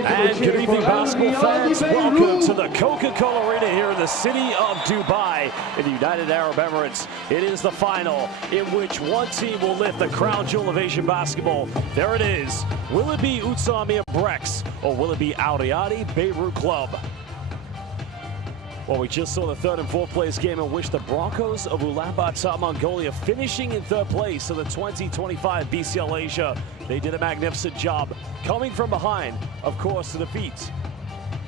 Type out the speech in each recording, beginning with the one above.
And good evening, basketball fans. Welcome to the Coca-Cola Arena here in the city of Dubai in the United Arab Emirates. It is the final in which one team will lift the crown jewel of Asian basketball. There it is. Will it be Utsunomiya Brex or will it be Riyadi Beirut Club? Well, we just saw the third and fourth place game in which the Broncos of Ulaanbaatar, Mongolia, finishing in third place of the 2025 BCL Asia. They did a magnificent job coming from behind, of course, to defeat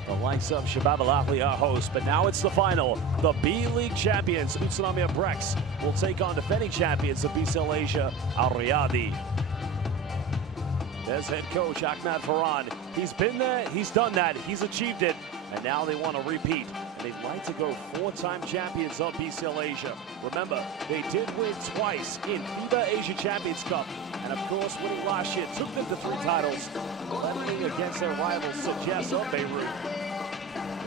the likes of Shabab Al Ahly, our host. But now it's the final. The B-League champions, Utsunomiya Brex, will take on defending champions of BCL Asia, Riyadi. There's head coach Ahmad Farhan. He's been there, he's done that, he's achieved it, and now they want to repeat. They'd like to go four-time champions of BCL Asia. Remember, they did win twice in FIBA Asia Champions Cup. And of course, winning last year took them to 3 titles, battling against their rivals, Suggest of Beirut.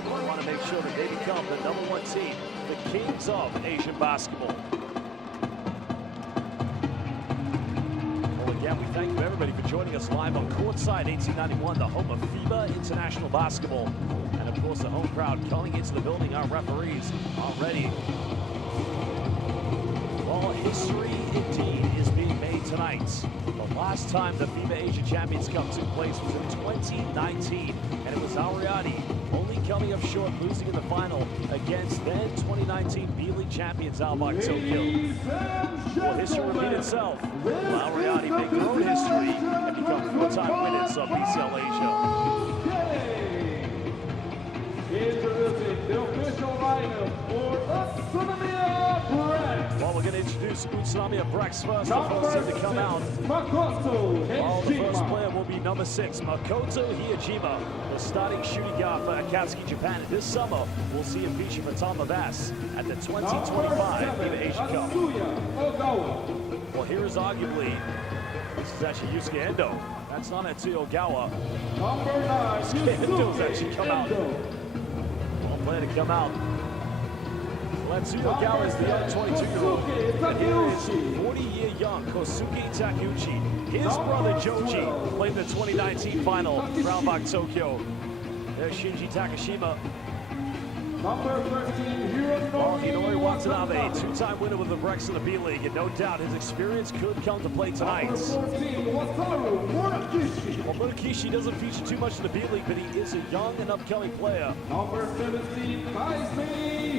They want to make sure that they become the #1 team, the kings of Asian basketball. Well, again, we thank you everybody for joining us live on Courtside 1891, the home of FIBA International Basketball. And of course, the home crowd coming into the building. Our referees are ready. Well, history indeed is being made tonight. The last time the FIBA Asia Champions Cup took place was in 2019, and it was Riyadi only coming up short, losing in the final against then 2019 B-League champions Al-Bak Tokyo. Well, history repeat itself. Will Riyadi make their own history and become four-time winners of BCL Asia? Introducing the official lineup for Utsunomiya Brex. Well, we're going to introduce Utsunomiya Brex first. The first team to come out. Well, the first player will be number 6, Makoto Hiyajima, the starting shooting guard for Akatsuki Japan. And this summer, we'll see him feature for Tom Abbas at the 2025 FIBA Asia Cup. Well, here is arguably, this is actually Yusuke Endo. That's not Atsuya Ogawa. Number 9, Yusuke Endo's actually come out. Plan to come out. Atsuya Ogawa is the young 22-year-old. And here is 40-year young Kosuke Takeuchi. His brother Joji played the 2019 final for Al-Bak Tokyo. There's Shinji Takashima. Number 13, Hinori Watanabe, 2-time winner with the Brex in the B-League, and no doubt his experience could come to play tonight. Well, Murakishi doesn't feature too much in the B-League, but he is a young and upcoming player. Number 17,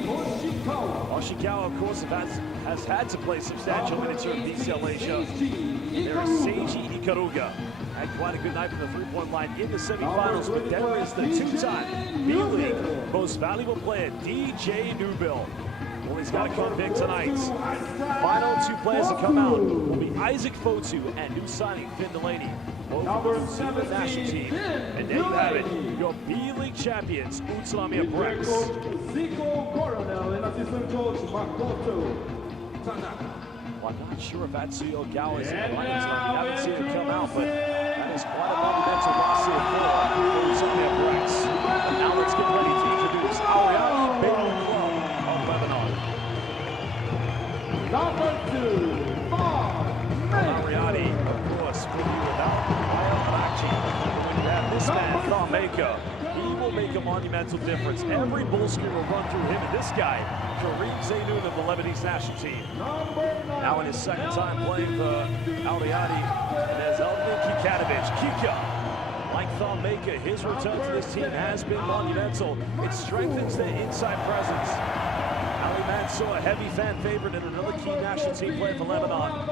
Hoshikawa. Hoshikawa, of course, has had to play substantial minutes here in BCL Asia. There is Seiji Ikaruga. Had quite a good night from the three-point line in the semifinals, but there is the 2-time B-League most valuable player, DJ Newbill. Well, he's got to come big tonight. Final 2 players to come out will be Isaac Fotu and new signing Finn Delaney. Both of the national team. And there you have it, your B-League champions, Utsunomiya Brex. Zico Coronel and assistant coach Makoto Tanaka. Well, I'm not sure if Atsuya Ogawa is in the lineup tonight. We haven't seen him come out, but that is quite a monumental loss here for Utsunomiya Brex. But now let's get ready to introduce Riyadi Beirut Club of Lebanon. Number 2, Riyadi, of course, will be without Ryan Bakchi. When you have this man, Thon Maker, he will make a monumental difference. Every bull screen will run through him, and this guy, Kareem Zainoun of the Lebanese national team. Now in his second time playing for Riyadi, and there's Elvin Kikatovic. Kika, like Thon Maker, his return to this team has been monumental. It strengthens their inside presence. Ali Mansour, a heavy fan favorite and another key national team player for Lebanon.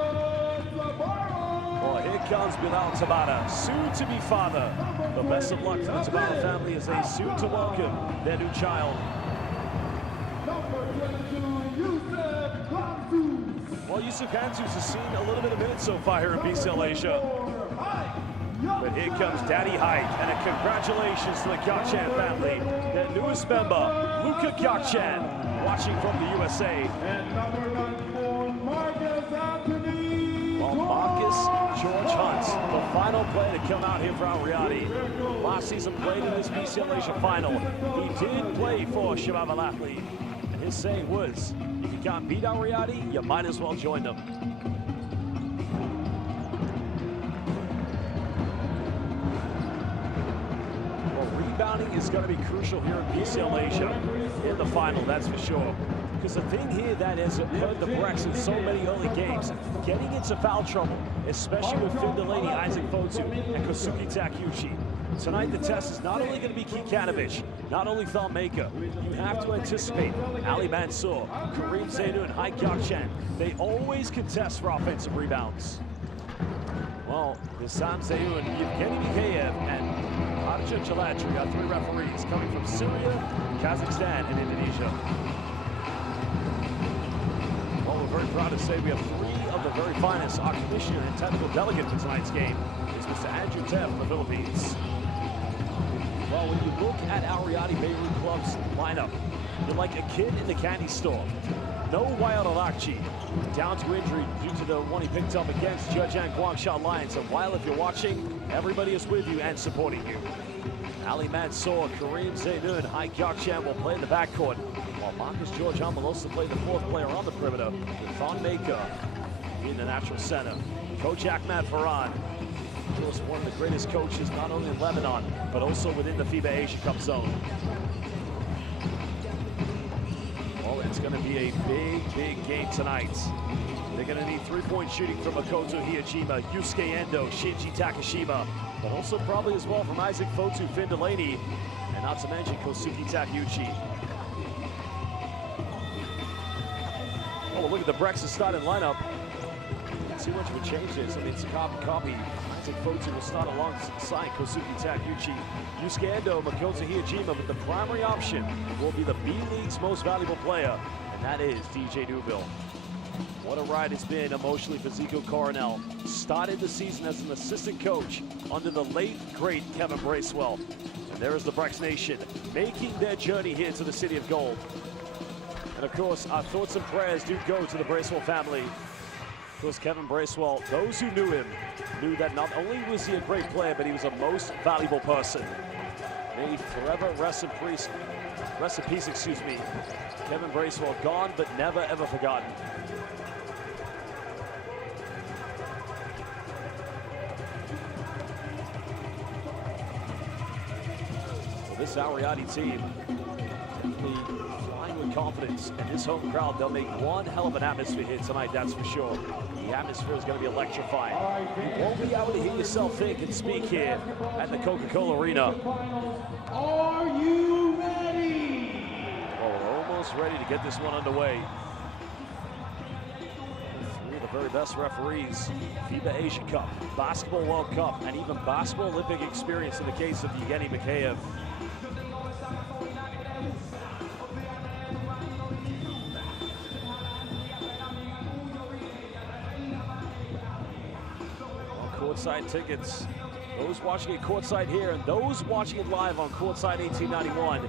Well, here comes Bilal Tabata, soon to be father. The best of luck to the Tabata family as they soon to welcome their new child. Number 22, Yusuf Kamsu. Well, Yusuf Hantus has seen a little bit of minutes so far here in BCL Asia. But here comes Daddy Height, and a congratulations to the Gyakchan family. Their newest member, Luka Gyakchan, watching from the USA. And number 94, Marcus Anthony. Well, Marcus George Hunt, the final player to come out here for Al Riyadi. Last season played in this BCL Asia final. He did play for Shabab Al Ahly. And his saying was, if you can't beat Al Riyadi, you might as well join them. Rebounding is going to be crucial here in BCL Asia in the final, that's for sure. Because the thing here that has hurt the Brex in so many early games, getting into foul trouble, especially with Finn Delaney, Isaac Fotu, and Kosuke Takeuchi. Tonight the test is not only going to be Kikanovic, not only Thalmaker, you have to anticipate Ali Mansour, Kareem Zainu, and Hai Gyakchan. They always contest for offensive rebounds. Well, Sam Zayu and Yevgeny Mikheyev and Arjun Chalatri are three referees coming from Syria, Kazakhstan, and Indonesia. Well, we're very proud to say we have three of the very finest. Our commissioner and technical delegate for tonight's game is Mr. Andrew Tev from the Philippines. Well, when you look at Al Riyadi Beirut Club's lineup, you're like a kid in the candy store. No Wael Alakchi, down to injury due to the one he picked up against Zhejiang Guangxia Lions. And while if you're watching, everybody is with you and supporting you. Ali Mansour, Kareem Zainu, and Hai Gyakchan will play in the backcourt, while Marcus George Hunt will also play the fourth player on the perimeter, with Thonmaker in the natural center. Coach Ahmad Farhan, of course, one of the greatest coaches, not only in Lebanon, but also within the FIBA Asia Cup zone. Well, it's going to be a big game tonight. They're going to need three-point shooting from Makoto Hiyajima, Yusuke Endo, Shinji Takashima, but also probably as well from Isaac Fotu, Finn Delaney, and not to mention Kosuke Takeuchi. Oh, look at the Brex starting lineup. Let's see much of a change is. I mean, it's a copy. Isaac Fotu will start alongside Kosuke Takeuchi, Yusuke Endo, Makoto Hiyajima, but the primary option will be the B-League's most valuable player, and that is DJ Newville. What a ride it's been emotionally for Zico Coronel. Started the season as an assistant coach under the late, great Kevin Bracewell. And there is the Brex Nation making their journey here to the City of Gold. And of course, our thoughts and prayers do go to the Bracewell family. Of course, Kevin Bracewell, those who knew him, knew that not only was he a great player, but he was a most valuable person. May he forever rest in peace, Kevin Bracewell, gone but never ever forgotten. Well, this Al Riyadi team, flying with confidence, and this home crowd, they'll make one hell of an atmosphere here tonight, that's for sure. The atmosphere is going to be electrifying. You won't be able to hear yourself think and speak here at the Coca-Cola Arena. Are you ready? Well, we're almost ready to get this one underway. Three of the very best referees, FIBA Asia Cup, Basketball World Cup, and even Basketball Olympic experience in the case of Yevgeny Mikheyev. Courtside tickets, those watching it courtside here and those watching it live on Courtside 1891,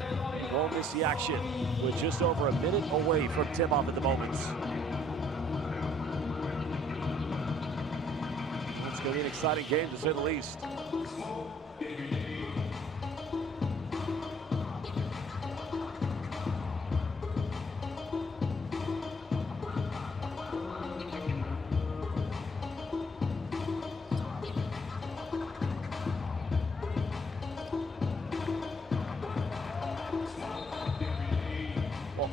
don't miss the action. We're just over a minute away from tip-off at the moment. It's going to be an exciting game to say the least.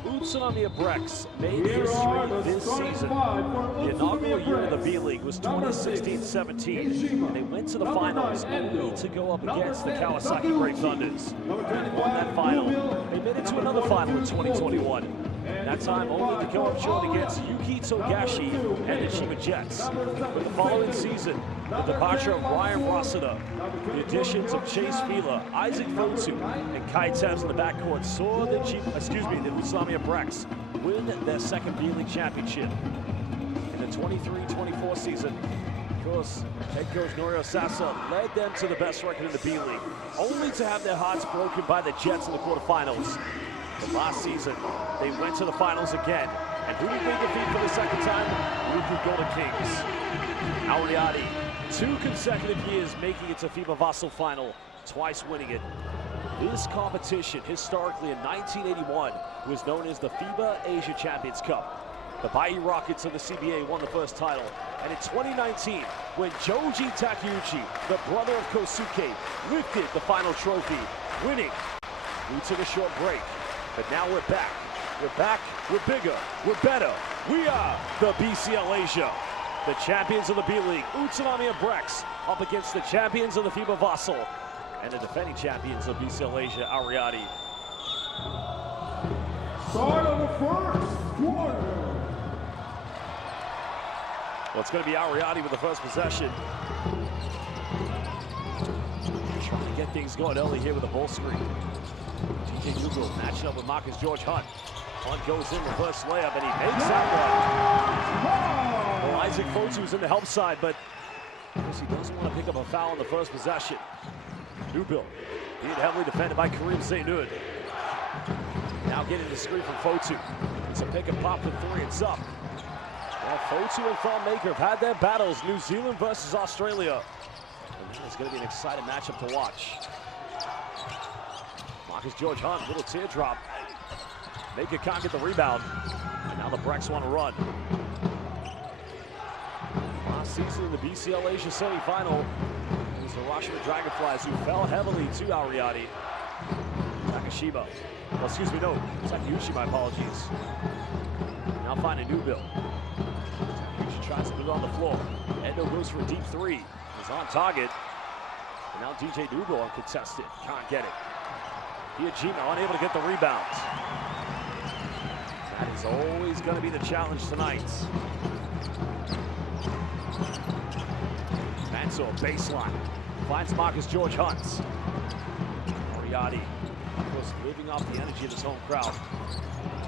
Utsunomiya Brex made history this season. The inaugural year of the B-League was 2016-17, and they went to the finals only to go up against the Kawasaki Brave Thunders. They won that final. They made it to another final in 2021. That time only to go up short against Yuki Togashi and the Chiba Jets. But the following season, the departure of Ryan Rossiter, the additions of Chase Fila, Isaac Fotu, and Kai Tevz in the backcourt saw the Utsunomiya Brex win their second B-League championship. In the 23-24 season. Of course, head coach Norio Sasa led them to the best record in the B League, only to have their hearts broken by the Jets in the quarterfinals. But last season, they went to the finals again. And who did they defeat for the second time? Riyadi Golden Kings. Al Riyadi, 2 consecutive years making it to FIBA Vassal Final, twice winning it. This competition, historically in 1981, was known as the FIBA Asia Champions Cup. The Bayou Rockets of the CBA won the first title. And in 2019, when Joji Takeuchi, the brother of Kosuke, lifted the final trophy, winning, we took a short break. But now we're back. We're back, we're bigger, we're better. We are the BCL Asia. The champions of the B League, Utsunomiya Brex, up against the champions of the FIBA Vassal and the defending champions of BCL Asia, Al Riyadi. Start of the first quarter. Well, it's going to be Al Riyadi with the first possession. Trying to get things going early here with a ball screen. DJ Hugo matching up with Marcus George Hunt. Hunt goes in, reverse layup, and he makes that one. Well, Isaac Fotu's in the help side, but of course he doesn't want to pick up a foul on the first possession. Newbill being heavily defended by Kareem Zainoud. Now getting the screen from Fotu. It's a pick and pop for 3, it's up. Well, Fotu and Thonmaker have had their battles, New Zealand versus Australia. And it's going to be an exciting matchup to watch. Marcus George Hunt, little teardrop. Maker can't get the rebound. And now the Brex want to run. Last season in the BCL Asia semi-final, it was the Hiroshima Dragonflies who fell heavily to Al Riyadi. Takashiba. Well, excuse me, no. Takeuchi, my apologies. Now finding Newbill. Takeuchi tries to put it on the floor. Endo goes for a deep 3. He's on target. And now DJ Newbill uncontested. Can't get it. Hiyajima unable to get the rebound. That is always going to be the challenge tonight. Manso, baseline. Finds Marcus George Hunt. Riyadi, of course, living off the energy of his home crowd.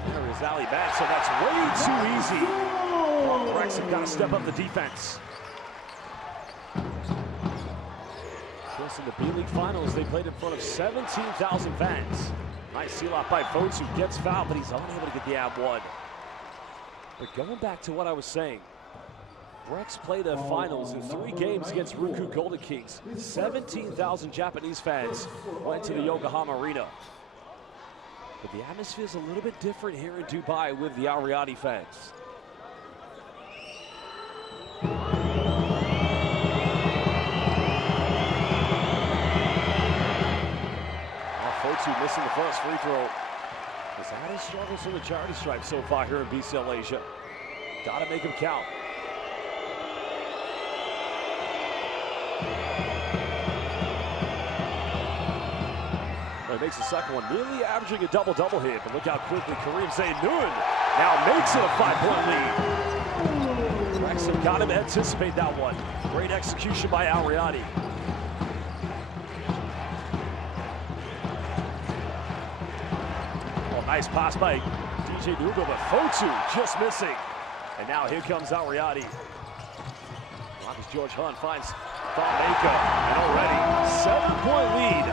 There is Ali Manso. That's way too easy. Well, Brex have got to step up the defense. In the B League Finals, they played in front of 17,000 fans. Nice seal out by Fotu, gets fouled, but he's unable to get the ab one. But going back to what I was saying, Brex played their finals in 3 games against Riyadi Golden Kings. 17,000 Japanese fans went to the Yokohama Arena. But the atmosphere is a little bit different here in Dubai with the Al Riyadi fans. Fotu missing the first free throw. He's had his struggles from the charity stripe so far here in BCL Asia. Gotta make him count. Well, he makes the second one, nearly averaging a double-double here, but look how quickly Kareem Zainoud now makes it a 5-point lead. Brex have got him to anticipate that one. Great execution by Al Riyadi. Nice pass by DJ Newbill, but Fotu just missing. And now here comes Al Riyadi. Marcus George Hunt finds Thonmaker, and already 7-point lead.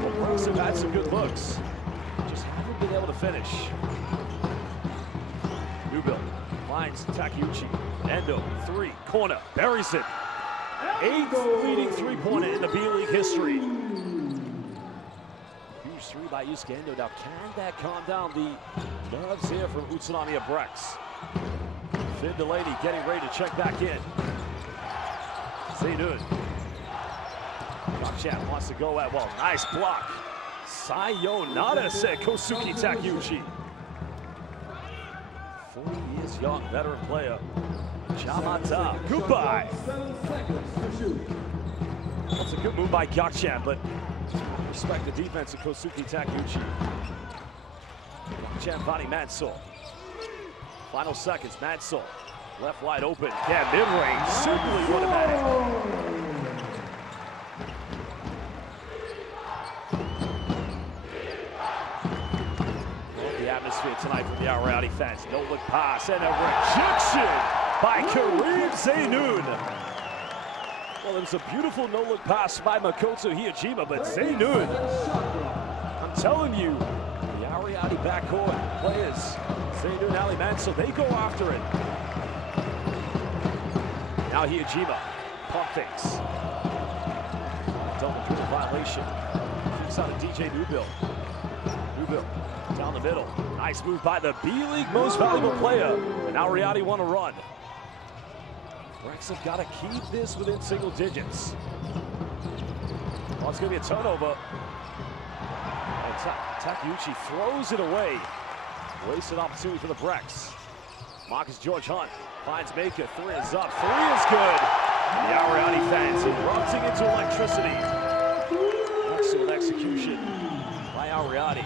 The Brex have had some good looks, just haven't been able to finish. Newbill finds Takeuchi. Endo, 3, corner, buries it. 8th leading 3-pointer in the B League history. 3 by Yusuke Endo. Now, can that calm down the nerves here from Utsunomiya Brex? Finn Delaney getting ready to check back in. Zainoud. Gakchan wants to go at, well, nice block. Sayonara, said Kosuke Takeuchi. 40 years young, veteran player. Jamata, goodbye. That's a good move by Gakchan, but respect the defense of Kosuke Takeuchi. Gakchan finding Mansell. Final seconds, Mansell. Left wide open. Yeah, mid-range, simply automatic. atmosphere tonight from the Al Riyadi fans. No-look pass and a rejection by Kareem Zainoun. Well, it was a beautiful no-look pass by Makoto Hiyajima, but Zainoun, I'm telling you, the Al Riyadi backcourt players, Zainoun, Ali Mansour, they go after it. Now Hiyajima, pump fakes. Double dribble violation. Keeps out of DJ Newbill. Newbill down the middle. Nice move by the B-League most valuable player. And now Riyadi want to run. Brex have got to keep this within single digits. Well, it's going to be a turnover. And Takeuchi throws it away. Wasted opportunity for the Brex. Marcus George Hunt finds Maker. Three is up. Three is good. The Al Riyadi fans erupting into electricity. Excellent execution by Al Riyadi.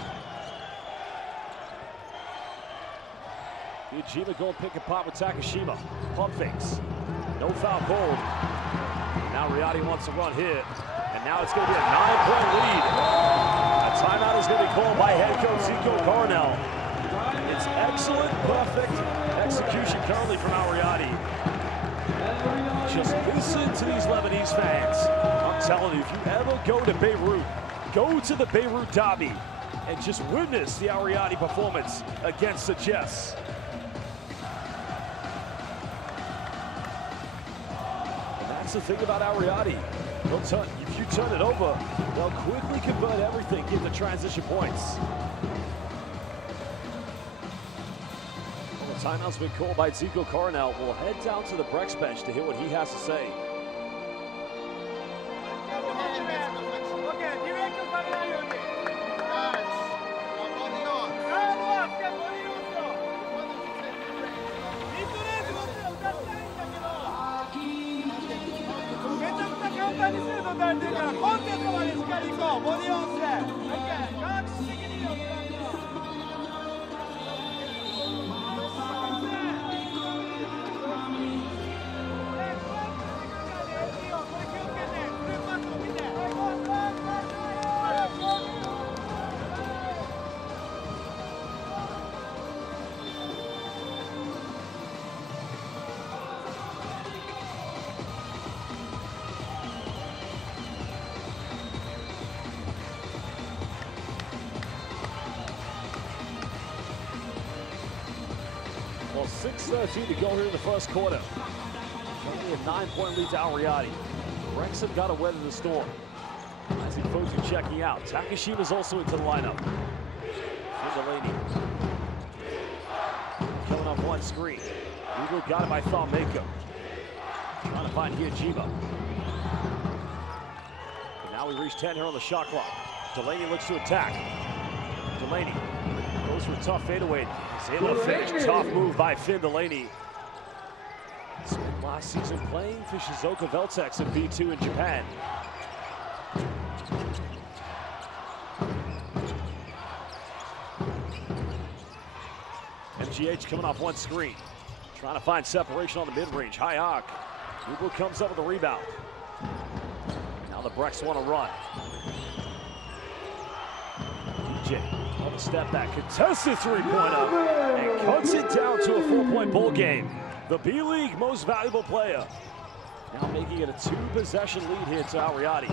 Hiyajima going pick and pop with Takashima. Pump fakes. No foul called. Now Riyadi wants to run here. And now it's going to be a 9-point lead. A timeout is going to be called by head coach Zico Coronel. It's excellent, perfect execution currently from Al Riyadi. Just listen to these Lebanese fans. I'm telling you, if you ever go to Beirut, go to the Beirut Derby and just witness the Al Riyadi performance against the Jets. And that's the thing about Al Riyadi. If you turn it over, they'll quickly convert everything, give the transition points. Timeout's been called by Zico Coronel. We'll head down to the Brex bench to hear what he has to say. Well, 6:13 to go here in the first quarter. Only a 9-point lead to Al Riyadi. Brex have got to weather the storm. As he folks are checking out. Takashima's also into the lineup. Delaney. Coming off one screen. Google got it by Thawmaker. Trying to find Hiyajima. And now we reach 10 here on the shot clock. Delaney looks to attack. Delaney goes for a tough fadeaway. He's able to finish. Tough move by Finn Delaney. Spent last season playing for Shizuoka Veltex in B2 in Japan. MGH coming off one screen. Trying to find separation on the mid-range. High arc. Google comes up with the rebound. Now the Brex want to run. DJ on the step back. Contested three-pointer. And cuts it down to a 4-point ball game. The B-League most valuable player. Now making it a 2-possession lead here to Al Riyadi.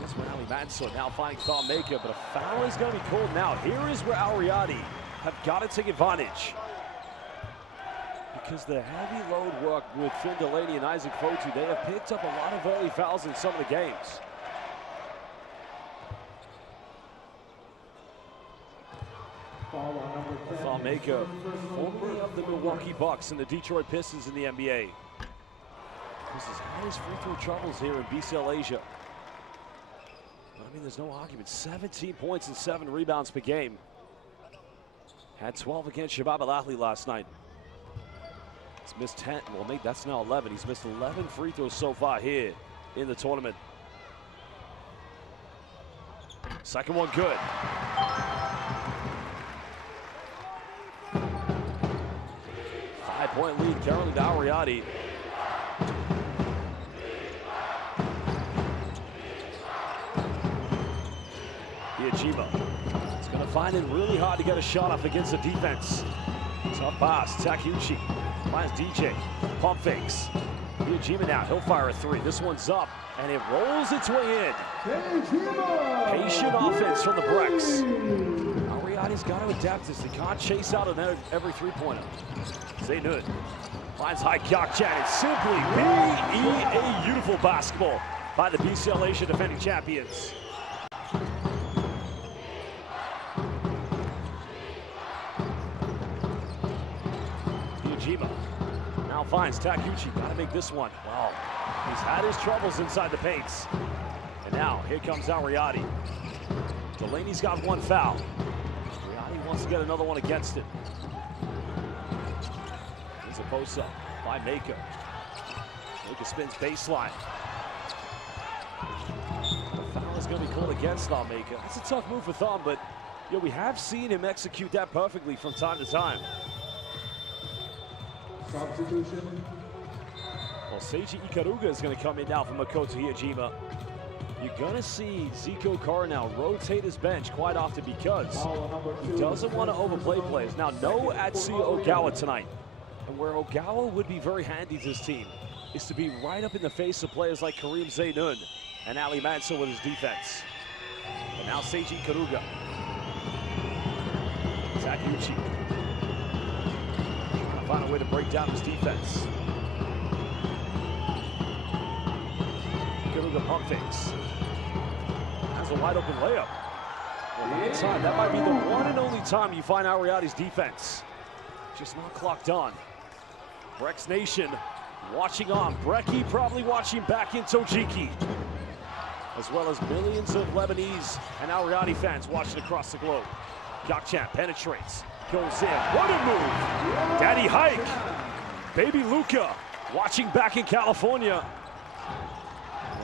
That's where Ali Mansour now finding Thawmaker, but a foul is going to be called now. Here is where Al Riyadi have got to take advantage. Because the heavy load work with Finn Delaney and Isaac Fotu, they have picked up a lot of early fouls in some of the games. Thawmaker, formerly of the Milwaukee Bucks and the Detroit Pistons in the NBA. This is highest free throw troubles here in BCL Asia. But I mean, there's no argument. 17 points and 7 rebounds per game. Had 12 against Shabab Al-Ahli last night. He's missed 10, well, maybe that's now 11. He's missed 11 free throws so far here in the tournament. Second one good. Five-point lead currently to Al Riyadi. Ryujima. It's going to find it really hard to get a shot off against the defense. Tough pass. Takeuchi finds DJ. Pump fakes. Ryujima now. He'll fire a three. This one's up, and it rolls its way in. Patient offense from the Brex. Now Riyadi's got to adapt this. They can't chase out on every three-pointer. Zaynun finds high Gakchan, and simply a beautiful basketball by the BCL Asia defending champions. Ryujima now finds Takeuchi. Got to make this one. Wow, he's had his troubles inside the paints. And now here comes Riyadi. Delaney's got one foul. Riyadi wants to get another one against it. Here's a post-up by Maka. Maka spins baseline. The foul is going to be called against Maka. It's a tough move for Thom, but we have seen him execute that perfectly from time to time. Substitution. Well, Seiji Ikaruga is going to come in now for Makoto Hyojima. You're going to see Zico Coronel rotate his bench quite often because he doesn't want to overplay players. Now, no Atsuya Ogawa tonight. And where Ogawa would be very handy to his team is to be right up in the face of players like Karim Zaynun and Ali Mansour with his defense. And now Seiji Ikaruga. Takeuchi. Trying to find a way to break down his defense. Ikaruga pump fakes. Has a wide open layup. Well, that might be the one and only time you find Riyadi's defense just not clocked on. Brex Nation watching on. Brecky probably watching back in Tojiki, as well as millions of Lebanese and Riyadi fans watching across the globe. Gakchan penetrates, goes in. What a move! Daddy Hike, baby Luca, watching back in California.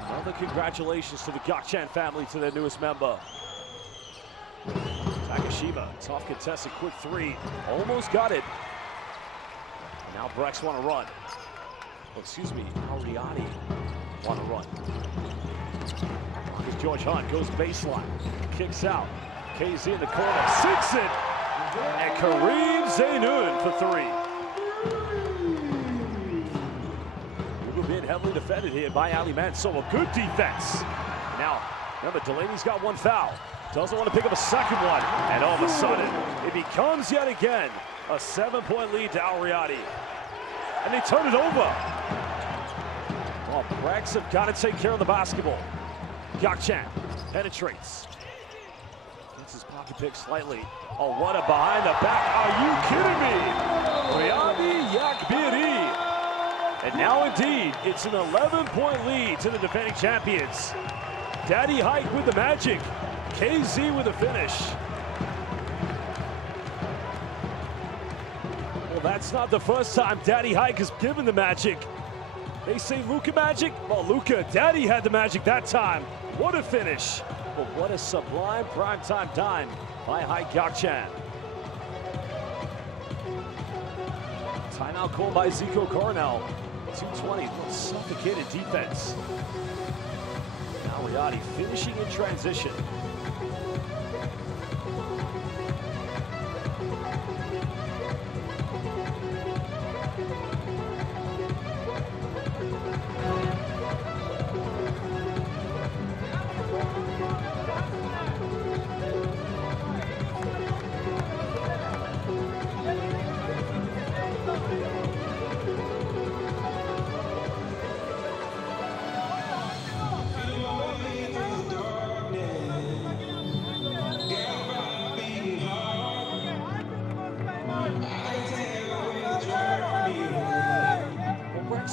Another congratulations to the Gakchan family, to their newest member. Takashima, tough contested, quick three, almost got it. And now Brex want to run. Oh, excuse me, now Riyadi want to run. Here's George Hunt, goes baseline, kicks out. KZ in the corner, sinks it, and Karim Zaynun for three. Being heavily defended here by Ali Mansour. Good defense. Now, remember, Delaney's got one foul. Doesn't want to pick up a second one. And all of a sudden, it becomes yet again a 7-point lead to Riyadi. And they turn it over. Well, Brex have got to take care of the basketball. Gakchan penetrates. Gets his pocket pick slightly. Oh, what a behind the back. Are you kidding me? Riyadi Yakbiri. And now, indeed, it's an 11-point lead to the defending champions. Daddy Hike with the magic. KZ with the finish. Well, that's not the first time Daddy Hike has given the magic. They say Luka magic. Well, Luka, Daddy had the magic that time. What a finish. But what a sublime primetime dime by Hike Gakchan. Timeout called by Zico Coronel. 2:20, suffocated defense. Now Riyadi finishing in transition.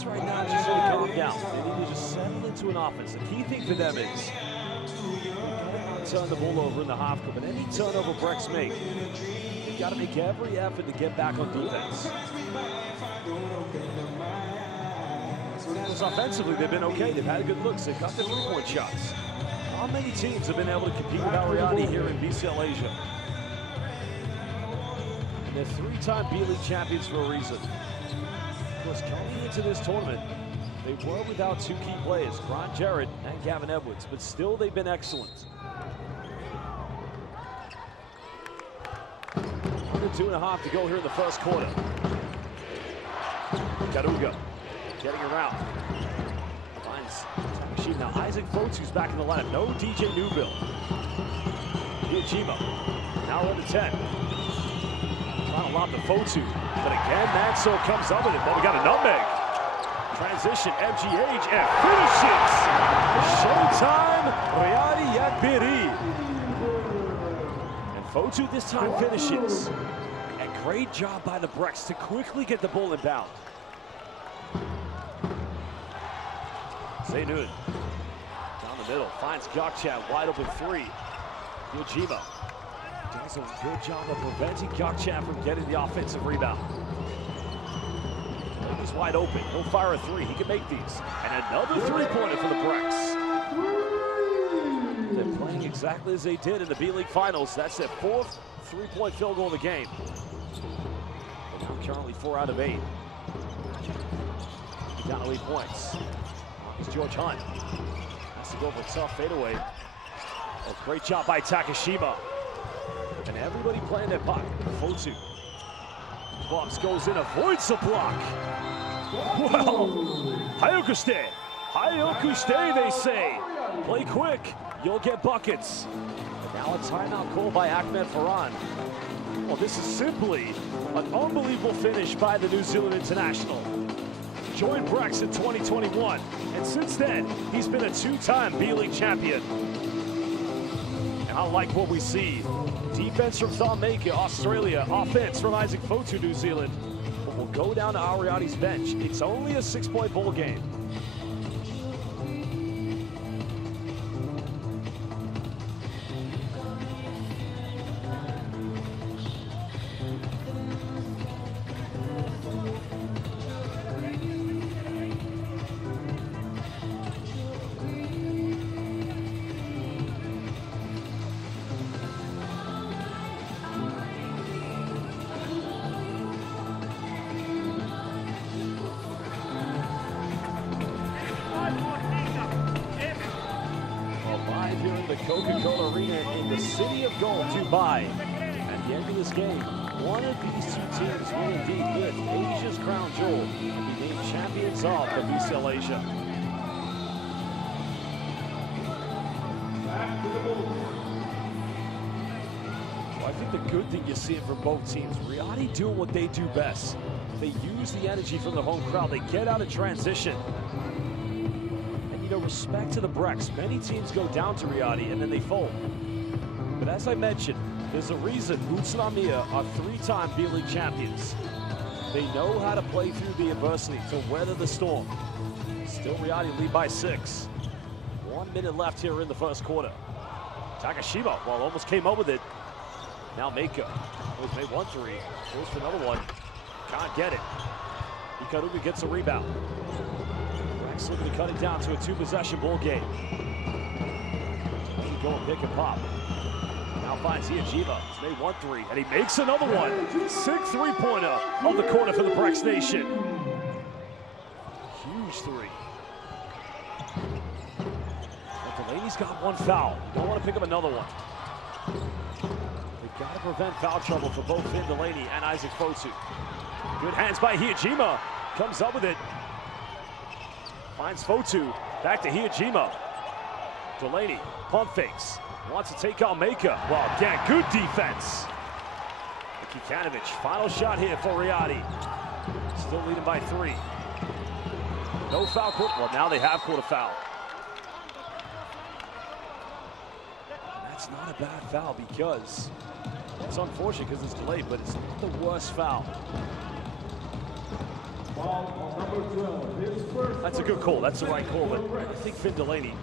Right now, just really calm down. They need to just settle into an offense. The key thing for them is turn the ball over in the half court, but any turnover Brex make, you got to make every effort to get back on defense. Because offensively, they've been okay. They've had good looks. They've got the three-point shots. How many teams have been able to compete with Riyadi here in BCL Asia? And they're three-time B-League champions for a reason. Of course, coming into this tournament, they were without two key players, Ron Jarrett and Gavin Edwards, but still they've been excellent. 2.5 to go here in the first quarter. Karuga getting around. Finds Takashima. Now Isaac Fotu's back in the lineup. No DJ Newbill. Hijima now under 10. Trying to lob to Fotu. But again, Maxo comes up with it. But we got a nutmeg. Transition, MGH, and finishes. Showtime, Riyadi Beirut. And Fotu this time finishes. And great job by the Brex to quickly get the ball inbound. Zaynun down the middle, finds Gokchat, wide open three. Yojima does a good job of preventing Gokchat from getting the offensive rebound. He's wide open, he'll fire a three, he can make these. And another three-pointer for the Brex. They're playing exactly as they did in the B-League Finals. That's their 4th three-point field goal of the game. They're now currently 4 out of 8. Down to 8 points. It's George Hunt. Has to go for a tough fadeaway. Oh, great job by Takashima. And everybody playing their puck. Fotu. Bucks goes in, avoids the block. Well, Hayokuste. Hayokuste, they say. Play quick, you'll get buckets. But now a timeout called by Ahmed Farhan. Well, this is simply an unbelievable finish by the New Zealand international. Joined Brex in 2021, and since then, he's been a 2-time B-League champion. And I like what we see. Defense from Thonmaker, Australia. Offense from Isaac Fotu, New Zealand. But we'll go down to Riyadi's bench. It's only a 6-point ball game. Coca-Cola Arena in the city of gold, Dubai. At the end of this game, one of these two teams will indeed lift Asia's crown jewel and be named champions of the BCL Asia. Well, I think the good thing you're seeing from both teams, Riyadi doing what they do best. They use the energy from the home crowd. They get out of transition. You know, respect to the Brex. Many teams go down to Riyadi and then they fold. But as I mentioned, there's a reason Utsunomiya are 3-time B-League champions. They know how to play through the adversity, to weather the storm. Still Riyadi lead by 6. 1 minute left here in the first quarter. Takashima, well, almost came up with it. Now Mako. He's made 1 3. Goes for another one. Can't get it. Ikaruga gets a rebound. Looking to cut it down to a 2-possession ball game. He go and pick and pop. Now finds Hijima. He's made 1 3, and he makes another one. 6th three-pointer of the quarter for the Brex Nation. Huge 3. But Delaney's got 1 foul. Don't want to pick up another one. They've got to prevent foul trouble for both Finn Delaney and Isaac Fotu. Good hands by Hijima. Comes up with it. Finds Fotu, back to Hijima. Delaney, pump fakes, wants to take out Maka. Well, again, good defense. Kikanovic, final shot here for Riyadi. Still leading by 3. No foul, well, now they have called a foul. And that's not a bad foul because it's unfortunate because it's delayed, but it's not the worst foul. That's a good call. That's the right call. But I think Finn Delaney,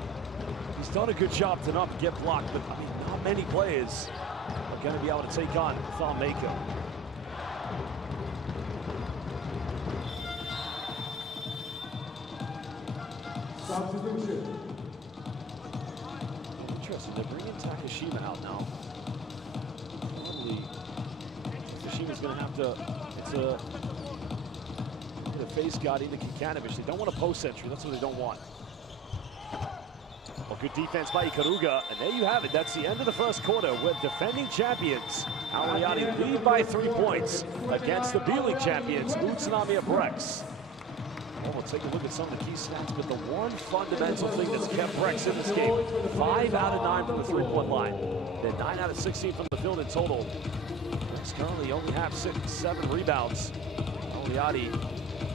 he's done a good job to not get blocked. But I mean, not many players are going to be able to take on Thonmaker. Substitution. Interesting. They're bringing Takashima out now. Probably Takashima's going to have to. It's a. The face guard into Kikanovic. They don't want a post entry. That's what they don't want. Well, Good defense by Ikaruga, and there you have it. That's the end of the first quarter with defending champions Al Riyadi lead by 3 points against the B-League champions Utsunomiya Brex. Well, we'll take a look at some of the key stats, but the one fundamental thing that's kept Brex in this game, 5 out of 9 from the three-point line. They're 9 out of 16 from the field in total. Brex currently only have 7 rebounds. Al Riyadi,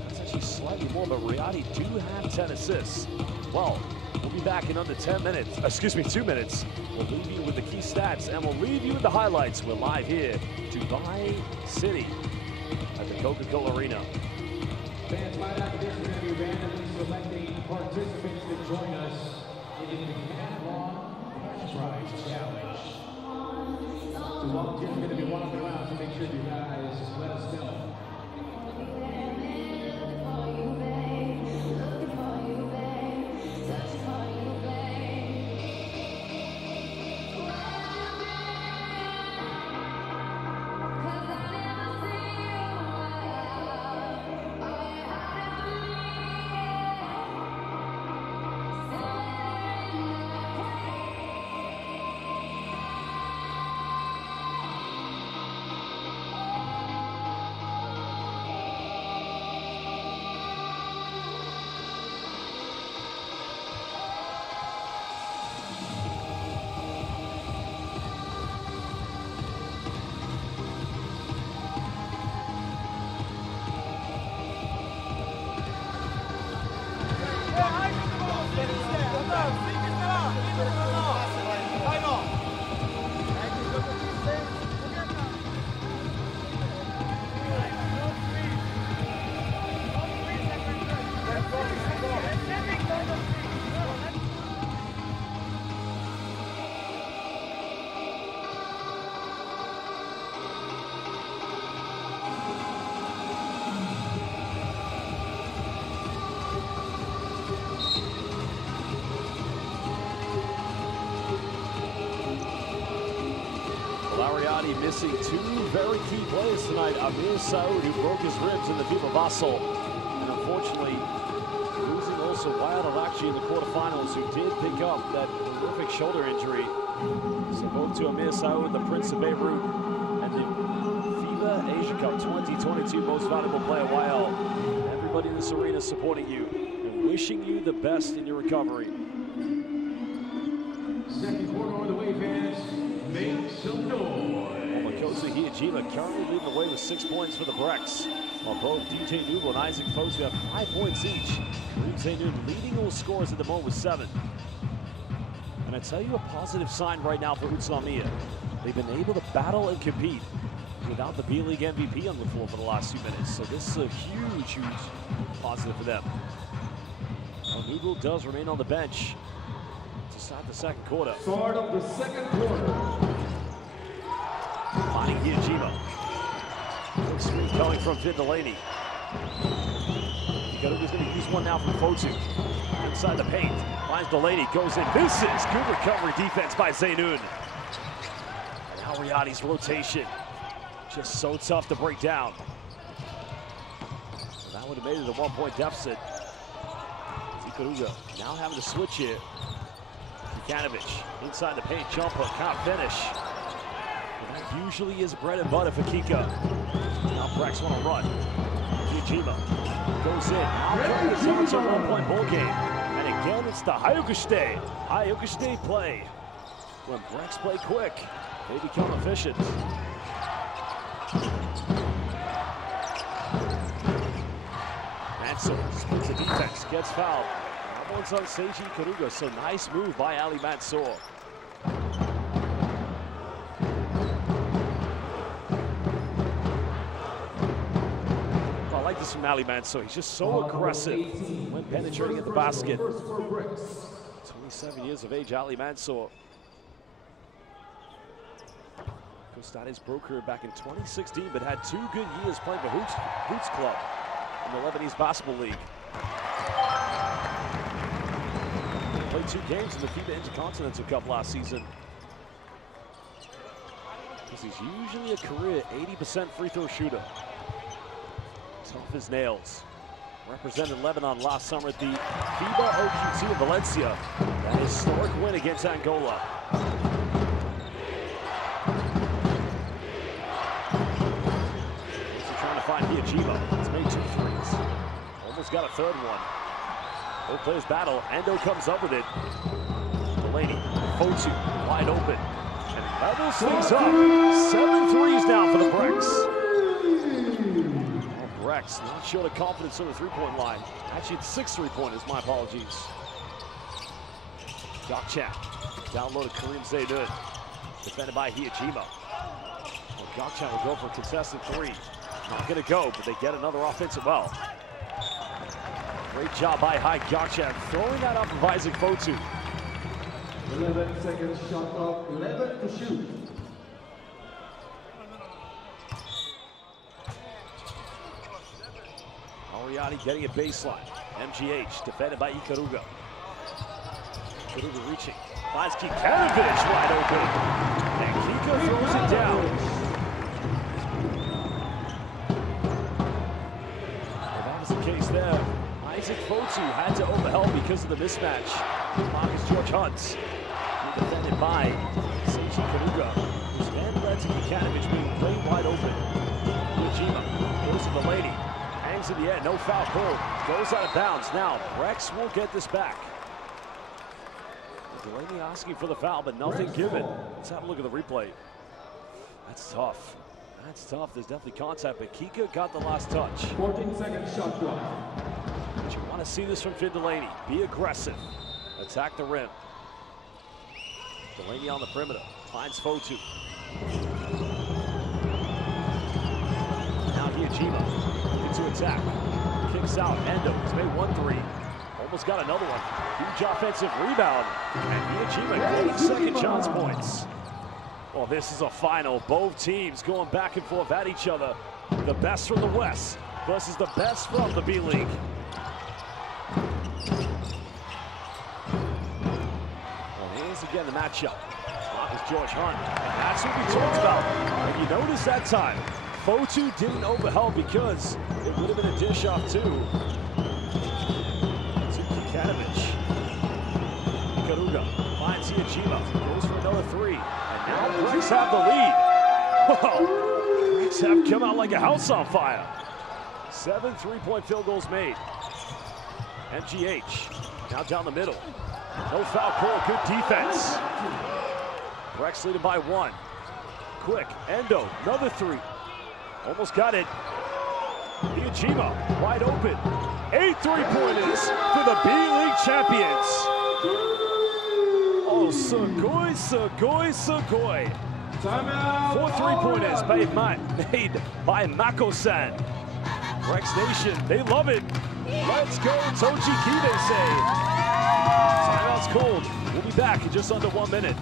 that's actually slightly more, but Riyadi do have 10 assists. Well, we'll be back in under 2 minutes. We'll leave you with the key stats, and we'll leave you with the highlights. We're live here, Dubai City, at the Coca-Cola Arena. Fans, right after this, we're going to be randomly selecting participants to join us in the Decathlon Cash Prize Challenge. So volunteers are going to be walking around, so make sure you guys let us know. Riyadi missing 2 very key players tonight. Amir Saud, who broke his ribs in the FIBA Basel, and unfortunately losing also Wyatt Alakji in the quarterfinals, who did pick up that horrific shoulder injury. So both to Amir Saud, the Prince of Beirut, and the FIBA Asia Cup 2022 Most Valuable Player, Wyatt. Everybody in this arena supporting you and wishing you the best in your recovery. Second quarter on the way, fans. Make some noise. Makoto Hiyajima currently leading the way with 6 points for the Brex, while both DJ Newell and Isaac Fosu have 5 points each. Kareem Zainoun leading all scorers at the moment with 7. And I tell you a positive sign right now for Utsunomiya. They've been able to battle and compete without the B-League MVP on the floor for the last few minutes. So this is a huge, huge positive for them. Well, Newell does remain on the bench to start the second quarter. Start of the second quarter. Finding Hiyajima. Good screen coming from Finn Delaney. Ikaruga's going to use one now from Fosu. Inside the paint. Finds Delaney, goes in, misses. Good recovery defense by Zainoun. And Al Riyadi's rotation. Just so tough to break down. So that would have made it a 1-point deficit. Ikaruga now having to switch here. Kikanovic inside the paint, jumper, can't finish. That usually is bread and butter for Kika. Now Brex want to run. Hiyajima goes in. Now it's a 1-point ball game. And again, it's the Hayokashite play. When Brex play quick, they become efficient. Mansour splits the defense, gets fouled. That one's on Seiji Ikaruga, so nice move by Ali Mansour. I like this from Ali Mansour. He's just so aggressive when penetrating at the basket. 27 years of age, Ali Mansour. Started his pro career back in 2016, but had 2 good years playing for Hoots Club in the Lebanese Basketball League. Played 2 games in the FIBA Intercontinental Cup last season. He's usually a career 80% free throw shooter. Tough as nails. represented Lebanon last summer at the FIBA OQT in Valencia. That historic win against Angola. He's trying to find Hiajima. He's made 2 threes. Almost got a third one. Both players battle. Endo comes up with it. Delaney, Fotu, wide open. And levels things up. 7 threes now for the Brex. Brex not showing of confidence on the three-point line. Actually, it's 6 three-pointers, my apologies. Gokchan, down low to Kareem Zaydun. Defended by Hiajima. Well, Gokchan will go for a contested 3. Not gonna go, but they get another offensive well. Great job by Gokchan, throwing that up of Isaac Fotu. 11 seconds shot clock, 11 to shoot. Riyadi getting a baseline. MGH defended by Ikaruga. Ikaruga reaching. Finds Kikanovic wide open. And Kika throws it down. Well, that was the case there. Isaac Fotu had to overhelp because of the mismatch. Marcus George Hunt. Defended by Seiji Ikaruga. Whose man led to Kikanovic being played wide open. Hiajima goes to the lady. Hangs in the end, no foul call. Goes out of bounds. Now, Brex will get this back. Delaney asking for the foul, but nothing given. Let's have a look at the replay. That's tough. That's tough. There's definitely contact, but Kika got the last touch. 14-second shot clock. But you want to see this from Finn Delaney. Be aggressive. Attack the rim. Delaney on the perimeter. Finds Fotu. Now Hiajima. To attack. Kicks out. Endo. He's made 1 3. Almost got another one. Huge offensive rebound. And Hiajima getting second chance points. Well, this is a final. Both teams going back and forth at each other. The best from the West versus the best from the B League. Well, here's again the matchup. Marcus George Hunt. And that's what we talked about. And you notice that time, Fotu didn't overhelp because it would have been a dish off too. To Kikanovic. Ikaruga finds Hiajima, goes for another 3. And now Brex have the lead. Whoa, Brex have come out like a house on fire. 7 3-point field goals made. MGH now down the middle. No foul call, good defense. Brex leading by 1. Quick, Endo, another 3. Almost got it. Hiajima, wide open. 8 3-pointers for the B League champions. Oh, Sugoi, Sugoi, Sugoi. 4 3-pointers made by Mako-san. Brex Nation, they love it. Let's go, Tochi Ki, they say. Timeout's called. We'll be back in just under 1 minute.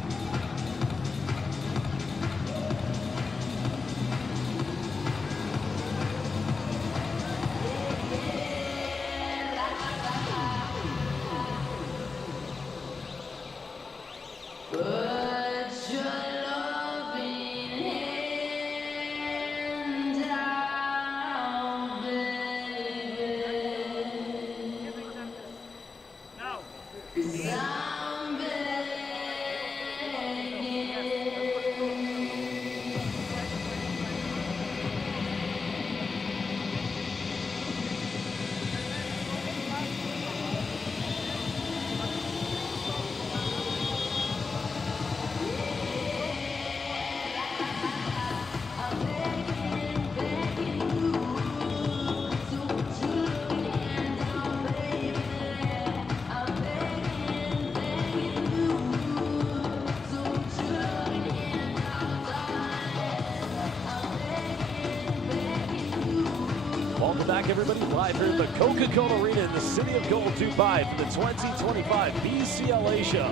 Welcome back, everybody. Live here at the Coca-Cola Arena in the City of Gold, Dubai for the 2025 BCL Asia.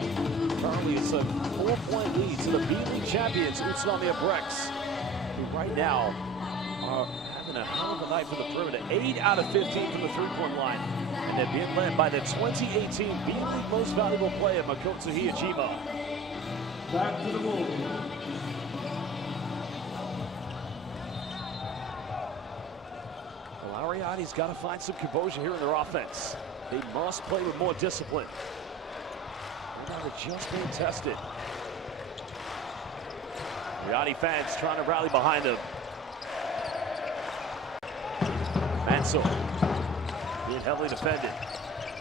Currently, it's a 4-point lead to the B League champions, Utsunomiya Brex, who right now are having a hell of a night from the perimeter. 8 out of 15 from the three-point line. And they're being led by the 2018 B League Most Valuable Player, Makoto Hiajima. Back to the movie. Riyadi's got to find some composure here in their offense. They must play with more discipline. They're just being tested. Riyadi fans trying to rally behind them. Mansour being heavily defended.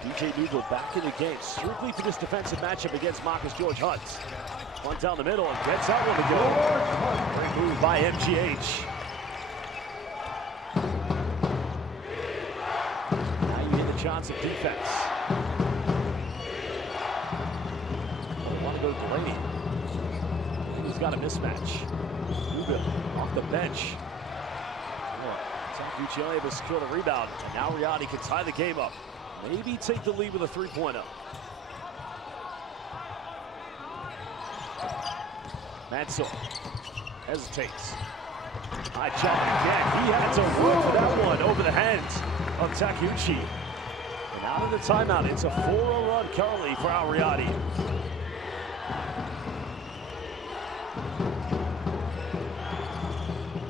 DJ Nugel back in the game, strictly for this defensive matchup against Marcus George Hunt. One down the middle and gets that one to go. Great move by MGH. Now you get the chance of defense. They want to go to Delaney. He's got a mismatch. Nugel off the bench. Takuchi able to secure the rebound. And now Riyadi can tie the game up. Maybe take the lead with a three-pointer. Mansour hesitates. High challenge again. He had to work for that one over the hands of Takuchi. And out of the timeout, it's a 4-0 run currently for Al Riyadi.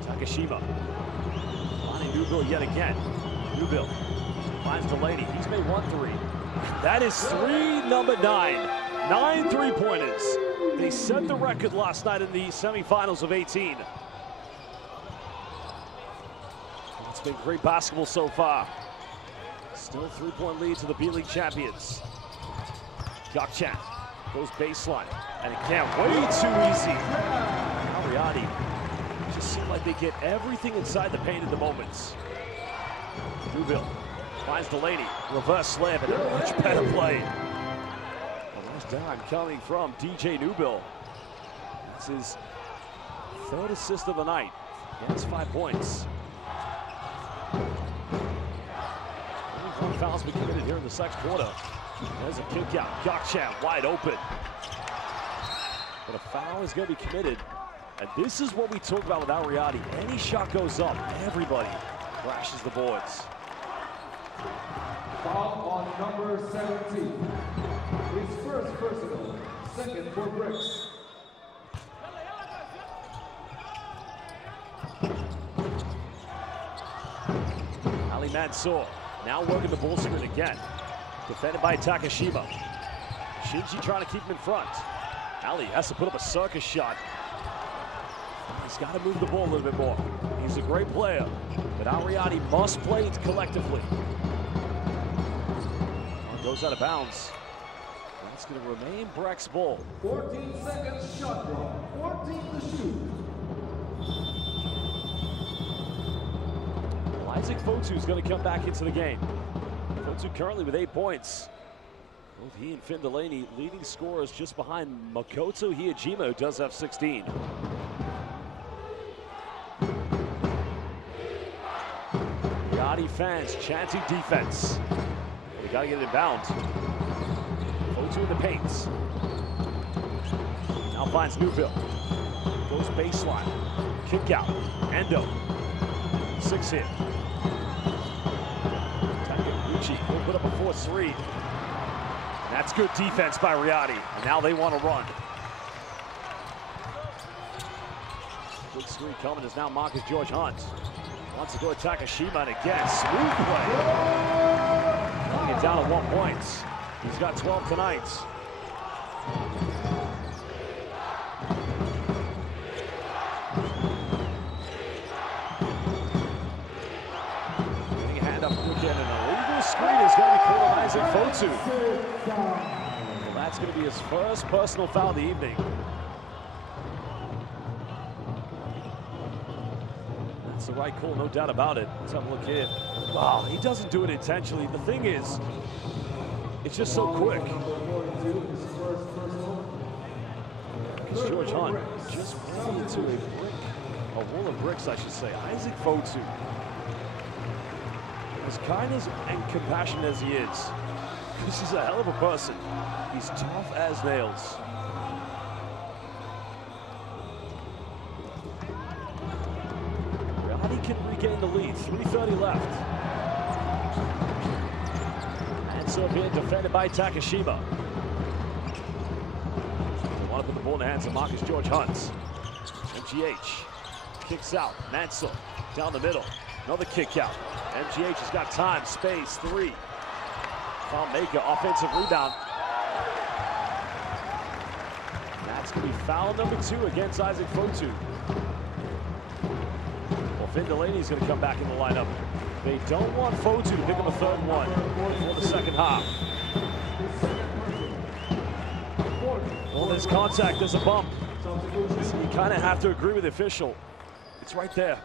Takashima. Finding Nugel yet again. Nugel finds Delaney. He's made 1 3. That is number 9. 9 3-pointers. They set the record last night in the semifinals of 18. It's been great basketball so far. Still 3-point lead to the B-League champions. Gokchan goes baseline. And again, way too easy. Now Riyadi just seem like they get everything inside the paint at the moments. Nugel finds Delaney. Reverse slam and a much better play. Dime coming from DJ Nugel. That's his 3rd assist of the night. He has 5 points. Only 1 foul's been committed here in the second quarter. There's a kick out. Gokchan wide open. But a foul is going to be committed. And this is what we talk about with Al Riyadi. Any shot goes up, everybody crashes the boards. Foul on number 17. His first personal, 2nd for Brex. Ali Mansour now working the ball screen again. Defended by Takashima. Shinji trying to keep him in front. Ali has to put up a circus shot. He's got to move the ball a little bit more. He's a great player, but Al Riyadi must play it collectively. Goes out of bounds. That's going to remain Brex ball. 14 seconds shot clock. 14 to shoot. Isaac Fotu is going to come back into the game. Fotu currently with 8 points. Both he and Finn Delaney leading scorers just behind Makoto Hiyajima, who does have 16. Riyadi fans chanting defense. We got to get it in bounds. Fotu in the paints. Now finds Nugel. Goes baseline. Kick out. Endo. 6 hit. Takuchi will put up a 4-3. That's good defense by Riyadi. And now they want to run. Big screen coming is now Marcus George Hunt. Wants to go attack Takashima, and again, smooth play. Getting it down to 1 point. He's got 12 tonight. Getting a hand up quick, and an illegal screen is going to be called on Isaac Fotu. Well, that's going to be his first personal foul of the evening. That's the right call, no doubt about it. Let's have a look here. Wow, he doesn't do it intentionally. The thing is, it's just so quick. Because George Hunt just ran into a wall of bricks, I should say. Isaac Fotu, as kind and compassionate as he is, this is a hell of a person. He's tough as nails. Riyadi can regain the lead. 3:30 left. And so being defended by Takashima. They want to put the ball in the hands of Marcus George Hunt. MGH kicks out. Mansour down the middle. Another kick out. MGH has got time, space, 3. Thonmaker, offensive rebound. That's going to be foul number 2 against Isaac Fotu. Well, Finn Delaney's going to come back in the lineup. They don't want Fotu to pick up a third one for the second half. Well, there's contact, there's a bump. So you kind of have to agree with the official. It's right there.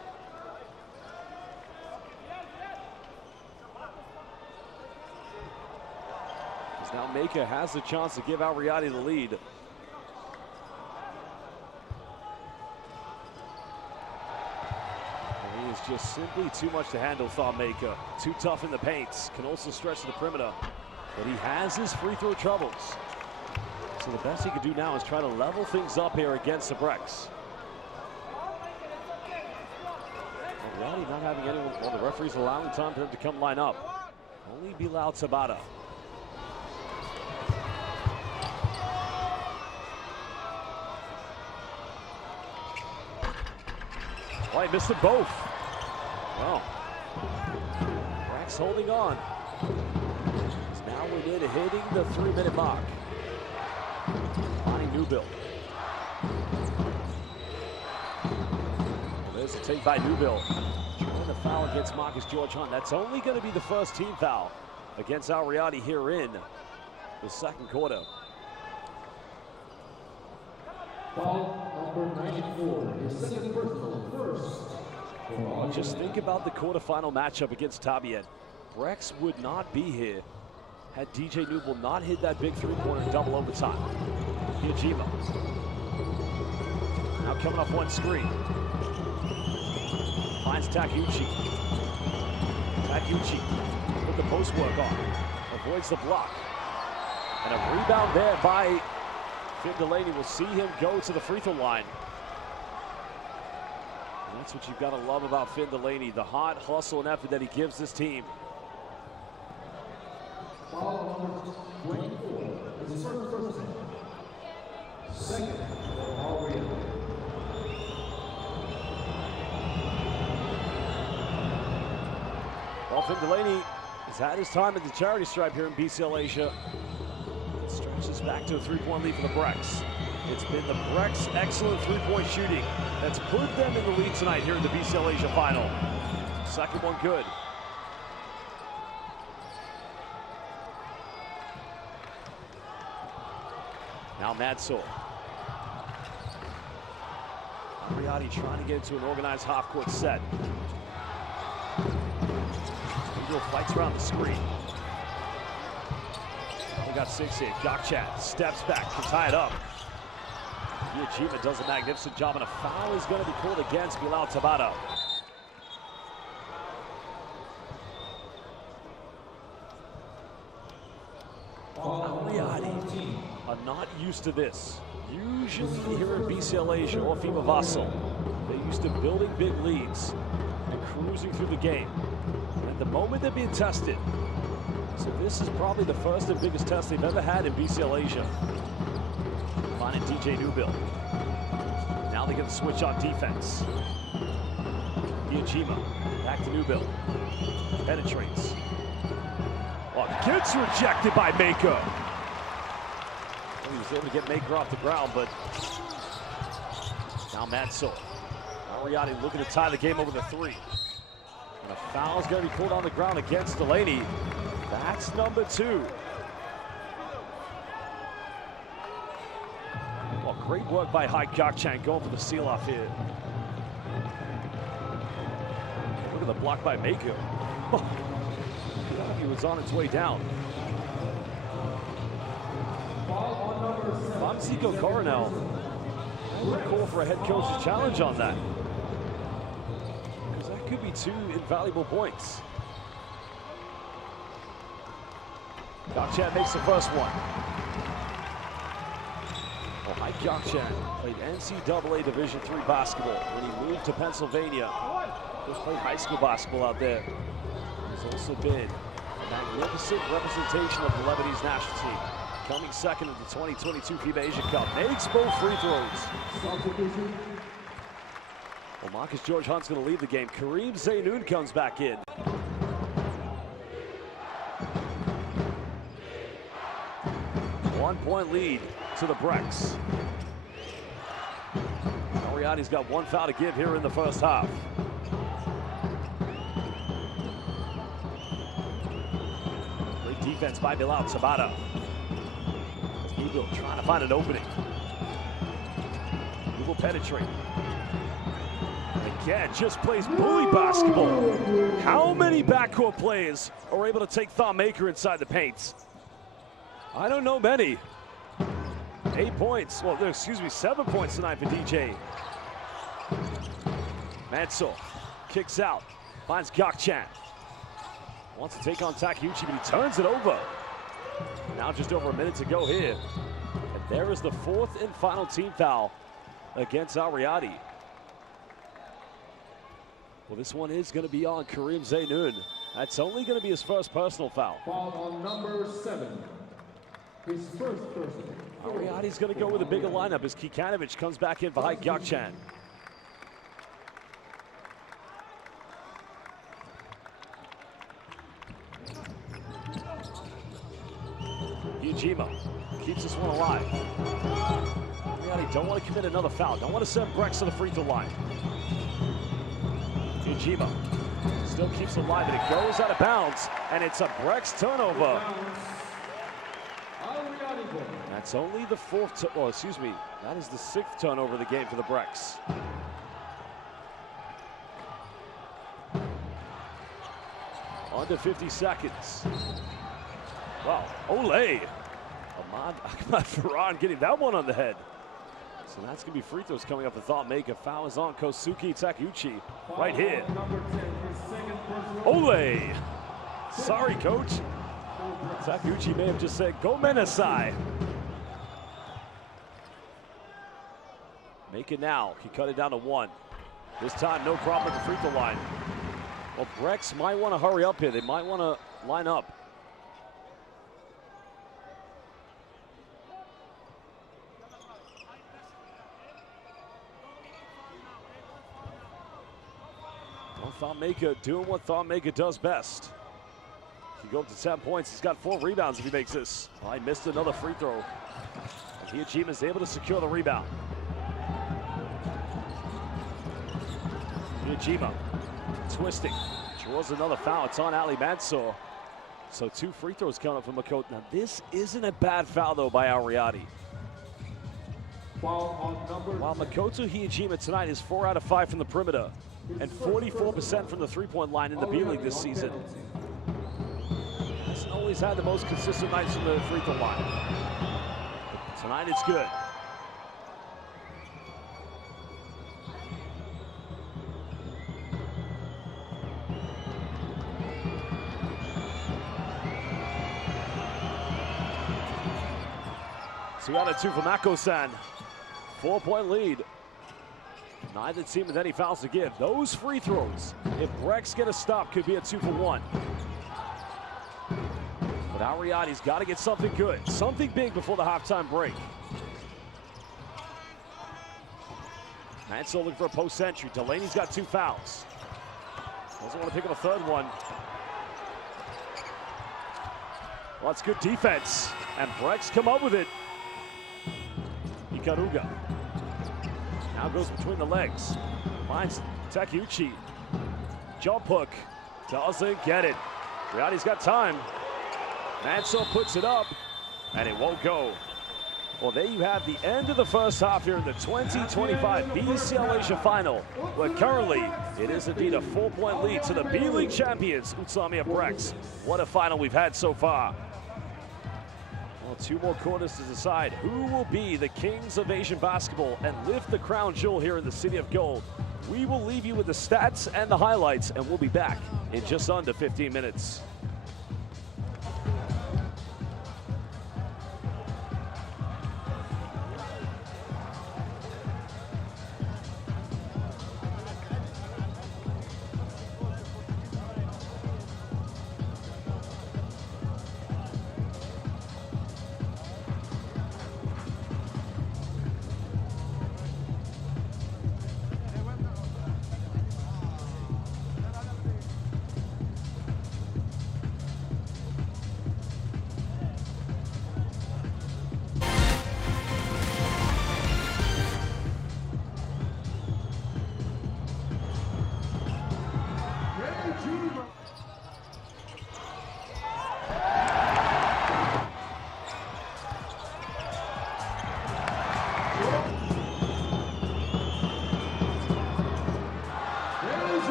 Now Maker has the chance to give out Riyadi the lead. And he is just simply too much to handle, Thonmaker. Too tough in the paints, can also stretch to the perimeter. But he has his free throw troubles. So the best he can do now is try to level things up here against the Brex. Riyadi not having anyone, well, the referee's allowing time for them to come line up. Only Bilal Tabata. Oh, he missed them both. Well, Brex holding on. He's now within hitting the 3-minute mark. Bonnie Newbill. Well, there's a take by Newbill. Trying to foul against Marcus George Hunt. That's only going to be the first team foul against Al Riyadi here in the second quarter. Foul number 94, his second personal, first. Well, just think about the quarterfinal matchup against Tabien. Brex would not be here had DJ Newbill not hit that big three-pointer in double overtime. Yajima. Now coming off one screen. Finds Takeuchi. Takeuchi put the post work on. Avoids the block. And a rebound there by Finn Delaney. Will see him go to the free throw line. And that's what you've got to love about Finn Delaney, the hot hustle and effort that he gives this team. Foul number 24 is his first person. Second, already. Well, Finn Delaney has had his time at the charity stripe here in BCL Asia. It stretches back to a 3-point lead for the Brex. It's been the Brex excellent 3-point shooting that's put them in the lead tonight here in the BCL Asia final. Second one good. Now Madsor. Riyadi trying to get into an organized half-court set. Eagle fights around the screen. We got 6 in. Gokchan steps back to tie it up. Yajima does a magnificent job, and a foul is going to be called against Bilal Tabata. Riyadi are not used to this. Usually here in BCL Asia or FIBA Vassal, they're used to building big leads and cruising through the game. And at the moment they're being tested. So this is probably the first and biggest test they've ever had in BCL Asia. Finding DJ Newbill. Now they get the switch on defense. Yajima back to Newbill. Penetrates. Oh, gets rejected by Maker. He was able to get Maker off the ground, but now Madsor. Now Riyadi looking to tie the game over the 3. And a foul's going to be called on the ground against Delaney. That's number 2. Well, great work by Gokchan going for the seal-off here. Look at the block by Maker. He was on its way down. Fonseca Coronel would call for a head coach's challenge on that, because that could be 2 invaluable points. Gokchan makes the first one. Well, Mike Gokchan played NCAA Division III basketball when he moved to Pennsylvania. Just played high school basketball out there. He's also been a magnificent representation of the Lebanese national team. Coming second in the 2022 FIBA Asia Cup. Makes both free throws. Well, Marcus George Hunt's going to lead the game. Kareem Zaynoun comes back in. 1-point lead to the Brex. Riyadi's got one foul to give here in the first half. Great defense by Bilal Tabata. Eagle trying to find an opening. Eagle penetrate. Again, just plays bully basketball. How many backcourt players are able to take Thon Maker inside the paint? I don't know many. 8 points, well, excuse me, 7 points tonight for DJ. Mansour kicks out, finds Gokchan. Wants to take on Takeuchi, but he turns it over. Now just over a minute to go here. And there is the fourth and final team foul against Al Riyadi. Well, this one is going to be on Kareem Zainoun. That's only going to be his first personal foul. Foul on number 7. His first personal. Al Riyadi's going to go with a bigger lineup as Kikanovic comes back in behind Gokchan. Ujima keeps this one alive. Riyadi don't want to commit another foul. Don't want to send Brex to the free throw line. Ujima still keeps it alive, and it goes out of bounds, and it's a Brex turnover. That's only the fourth, that is the sixth turnover of the game for the Brex. Under 50 seconds. Wow, Ole. Ahmad Farhan getting that one on the head. So that's going to be free throws coming up. The Thon Maker. Foul is on Kosuke Takeuchi right here. Ole. Sorry, coach. Takeuchi may have just said, go Menasai. Make it now. He cut it down to 1. This time, no problem at the free throw line. Well, Brex might want to hurry up here. They might want to line up. Thon Maker doing what Thon Maker does best. He go up to 10 points. He's got 4 rebounds if he makes this. Oh, he missed another free throw. Hiyajima is able to secure the rebound. Hiyajima twisting. Draws another foul. It's on Ali Mansour. So 2 free throws coming up from Makoto. Now this isn't a bad foul though by Al Riyadi. While Makoto Hiyajima tonight is 4 out of 5 from the perimeter and 44% from the three-point line in the B-League this season. Hasn't always had the most consistent nights from the free throw line. But tonight it's good. So we got a 2 for Mako-san. 4-point lead. Neither team with any fouls to give. Those free throws, if Brex get a stop, could be a 2 for 1. But Al Riyadi's got to get something good, something big before the halftime break. Mansour looking for a post entry. Delaney's got 2 fouls. Doesn't want to pick up a third one. Well, that's good defense. And Brex come up with it. Ikaruga. Now goes between the legs. Finds Takeuchi. Jump hook. Doesn't get it. Riyadi's got time. Mansour puts it up. And it won't go. Well, there you have the end of the first half here in the 2025 BCL Asia Final, where currently it is indeed a 4-point lead to the B-League champions, Utsunomiya Brex. What a final we've had so far. Well, 2 more quarters to decide who will be the kings of Asian basketball and lift the crown jewel here in the City of Gold. We will leave you with the stats and the highlights, and we'll be back in just under 15 minutes.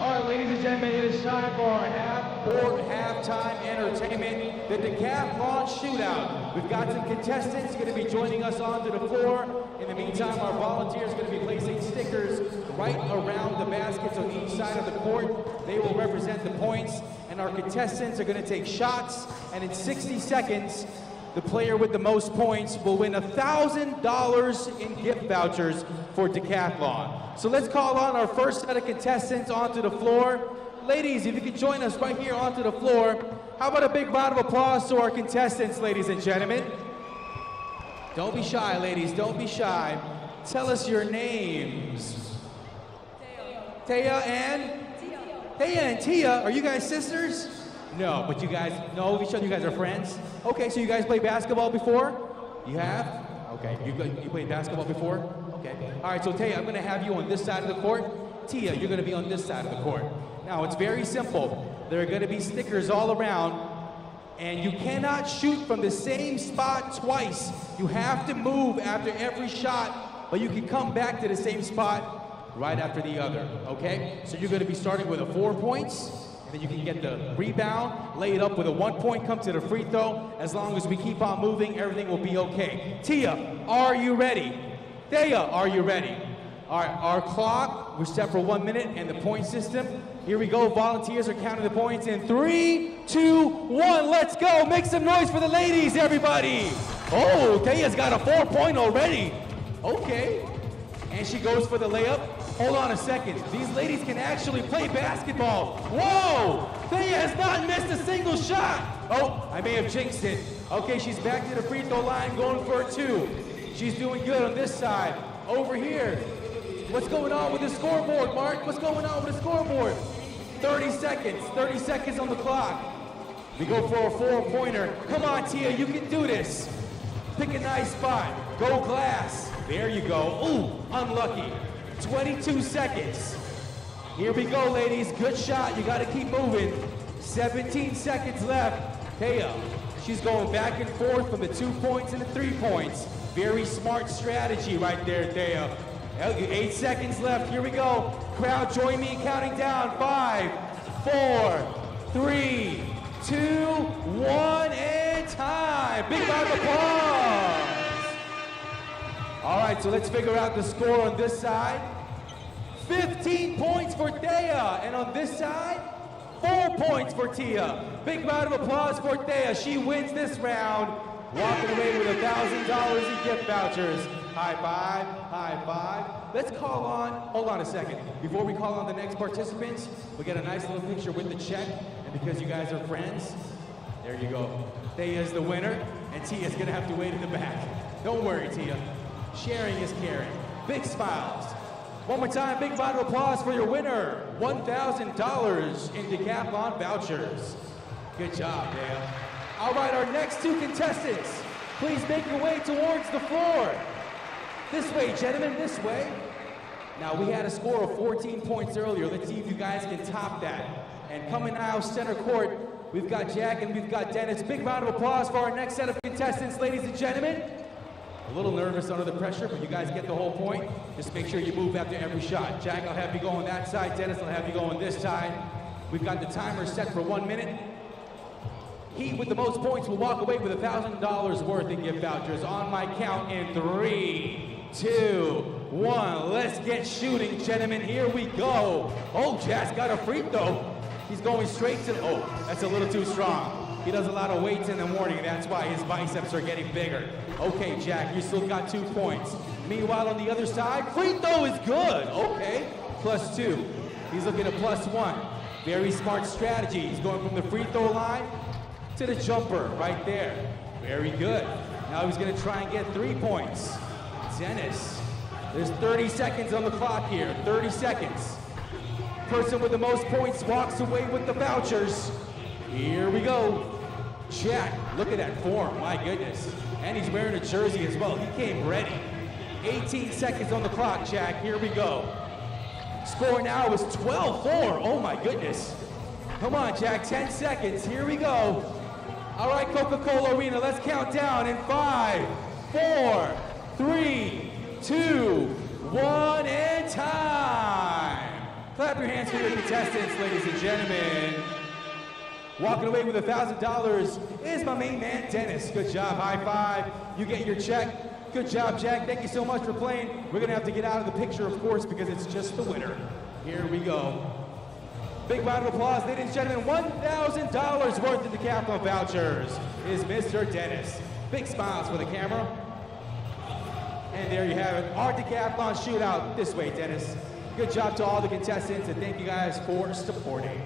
All right, ladies and gentlemen, it is time for our halftime entertainment, the decathlon shootout. We've got some contestants going to be joining us onto the floor. In the meantime, our volunteers are going to be placing stickers right around the baskets on each side of the court. They will represent the points, and our contestants are going to take shots, and in 60 seconds, the player with the most points will win $1,000 in gift vouchers for decathlon. So let's call on our first set of contestants onto the floor. Ladies, if you could join us right here onto the floor. How about a big round of applause to our contestants, ladies and gentlemen? Don't be shy, ladies, don't be shy. Tell us your names. Taya and Tia, are you guys sisters? No, but you guys know each other, you guys are friends? Okay, so you guys played basketball before? You have? Okay, you played basketball before? Okay. All right, so Taya, I'm gonna have you on this side of the court. Tia, you're gonna be on this side of the court. Now, it's very simple. There are gonna be stickers all around, and you cannot shoot from the same spot twice. You have to move after every shot, but you can come back to the same spot right after the other, okay? So you're gonna be starting with 4 points, and then you can get the rebound, lay it up with a 1 point, come to the free throw. As long as we keep on moving, everything will be okay. Tia, are you ready? Thea, are you ready? All right, our clock, we're set for 1 minute, and the point system. Here we go, volunteers are counting the points in 3, 2, 1, let's go. Make some noise for the ladies, everybody. Oh, Thea's got a 4 point already. Okay, and she goes for the layup. Hold on a second, these ladies can actually play basketball. Whoa, Thea has not missed a single shot. Oh, I may have jinxed it. Okay, she's back to the free throw line, going for a 2. She's doing good on this side. Over here, what's going on with the scoreboard, Mark? What's going on with the scoreboard? 30 seconds on the clock. We go for a 4-pointer. Come on, Tia, you can do this. Pick a nice spot. Go glass. There you go. Ooh, unlucky. 22 seconds. Here we go, ladies. Good shot. You got to keep moving. 17 seconds left. Tia, she's going back and forth from the 2 points and the 3 points. Very smart strategy right there, Thea. 8 seconds left. Here we go. Crowd, join me in counting down. 5, 4, 3, 2, 1, and time. Big round of applause. All right, so let's figure out the score on this side. 15 points for Thea, and on this side, 4 points for Tia. Big round of applause for Thea. She wins this round, walking away with $1,000 in gift vouchers. High five, high five. Let's call on, hold on a second. Before we call on the next participants, we get a nice little picture with the check. And because you guys are friends, there you go. Thea's the winner, and Tia's gonna have to wait in the back. Don't worry, Tia. Sharing is caring. Big smiles. One more time, big round of applause for your winner. $1,000 in decathlon vouchers. Good job, Thea. All right, our next 2 contestants, please make your way towards the floor. This way, gentlemen, this way. Now, we had a score of 14 points earlier. Let's see if you guys can top that. And coming out center court, we've got Jack and we've got Dennis. Big round of applause for our next set of contestants, ladies and gentlemen. A little nervous under the pressure, but you guys get the whole point. Just make sure you move after every shot. Jack, I'll have you go on that side. Dennis, I'll have you go on this side. We've got the timer set for 1 minute. He with the most points will walk away with $1,000 worth in gift vouchers. On my count in 3, 2, 1. Let's get shooting, gentlemen. Here we go. Oh, Jack's got a free throw. He's going straight to, oh, that's a little too strong. He does a lot of weights in the morning. That's why his biceps are getting bigger. Okay, Jack, you still got 2 points. Meanwhile, on the other side, free throw is good. Okay, +2. He's looking at +1. Very smart strategy. He's going from the free throw line to the jumper right there. Very good. Now he's gonna try and get 3 points. Dennis, there's 30 seconds on the clock here, 30 seconds. Person with the most points walks away with the vouchers. Here we go. Jack, look at that form, my goodness. And he's wearing a jersey as well. He came ready. 18 seconds on the clock, Jack, here we go. Score now is 12-4, oh my goodness. Come on, Jack, 10 seconds, here we go. All right, Coca-Cola Arena, let's count down in 5, 4, 3, 2, 1, and time. Clap your hands for your contestants, ladies and gentlemen. Walking away with $1,000 is my main man, Dennis. Good job, high five. You get your check. Good job, Jack. Thank you so much for playing. We're gonna have to get out of the picture, of course, because it's just the winner. Here we go. Big round of applause, ladies and gentlemen. $1,000 worth of decathlon vouchers is Mr. Dennis. Big smiles for the camera. And there you have it, our decathlon shootout. This way, Dennis. Good job to all the contestants, and thank you guys for supporting.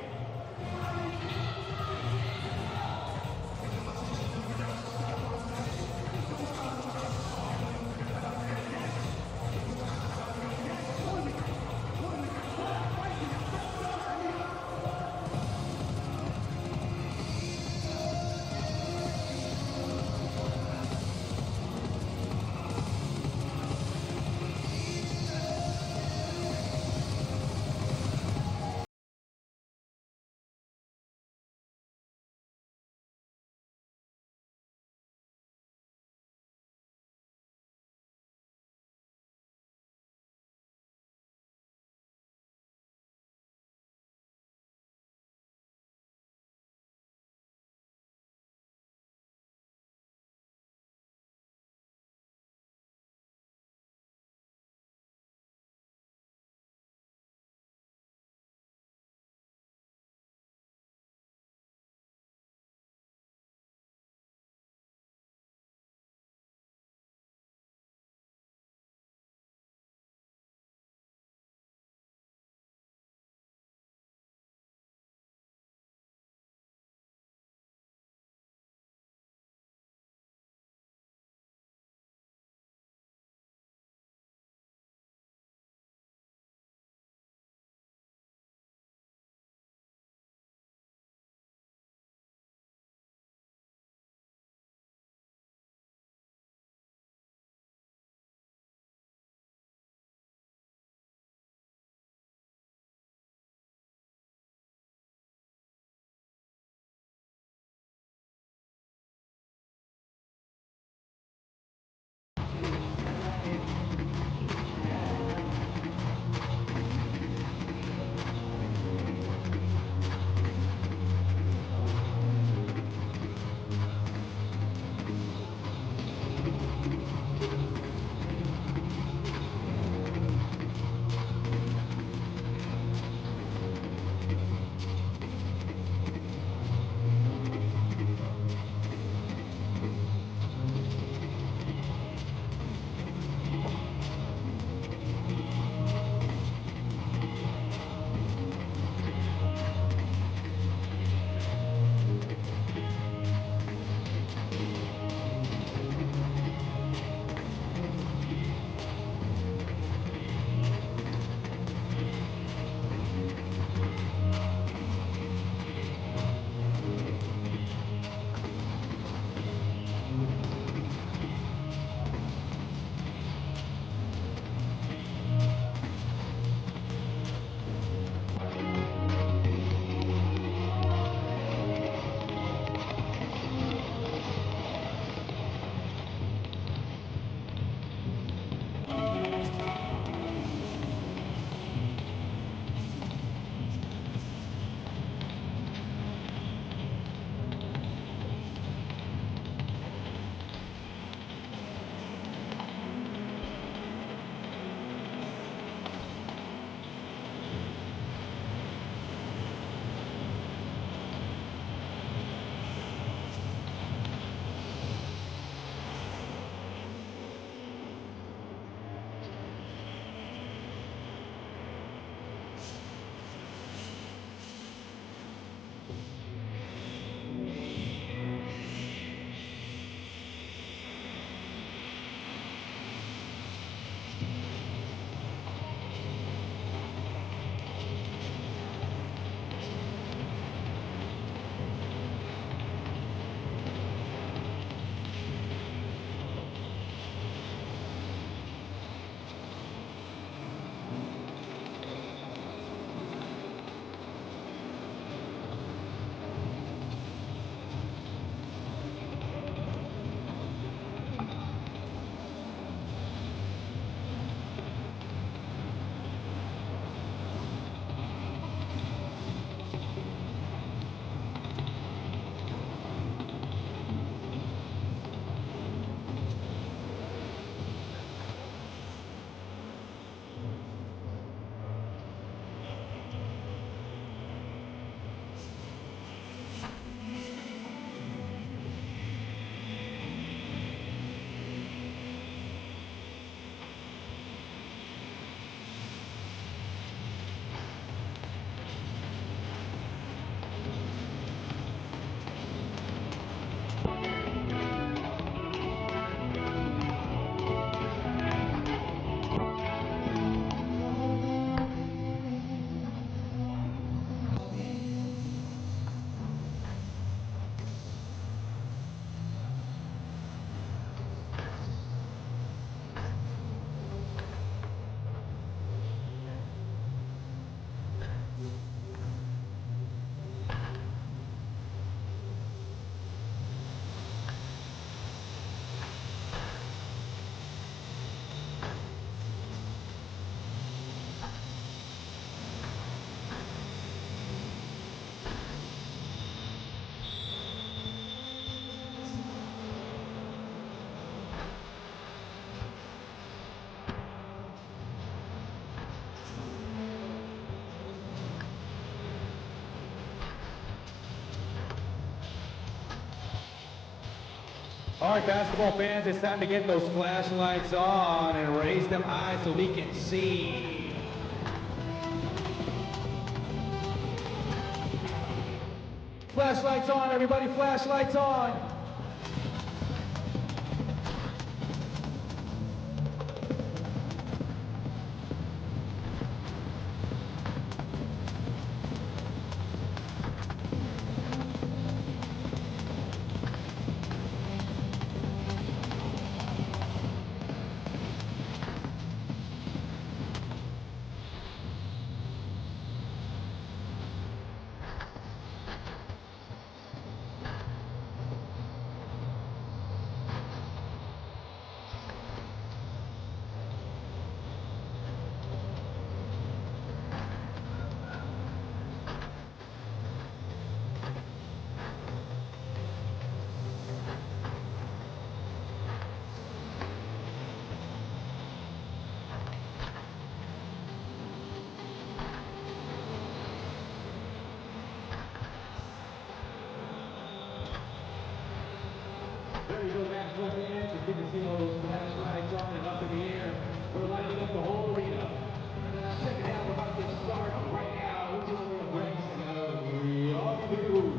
All right, basketball fans, it's time to get those flashlights on and raise them high so we can see. Flashlights on, everybody, flashlights on. There you go, basketball fans. As you can see all those flashlights on and up in the air. We're lighting up the whole arena. Second half about to start right now. Utsunomiya Brex and Riyadi Beirut.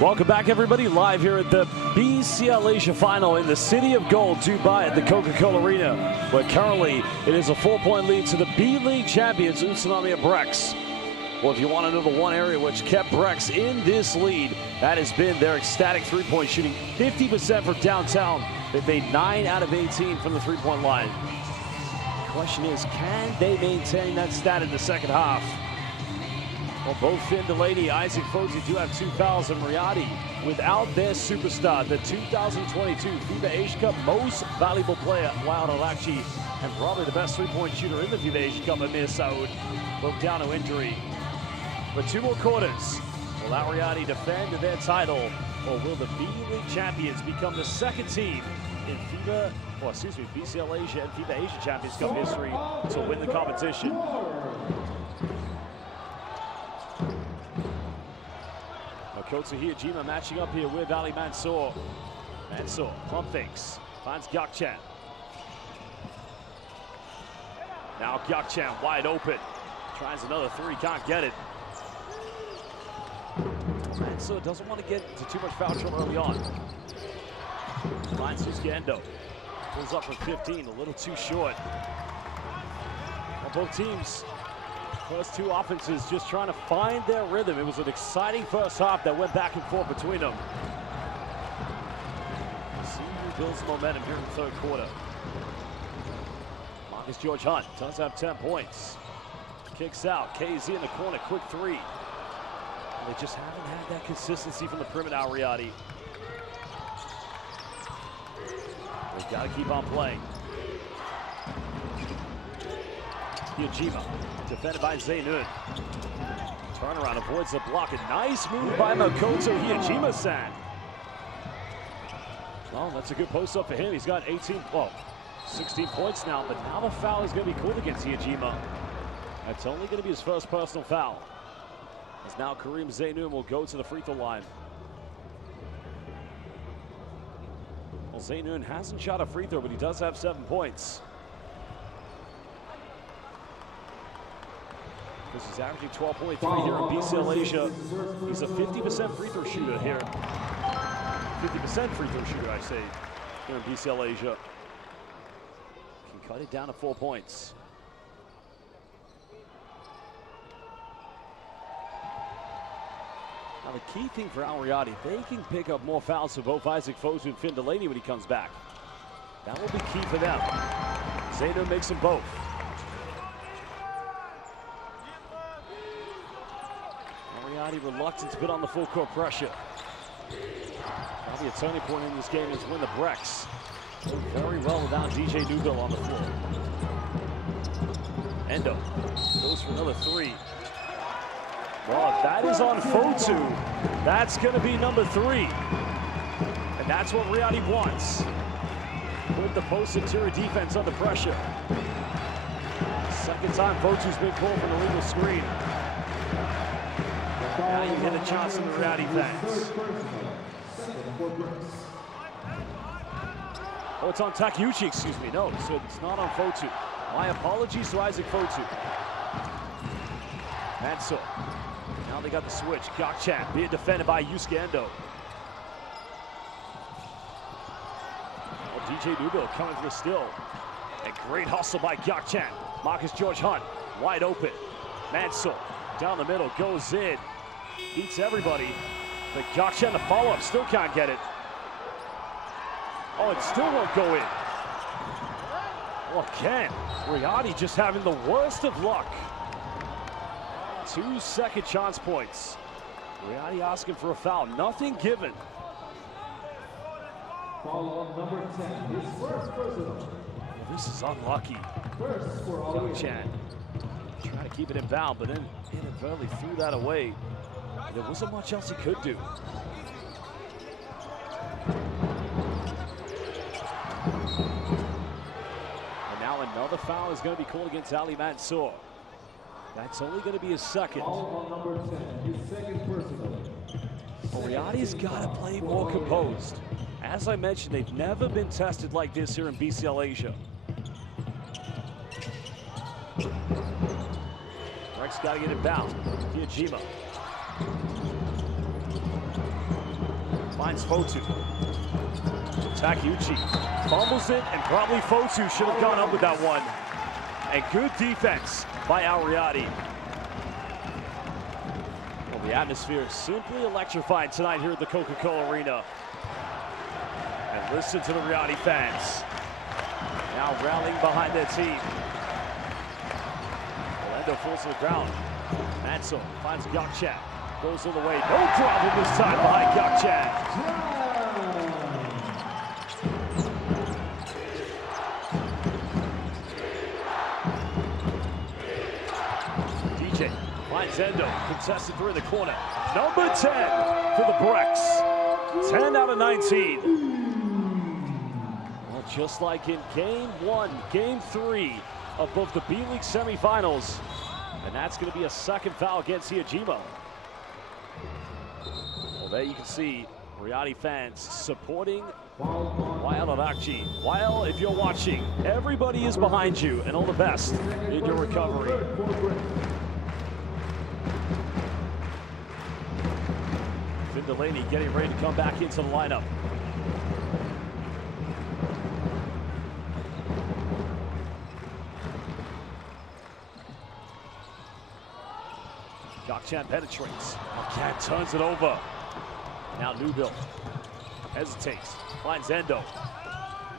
Welcome back, everybody. Live here at the BCL Asia Final in the City of Gold, Dubai, at the Coca-Cola Arena, where currently it is a 4-point lead to the B-League champions, Utsunomiya Brex. Well, if you want to know the one area which kept Brex in this lead, that has been their ecstatic three-point shooting. 50% from downtown. They've made 9 out of 18 from the three-point line. The question is, can they maintain that stat in the second half? Well, both Finn Delaney, Isaac Fozy do have 2 fouls, and Riyadi, without their superstar, the 2022 FIBA Asia Cup most valuable player, Wael Alakci, and probably the best three-point shooter in the FIBA Asia Cup, Amir Saud, broke down to injury. But 2 more quarters. Will Al Riyadi defend their title, or will the B-League champions become the second team in FIBA, or excuse me, BCL Asia and FIBA Asia Champions Cup history to win the competition? Kotsu Hiyajima matching up here with Ali Mansour. Mansour, pump fakes, finds Gyakchan. Now Gyakchan wide open. Tries another 3, can't get it. Mansour doesn't want to get into too much foul trouble early on. Finds Susgando. Pulls up from 15, a little too short. Well, both teams, first 2 offenses just trying to find their rhythm. It was an exciting first half that went back and forth between them. CU builds momentum here in the third quarter. Marcus George Hunt does have 10 points. Kicks out, KZ in the corner, quick 3. And they just haven't had that consistency from the perimeter, Al Riyadi. They've got to keep on playing. Hiyajima, defended by Zainun. Turnaround, avoids the block. A nice move by Makoto Hiyajima-san. Well, that's a good post-up for him. He's got 16 points now, but now the foul is going to be called against Hiyajima. That's only going to be his first personal foul. As now Kareem Zainun will go to the free throw line. Well, Zainun hasn't shot a free throw, but he does have 7 points. This is averaging 12.3 here in BCL Asia. He's a 50% free throw shooter here. 50% free throw shooter, I say, here in BCL Asia. Can cut it down to 4 points. Now the key thing for Al Riyadi, they can pick up more fouls for both Isaac Fozy and Finn Delaney when he comes back. That will be key for them. Zainun makes them both. Riyadi reluctant to put on the full court pressure. Probably a turning point in this game is when the Brex doing very well without DJ Newbill on the floor. Endo goes for another three. Well, if that is on Fotu, that's going to be number 3. And that's what Riyadi wants. Put the post interior defense under pressure. Second time Fotu's been called for the legal screen. Now you get a chance in the Riyadi fans. Oh, it's on Takeuchi, excuse me. No, so it's not on Fotu. My apologies to Isaac Fotu. Manso. Now they got the switch. Gakchan being defended by Yusuke Endo. Well, DJ Newbill coming through still. A great hustle by Gakchan. Marcus George Hunt wide open. Manso down the middle, goes in. Beats everybody. But Gakchan, the follow-up, still can't get it. Oh, it still won't go in. Well, again, Riyadi just having the worst of luck. 2 second chance points. Riyadi asking for a foul, nothing given. Foul on number 10, his first personal. This is unlucky. First for all Gakchan trying to keep it inbound, but then inadvertently threw that away. There wasn't much else he could do. And now another foul is going to be called against Ali Mansour. That's only going to be his second. Foul on number 10, his second personal. Well, Riyadi's got to play more composed. As I mentioned, they've never been tested like this here in BCL Asia. Brex got to get it down. Kiyojima finds Fotu. Takeuchi fumbles it, and probably Fotu should have gone up with that one. And good defense by Al Riyadi. Well, the atmosphere is simply electrified tonight here at the Coca-Cola Arena. And listen to the Riyadi fans now rallying behind their team. Orlando falls to the ground. Manso finds Gakchan. Goes all the way. No problem this time behind Gakchan. DJ finds Endo. Contested through the corner. Number 10 for the Brex. 10 out of 19. Well, just like in Game 1, Game 3 of both the B-League semifinals. And that's going to be a second foul against Kiyojima. Well, there you can see Riyadi fans supporting Wael Arakji. Wael, if you're watching, everybody is behind you, and all the best in your recovery. Finn Delaney getting ready to come back into the lineup. Gakchan penetrates. Gakchan turns it over. Now Newbill hesitates. Finds Endo.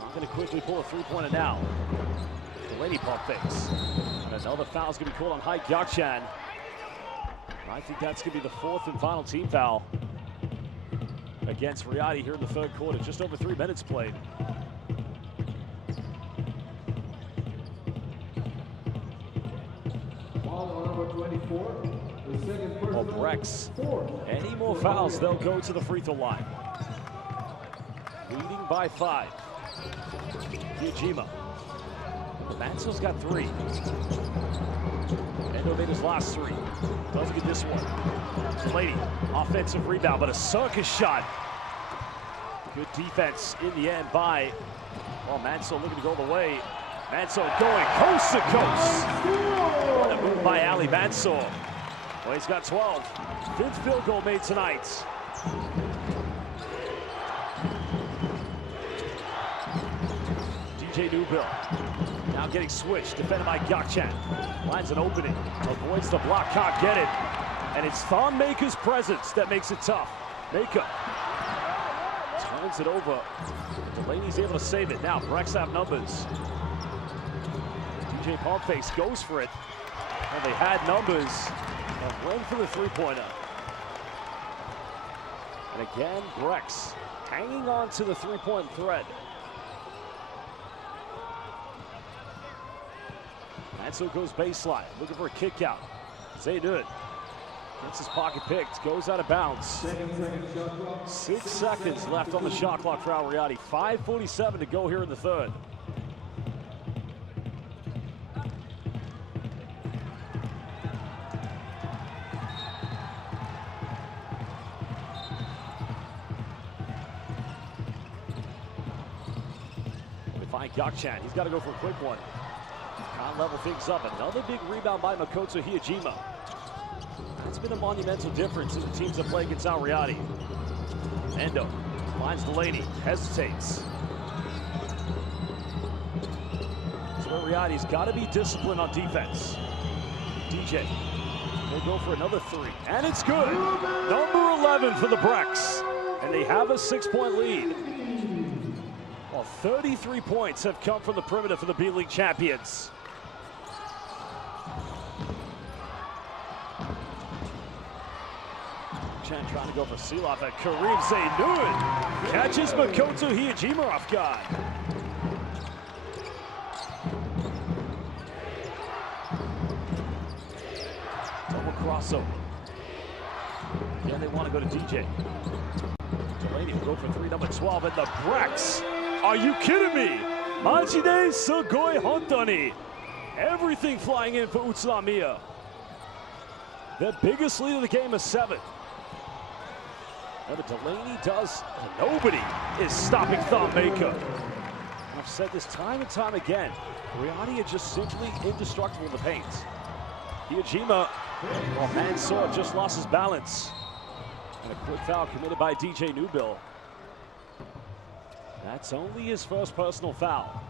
Not going to quickly pull a three-pointer now. Delaney pump fakes. And another foul is going to be called on Hai Gakchan. I think that's going to be the 4th and final team foul against Riyadi here in the 3rd quarter. Just over 3 minutes played. Foul on number 24. Well, Brex, any more fouls, they'll go to the free throw line. Leading by 5. Kiyojima. Manso's got 3. Endo made his last 3. Doesn't get this one. Delaney, offensive rebound, but a circus shot. Good defense in the end by, well, Manso looking to go the way. Manso going coast to coast. What a move by Ali Mansour. Well, he's got 12. 5th field goal made tonight. DJ Newbill now getting switched, defended by Gakchan. Finds an opening, avoids the block, can't get it. And it's Thon Maker's presence that makes it tough. Maker turns it over. Delaney's able to save it. Now, Brex have numbers. DJ Pompface goes for it. And they had numbers. Went for the three-pointer. And again, Brex hanging on to the three-point thread. And so goes baseline, looking for a kick out. Zaydud gets his pocket picked, goes out of bounds. 6 seconds left on the shot clock for Al Riyadi. 5:47 to go here in the third. They find Gakchan, he's got to go for a quick one. Can't level things up. Another big rebound by Makoto Hiyajima. That's been a monumental difference in the teams that play against Al Riyadi. Endo finds Delaney, hesitates. So Riyadi's got to be disciplined on defense. DJ, they go for another three, and it's good. Number 11 for the Brex, and they have a 6-point lead. Well, 33 points have come from the perimeter for the B-League champions. Chen trying to go for seal-off, and Kareem Zaydud catches Makoto Hiyajima off guard. Double crossover. Yeah, they want to go to DJ. Delaney will go for three, number 12, and the Brex. Are you kidding me? Majide Sugoi Hontoni. Everything flying in for Utsunomiya. Their biggest lead of the game is 7. But Delaney does. Nobody is stopping Thonmaker. I've said this time and time again. Riyadi are just simply indestructible in the paint. Hiyajima, well, Mansour just lost his balance. And a quick foul committed by DJ Newbill. That's only his first personal foul.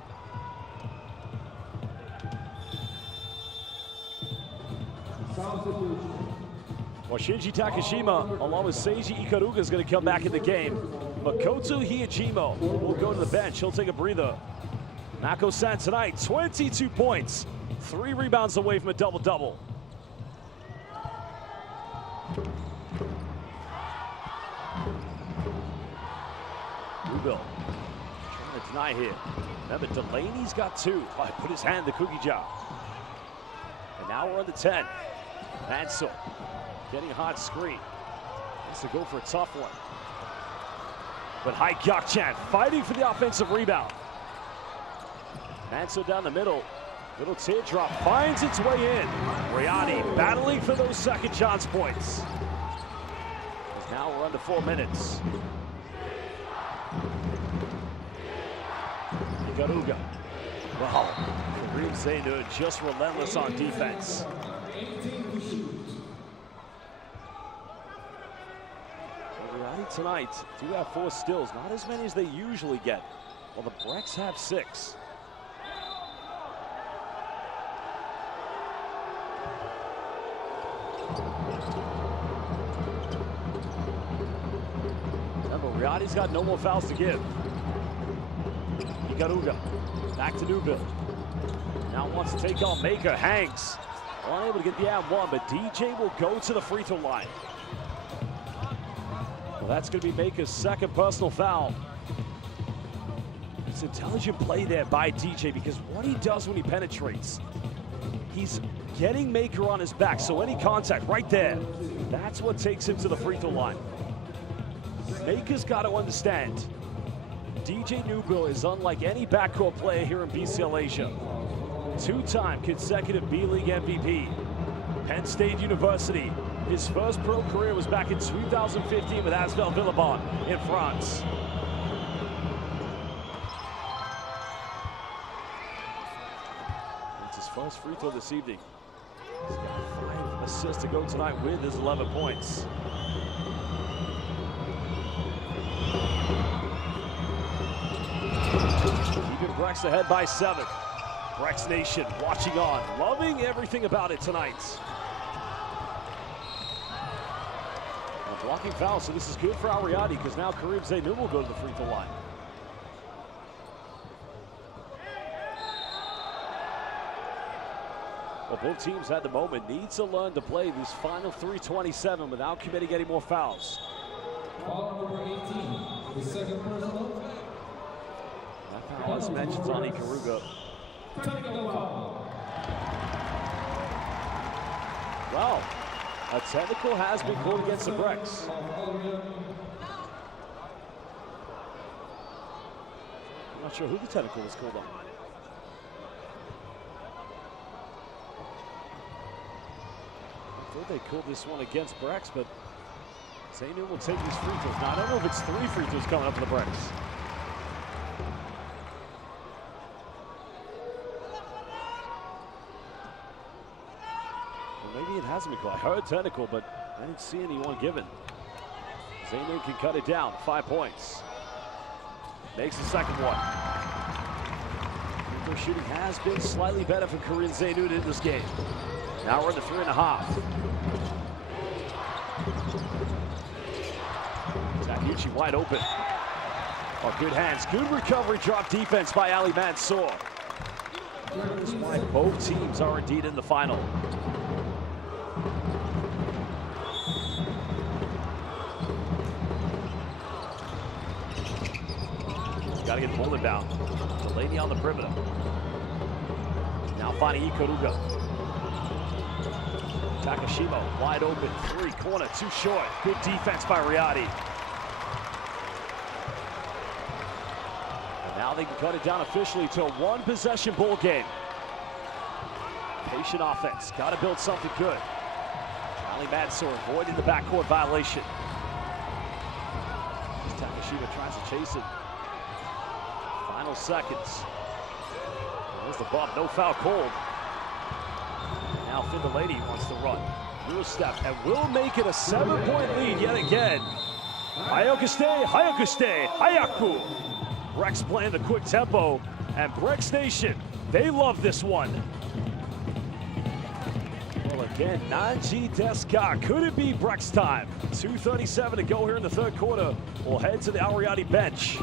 Well, Shinji Takashima, along with Seiji Ikaruga, is going to come back in the game. Makoto Hiyajima will go to the bench. He'll take a breather. Mako-san tonight, 22 points. 3 rebounds away from a double-double. Newbill trying to deny here. Remember, Delaney's got 2. Oh, put his hand in the cookie jar. And now we're on the 10. Mansour getting a hot screen. Has to go for a tough one. But Hai Gakchan fighting for the offensive rebound. Mansour down the middle. Little teardrop finds its way in. Riyadi battling for those second chance points. As now we're under 4 minutes. Ikaruga. Wow. Kareem Zaydud just relentless on defense. Riyadi tonight do have 4 steals, not as many as they usually get. Well, the Brex have 6. Remember, Riyadi's got no more fouls to give. Ikaruga back to Newbill. Now wants to take on Maker, hangs. Unable to get the and-one, but DJ will go to the free throw line. Well, that's going to be Maker's second personal foul. It's intelligent play there by DJ, because what he does when he penetrates, he's getting Maker on his back, so any contact right there, that's what takes him to the free throw line. Maker's got to understand, DJ Newbill is unlike any backcourt player here in BCL Asia. 2-time consecutive B-League MVP. Penn State University. His first pro career was back in 2015 with Asvel Villebon in France. It's his first free throw this evening. He's got 5 assists to go tonight with his 11 points. Keeping Brex ahead by 7. Brex Nation watching on, loving everything about it tonight. A blocking foul, so this is good for Al Riyadi, because now Kareem Zaydud will go to the free throw line. Well, both teams at the moment need to learn to play these final 3:27 without committing any more fouls. The second personal. That foul, as mentioned, on Ikaruga. Well, a technical has been called against the Brex. I'm not sure who the technical was called on. I thought they called this one against Brex, but Zainu will take these free throws. Now, I don't know if it's 3 free throws coming up for the Brex. Well, maybe it hasn't been called. I heard technical, but I didn't see anyone given. Zainu can cut it down, 5 points. Makes the second one. Free throw shooting has been slightly better for Korean Zainu in this game. Now we're at the 3.5. Takuchi wide open. Oh, good hands. Good recovery drop defense by Ali Mansour. That's why both teams are indeed in the final. Got to get the ball inbound. Delaney on the perimeter. Now finding Ikaruga. Takashima wide open, 3 corner, too short. Good defense by Riyadi. And now they can cut it down officially to a 1-possession ball game. Patient offense, got to build something good. Ali Mansour avoiding the backcourt violation. Takashima tries to chase it. Final seconds. There's the bump, no foul called. Now Delaney wants to run. Little step, and will make it a 7-point lead yet again. Hayakuste, Hayakuste, Hayaku. Brex playing the quick tempo, and Brex Nation, they love this one. Well, again, Nanji Deska. Could it be Brex time? 2:37 to go here in the third quarter. We'll head to the Riyadi bench.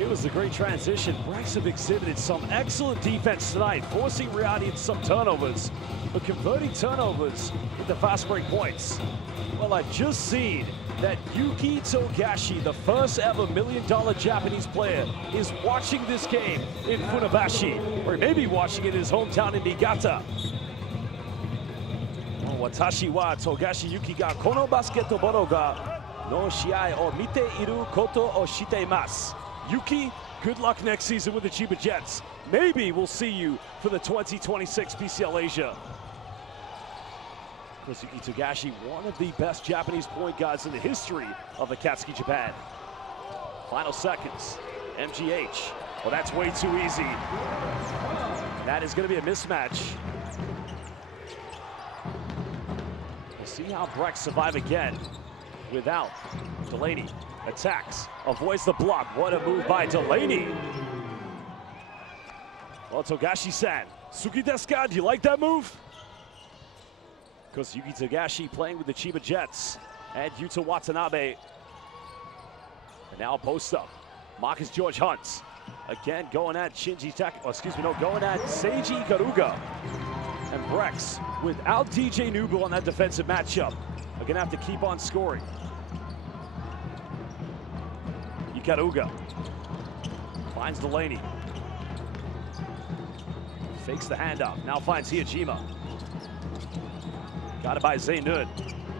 It was a great transition. Brex have exhibited some excellent defense tonight, forcing Riyadi into some turnovers, but converting turnovers into fast break points. Well, I've just seen that Yuki Togashi, the first ever $1 million Japanese player, is watching this game in Funabashi, or maybe watching it in his hometown in Niigata. Watashi wa Togashi Yuki ga kono basketball ga no shiai o mite iru koto o shite imasu. Yuki, good luck next season with the Chiba Jets. Maybe we'll see you for the 2026 PCL Asia. Yuki Togashi, one of the best Japanese point guards in the history of Akatsuki Japan. Final seconds. MGH. Well, that's way too easy. That is going to be a mismatch. We'll see how Brex survive again without Delaney. Attacks, avoids the block. What a move by Delaney. Well, Togashi-san, Suki desu ka? Do you like that move? Because Yuki Togashi playing with the Chiba Jets and Yuta Watanabe. And now post up. Marcus George Hunt. Again, going at going at Seiji Ikaruga. And Brex, without DJ Nubu on that defensive matchup, are gonna have to keep on scoring. Ikaruga finds Delaney. Fakes the handoff, now finds Hiyajima. Got it by Zainun.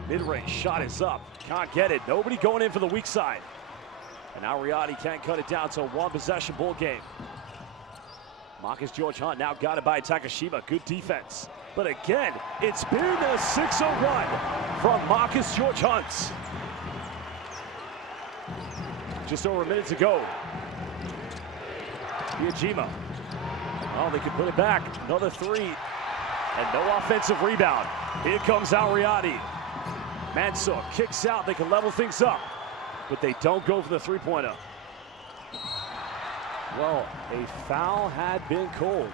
Mid-range shot is up. Can't get it. Nobody going in for the weak side. And now Riyadi can't cut it down to a one-possession ball game. Marcus George Hunt now got it by Takashima. Good defense. But again, it's been a 6-0-1 from Marcus George Hunt. Just over a minute to go. Riyadi. Oh, they could put it back. Another three. And no offensive rebound. Here comes Al Riyadi. Mansour kicks out. They can level things up. But they don't go for the three-pointer. Well, a foul had been called.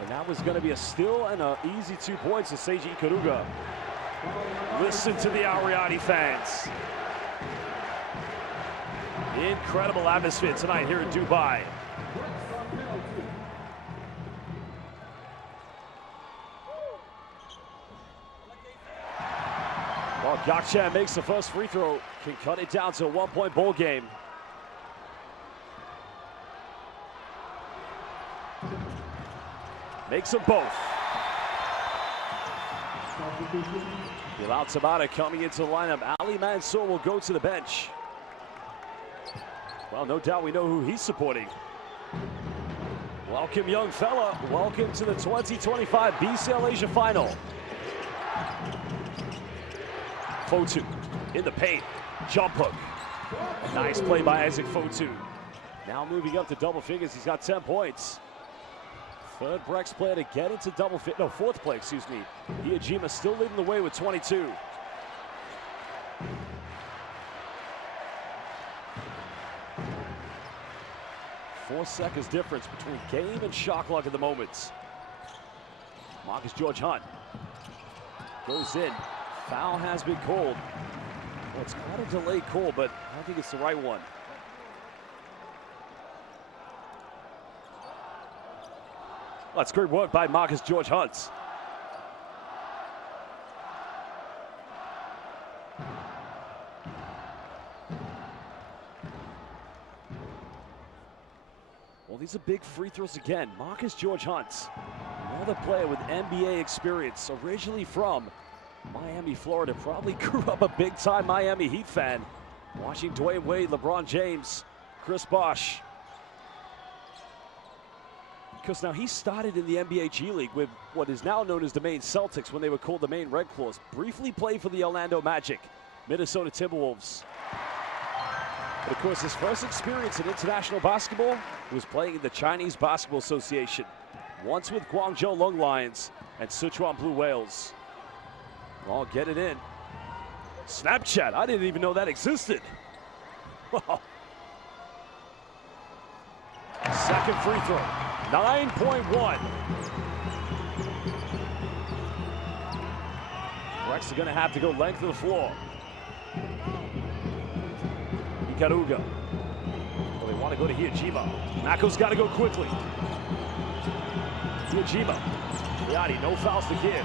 And that was going to be a steal and an easy 2 points to Seiji Ikaruga. Listen to the Al Riyadi fans. Incredible atmosphere tonight here in Dubai. Well, Gakchan makes the first free throw, can cut it down to a 1-point ball game. Makes them both. Bilal Tabata coming into the lineup. Ali Mansour will go to the bench. Well, no doubt we know who he's supporting. Welcome, young fella. Welcome to the 2025 BCL Asia Final. Fotu in the paint. Jump hook. Nice play by Isaac Fotu. Now moving up to double figures. He's got 10 points. Third Brex player to get into double fit. No, fourth play, excuse me. Iajima still leading the way with 22. Four seconds difference between game and shot clock at the moment. Marcus George Hunt goes in. Foul has been called. Well, it's quite a delayed call, but I think it's the right one. Well, that's great work by Marcus George Hunt. Well, these are big free throws again. Marcus George Hunt, another player with NBA experience, originally from Miami, Florida. Probably grew up a big-time Miami Heat fan. Watching Dwayne Wade, LeBron James, Chris Bosh. Because now he started in the NBA G League with what is now known as the Maine Celtics when they were called the Maine Red Claws. Briefly played for the Orlando Magic, Minnesota Timberwolves. But of course, his first experience in international basketball was playing in the Chinese Basketball Association. Once with Guangzhou Long Lions and Sichuan Blue Whales. Well, get it in. Snapchat, I didn't even know that existed. Wow. Second free throw, 9.1. Brex are gonna have to go length of the floor. Ikaruga. Well, they want to go to Iajima. Mako's got to go quickly. Iajima. Riyadi, no fouls to give.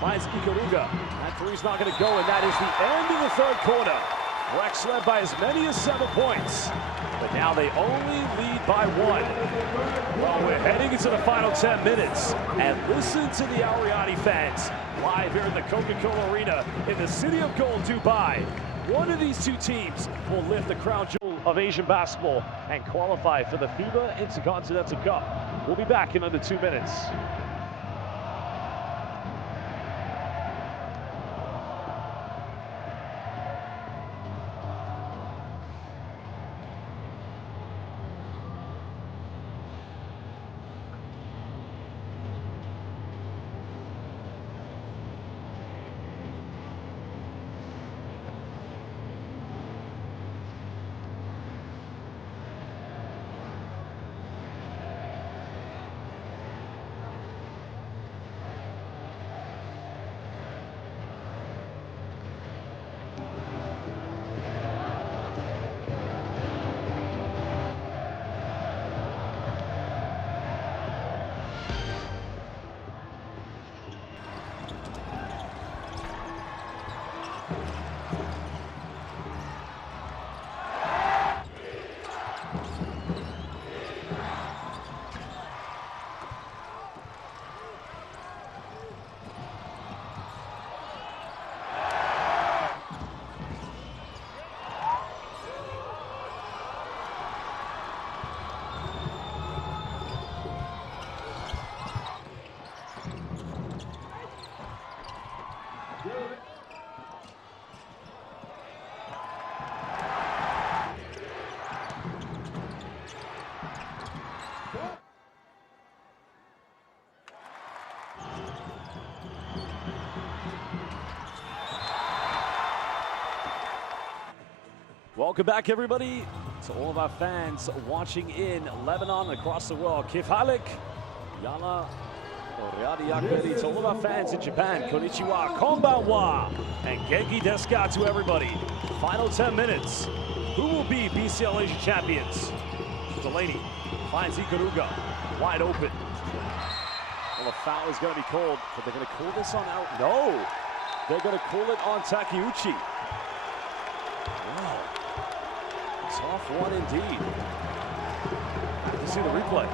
Finds Ikaruga. That three's not going to go, and that is the end of the third quarter. Brex led by as many as 7 points, but now they only lead by 1. Well, we're heading into the final 10 minutes, and listen to the Al Riyadi fans live here in the Coca-Cola Arena in the City of Gold, Dubai. One of these two teams will lift the crown jewel of Asian basketball and qualify for the FIBA Intercontinental Cup. We'll be back in under 2 minutes. Welcome back, everybody, to all of our fans watching in Lebanon and across the world. Kif Halik, Yana, Riyadi Beirut, to all of our fans in Japan. Konnichiwa, konbanwa, and genki desu ka to everybody. Final 10 minutes. Who will be BCL Asia champions? Delaney finds Ikaruga wide open. Well, a foul is going to be called, but they're going to call this on out. No, they're going to call it on Takeuchi. Wow. Tough one indeed. Let's see the replay.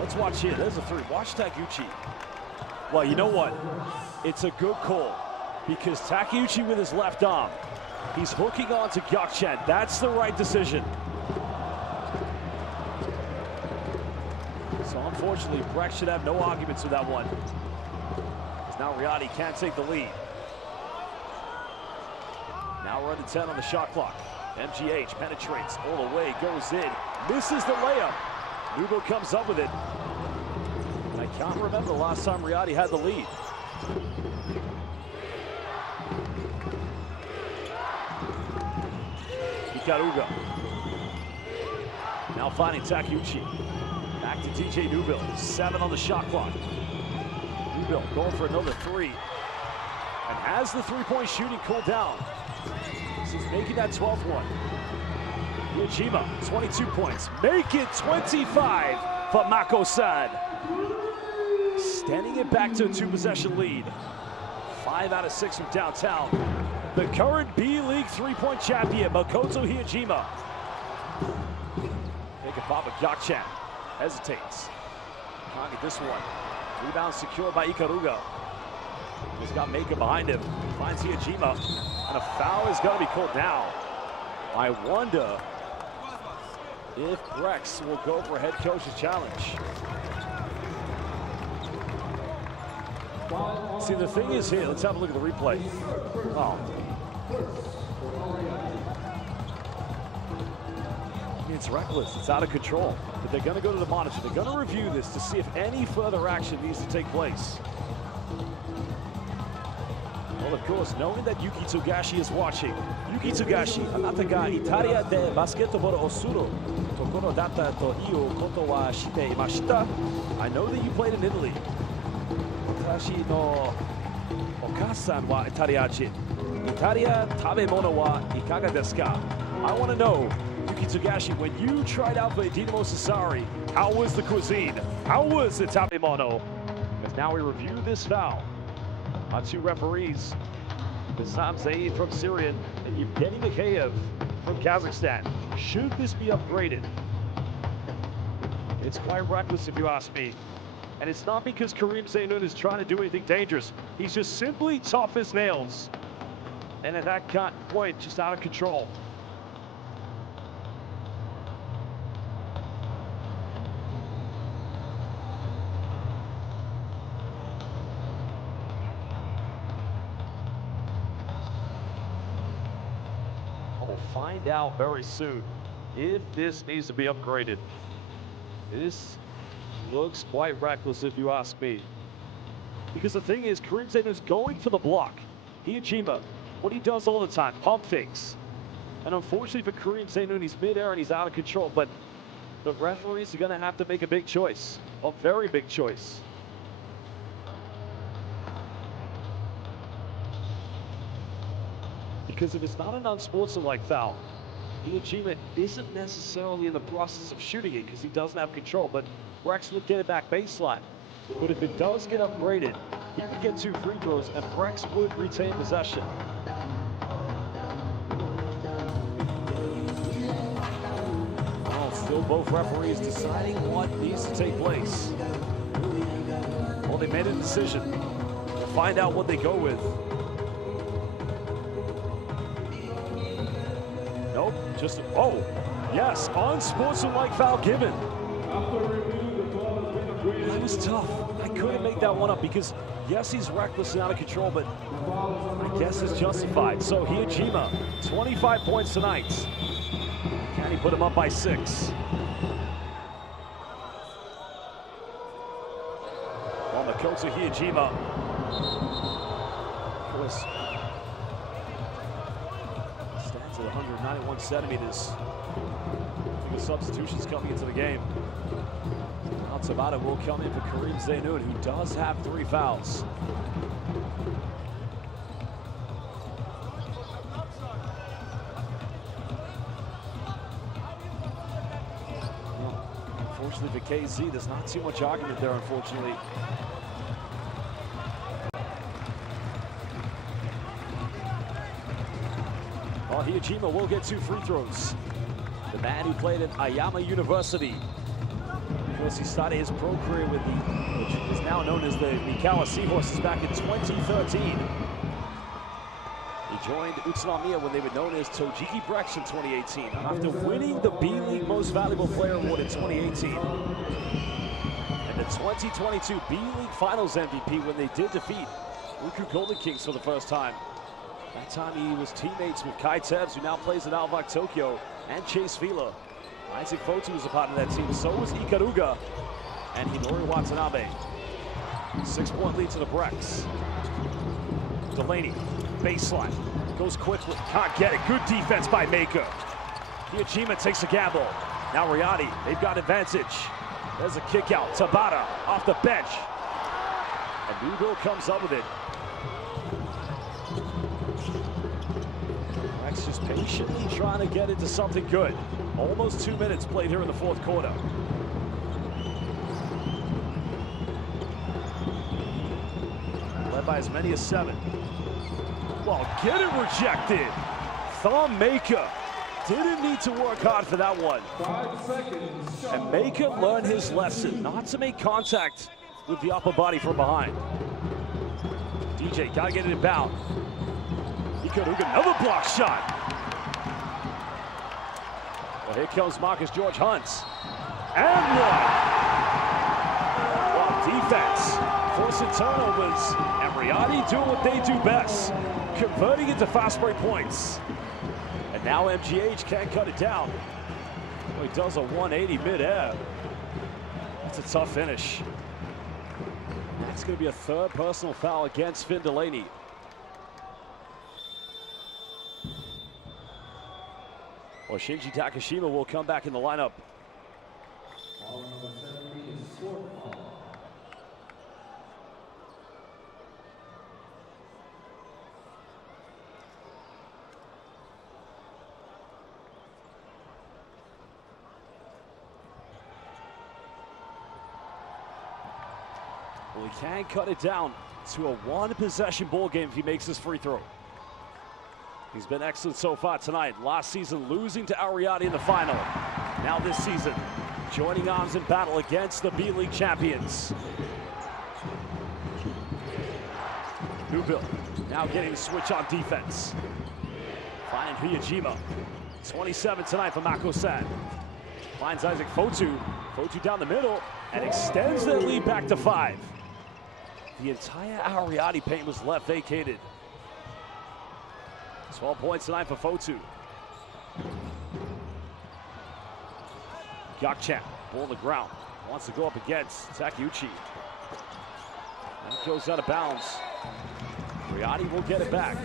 Let's watch here. There's a three. Watch Takeuchi. Well, you know what? It's a good call because Takeuchi with his left arm, he's hooking on to Gökçen. That's the right decision. So unfortunately, Brex should have no arguments with that one. Now Riyadi can't take the lead. Now we're under 10 on the shot clock. MGH penetrates all the way, goes in, misses the layup. Nubo comes up with it. And I can't remember the last time Riyadi had the lead. Ikaruga. Now finding Takeuchi. Back to DJ Nubil. 7 on the shot clock. Nubil going for another three. And has the three-point shooting cooled down. He's making that 12th one. Yajima, 22 points. Make it 25 for Mako-san. Standing it back to a 2-possession lead. 5 out of 6 from downtown. The current B-League three-point champion, Makoto Hiyajima. Make a pop of Gökçen. Hesitates. Can't get this one. Rebound secured by Ikaruga. He's got Maka behind him. Finds Hiyajima. And a foul is going to be called now. I wonder if Brex will go for a head coach's challenge. See, the thing is here, let's have a look at the replay. Oh. It's reckless, it's out of control. But they're going to go to the monitor. They're going to review this to see if any further action needs to take place. Well, of course, knowing that Yuki Togashi is watching. Yuki Togashi, anata ga Italia de basketball osuro. Tokoro data to iyo koto wa shite imashita. I know that you played in Italy. Watashi no okasan wa Italiajin. Italia tabemono wa ikaga desu ka? I want to know, Yuki Togashi, when you tried out for Dinamo Sassari, how was the cuisine? How was the tabemono? Because now we review this foul. Our two referees, Bassam Zaid from Syria and Evgeny Mikheyev from Kazakhstan. Should this be upgraded? It's quite reckless if you ask me. And it's not because Karim Zainoun is trying to do anything dangerous. He's just simply tough as nails. And at that point, just out of control. We'll find out very soon if this needs to be upgraded. This looks quite reckless if you ask me. Because the thing is, Karim Zainoun is going for the block. Hiyajima, what he does all the time, pump fakes. And unfortunately for Karim Zainoun, he's mid-air and he's out of control, but the referees are gonna have to make a big choice, a very big choice. Because if it's not an unsportsmanlike foul, Hiyajima isn't necessarily in the process of shooting it because he doesn't have control, but Brex would get it back baseline. But if it does get upgraded, he could get 2 free throws and Brex would retain possession. Well, still both referees deciding what needs to take place. Well, they made a decision. We'll find out what they go with. Nope, just, oh, yes, unsportsmanlike foul given. That was tough. I couldn't make that one up because, yes, he's reckless and out of control, but I guess it's justified. So Hiyajima, 25 points tonight. Can he put him up by 6? Well, Makoto Hiyajima was 91 centimeters. The substitutions coming into the game. Now Tabata will come in for Kareem Zainoun, who does have 3 fouls. Unfortunately for KZ, there's not too much argument there, unfortunately. Well, Hiyajima will get 2 free throws. The man who played at Ayama University. Of course, he started his pro career with which is now known as the Mikawa Seahorses back in 2013. He joined Utsunomiya when they were known as Riyadi Beirut in 2018, after winning the B-League Most Valuable Player Award in 2018. And the 2022 B-League Finals MVP when they did defeat Uku Golden Kings for the first time. That time he was teammates with Kai Tebs, who now plays at Alvak Tokyo, and Chase Fila. Isaac Fotu was a part of that team, so was Ikaruga and Hinori Watanabe. 6-point lead to the Brex. Delaney, baseline, goes quickly, can't get it. Good defense by Maker. Hiyajima takes a gamble. Now Riyadi, they've got advantage. There's a kick out. Tabata off the bench. A new goal comes up with it. Brex just patiently trying to get into something good. Almost 2 minutes played here in the 4th quarter. Led by as many as 7. Well, get it rejected. Thumb Maker didn't need to work hard for that one. 5 seconds. And Maker learned his lesson, not to make contact with the upper body from behind. DJ, gotta get it inbound. Ikaruga, another block shot. Well, here comes Marcus George Hunt. And one. Well, defense, forcing turnovers, and Riyadi doing what they do best, converting into fast break points. And now MGH can't cut it down. Well, he does a 180 mid-air. That's a tough finish. That's going to be a 3rd personal foul against Finn Delaney. Well, Shinji Takashima will come back in the lineup. Well, he can cut it down to a 1-possession ball game if he makes this free throw. He's been excellent so far tonight. Last season, losing to Riyadi in the final. Now this season, joining arms in battle against the B-League champions. Newville now getting the switch on defense. Finding Hiyajima. 27 tonight for Mako-san. Finds Isaac Fotu. Fotu down the middle and extends their lead back to 5. The entire Riyadi paint was left vacated. 12 points tonight for Fotu. Gakchan, ball on the ground. Wants to go up against Takeuchi. That goes out of bounds. Riyadi will get it back.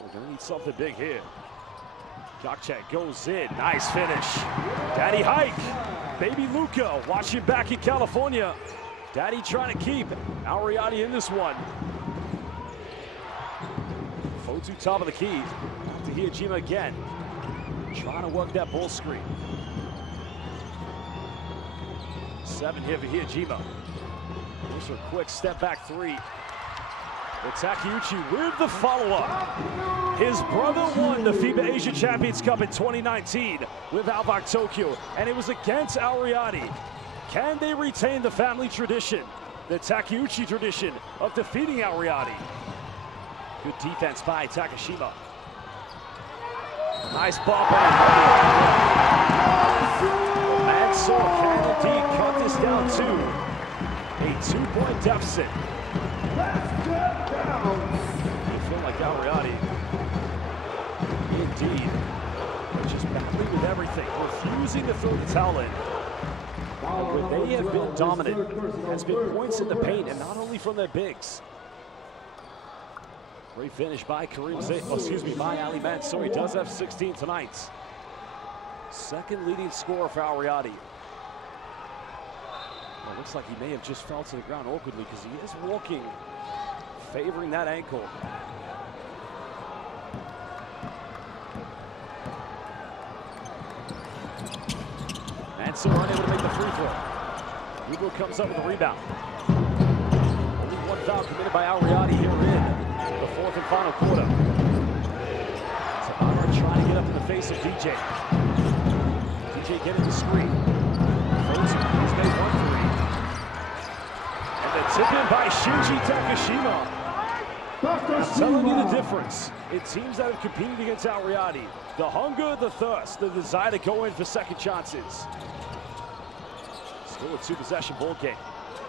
We're gonna need something big here. Gakchan goes in, nice finish. Daddy hike, baby Luca watching back in California. Daddy trying to keep Riyadi in this one. Fotu top of the key, back to Hiyajima again. Trying to work that ball screen. 7 here for Hiyajima. Goes for a quick step back 3. But Takeuchi with the follow-up. His brother won the FIBA Asia Champions Cup in 2019 with Alvak Tokyo, and it was against Riyadi. Can they retain the family tradition, the Takeuchi tradition of defeating Riyadi? Good defense by Takashima. Nice ball by Mansour can indeed cut this down to a 2-point deficit. You feel like Riyadi, indeed, just battling with everything, refusing to throw the towel in. Where they have been dominant has been points in the paint, and not only from their bigs. Great finish by by Ali Mansour. He does have 16 tonight. Second leading scorer for Al Riyadi. Well, looks like he may have just fell to the ground awkwardly because he is walking, favoring that ankle. Mansour unable to make the free throw. Hugo comes up with a rebound. Only one foul committed by Al Riyadi here in the fourth and final quarter. Tabara trying to get up in the face of DJ. DJ getting the screen. He's made 1 3. And the tip in by Shinji Takashima. I'm telling you the difference. It teams that have competed against Al Riyadi. The hunger, the thirst, the desire to go in for second chances. Still a 2-possession ball game.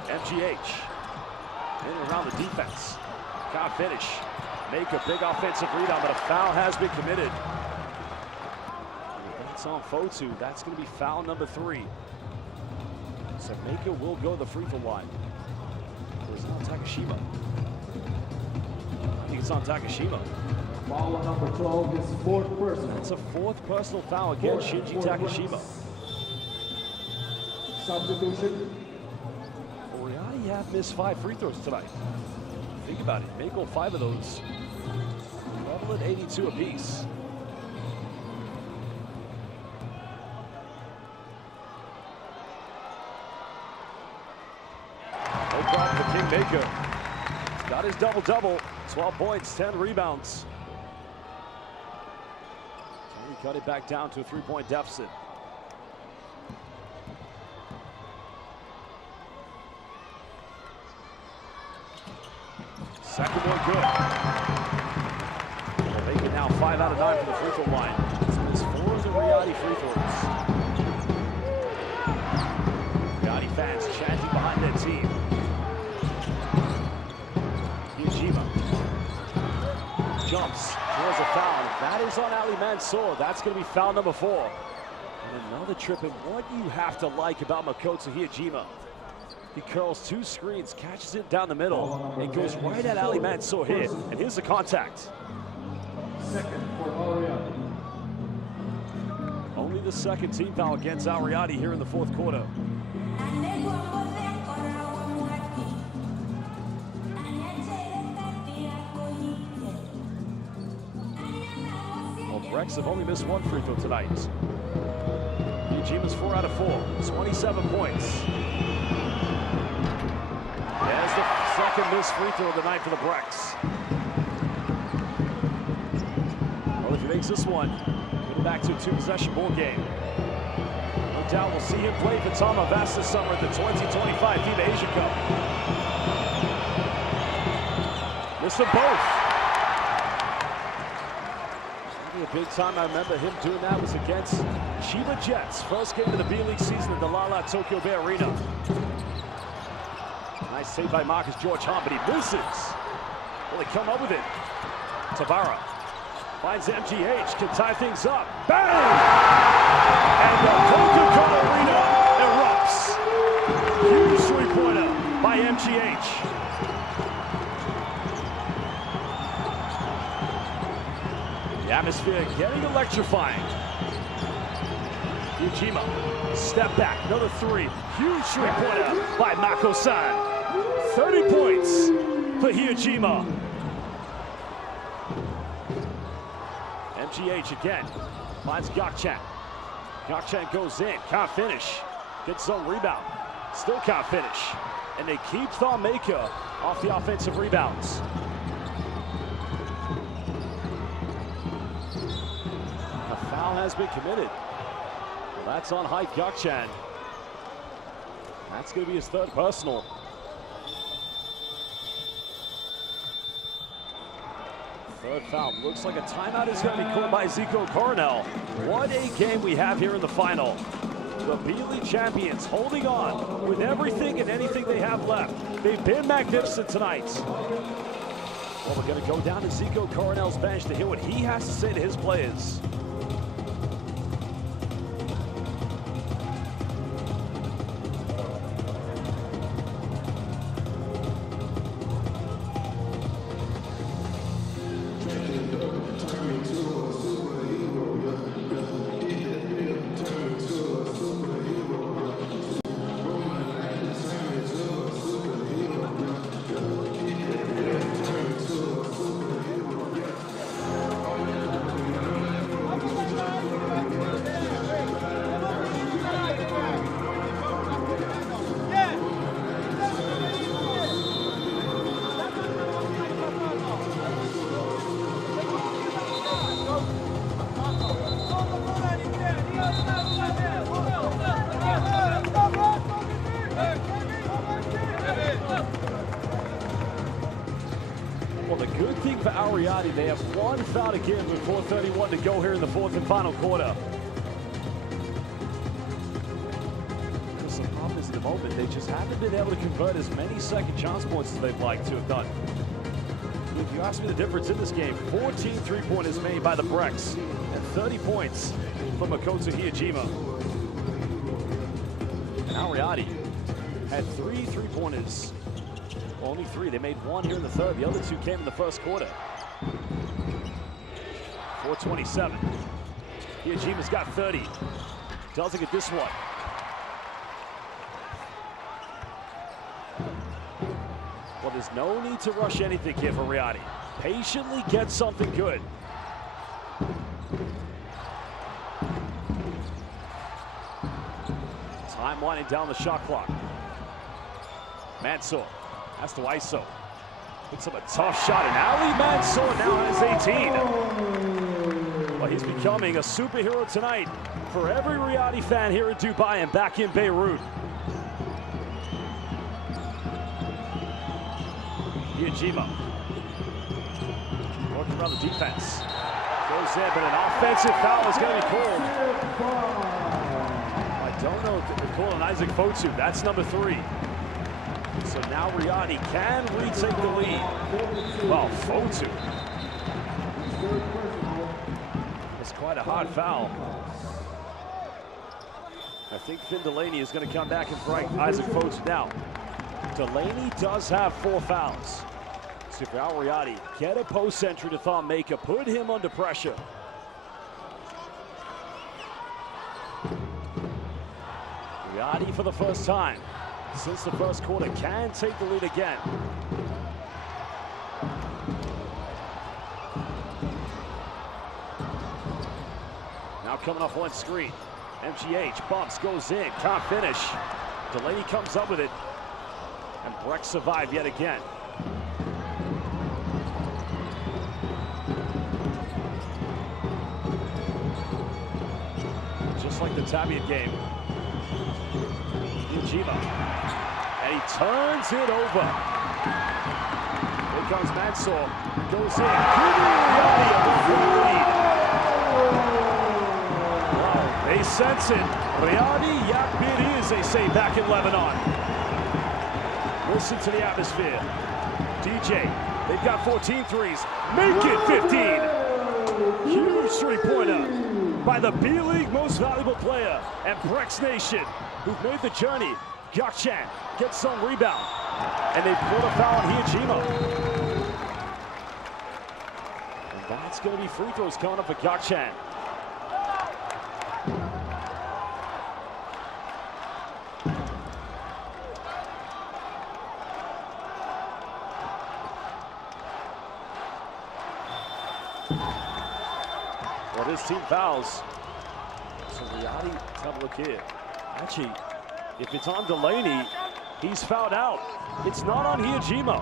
MGH in and around the defense. Can't finish. Make a big offensive rebound, but a foul has been committed. That's on Fotu. That's going to be foul number 3. So Mako will go to the free throw line. Or is it on Takashima? I think it's on Takashima. Foul number 12 is 4th personal. That's a 4th personal foul against Shinji Takashima. Substitution. Riyadi have missed 5 free throws tonight. Think about it. Mako 5 of those. Level at 82 apiece. No problem for King Mako. He's got his double-double. 12 points, 10 rebounds. Can we cut it back down to a 3-point deficit? Second one good. Well, they can now 5 out of 9 from the free throw line. It's 4 of the Riyadi free throws. Riyadi fans chanting behind their team. Ujima jumps, draws a foul. That is on Ali Mansour. That's going to be foul number 4. And another trip, and what you have to like about Makoto Hiyajima. He curls 2 screens, catches it down the middle, and goes right at Ali Mansour here. And here's the contact. Second for Al Riyadi. Only the second team foul against Al Riyadi here in the 4th quarter. Well, Brex have only missed 1 free throw tonight. Ujima's 4 out of 4, 27 points. There's the second missed free throw of the night for the Brex. Well, if he makes this one, getting back to a 2-possession ball game. No doubt we'll see him play for Tom Avast this summer at the 2025 FIBA Asia Cup. Missed them both. Maybe a big time I remember him doing that was against Chiba Jets. First game of the B-League season at the Lala Tokyo Bay Arena. Nice save by Marcus George Hahn, but he misses. Will he come up with it? Tabara finds MGH, can tie things up. Bang! And the Coca-Cola Arena erupts. Huge three-pointer by MGH. The atmosphere getting electrifying. Ujima, step back, another 3. Huge three-pointer by Mako-san. 30 points for Hiyajima. MGH again, finds Gakchan. Gakchan goes in, can't finish. Gets his own rebound, still can't finish. And they keep Thon Maker off the offensive rebounds. A foul has been committed. Well, that's on Hai Gakchan. That's going to be his 3rd personal. Third foul. Looks like a timeout is going to be called by Zico Coronel. What a game we have here in the final. The B-League champions holding on with everything and anything they have left. They've been magnificent tonight. Well, we're going to go down to Zico Coronel's bench to hear what he has to say to his players. for Al Riyadi. They have one foul to give with 4:31 to go here in the fourth and final quarter. Some problems at the moment. They just haven't been able to convert as many second chance points as they'd like to have done. If you ask me the difference in this game, 14 three-pointers made by the Brex and 30 points from Makoto Hiyajima. And Al Riyadi had 3 three-pointers. Only 3. They made 1 here in the third. The other 2 came in the first quarter. 4:27. Hiyajima's got 30. Doesn't get this one. Well, there's no need to rush anything here for Riyadi. Patiently get something good. Time winding down the shot clock. Mansour has to ISO. Puts up a tough shot, and Ali Mansour now has 18. Well, he's becoming a superhero tonight for every Riyadi fan here in Dubai and back in Beirut. Hiyajima working around the defense. Goes in, but an offensive foul is going to be called. I don't know if they're calling Isaac Fotu. That's number 3. So now Riyadi can retake the lead. Well, Fotu. It's quite a hard foul. I think Finn Delaney is going to come back and break Isaac Fotu now. Delaney does have 4 fouls. So for Al Riyadi, get a post entry to Thon Maker, put him under pressure. Riyadi for the first time since the first quarter can take the lead again. Now coming off one screen. MGH bumps, goes in, can't finish. Delaney comes up with it. And Brex survived yet again. Just like the Tabiat game. Hiyajima. And he turns it over. Here comes Mansour. Goes in. Riyadi a full lead. Wow, they sense it. Riyadi Yakbir is, they say, back in Lebanon. Listen to the atmosphere. DJ, they've got 14 threes. Make it 15. Huge three-pointer by the B-League most valuable player and Brex Nation, who've made the journey. Gakchan gets some rebound, and they pull a foul on Hiyajima. And that's going to be free throws coming up for Gakchan. Well, his team fouls. So Riyadi, let's have a look here. Actually, if it's on Delaney, he's fouled out. It's not on Hiyajima.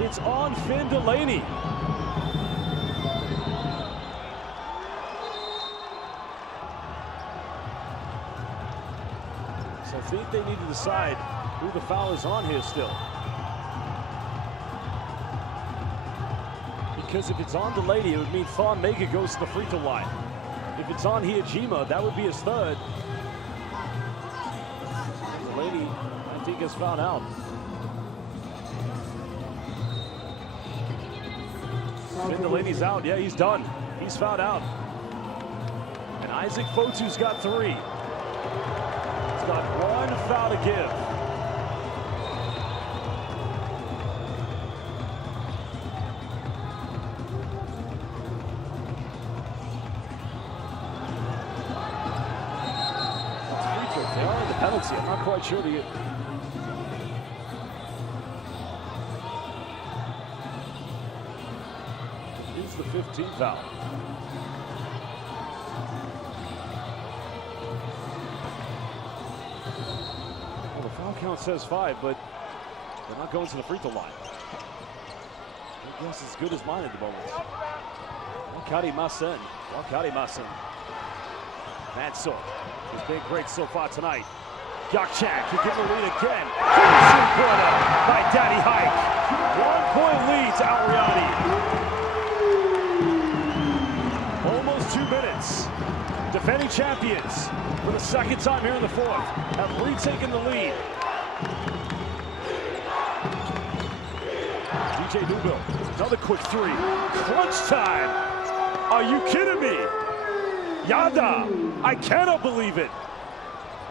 It's on Finn Delaney. So I think they need to decide who the foul is on here still. Because if it's on Delaney, it would mean Thon Maker goes to the free throw line. If it's on Hiyajima, that would be his third. Delaney, I think, is fouled out. Finn Delaney's out. Yeah, he's done. He's fouled out. And Isaac Fotu's got 3. He's got 1 foul to give. Penalty. I'm not quite sure to get. Here's the 15th foul. Well, the foul count says 5, but they're not going to the free throw line. I guess as good as mine at the moment. Wakari Masen. Mansour has been great so far tonight. Gakchan can get the lead again. Finishing quarter by Danny Hike. 1-point lead to Al Riyadi. last 2 minutes. Defending champions for the second time here in the fourth have retaken the lead. DJ Newbill, another quick three. Crunch time. Are you kidding me? Yada, I cannot believe it.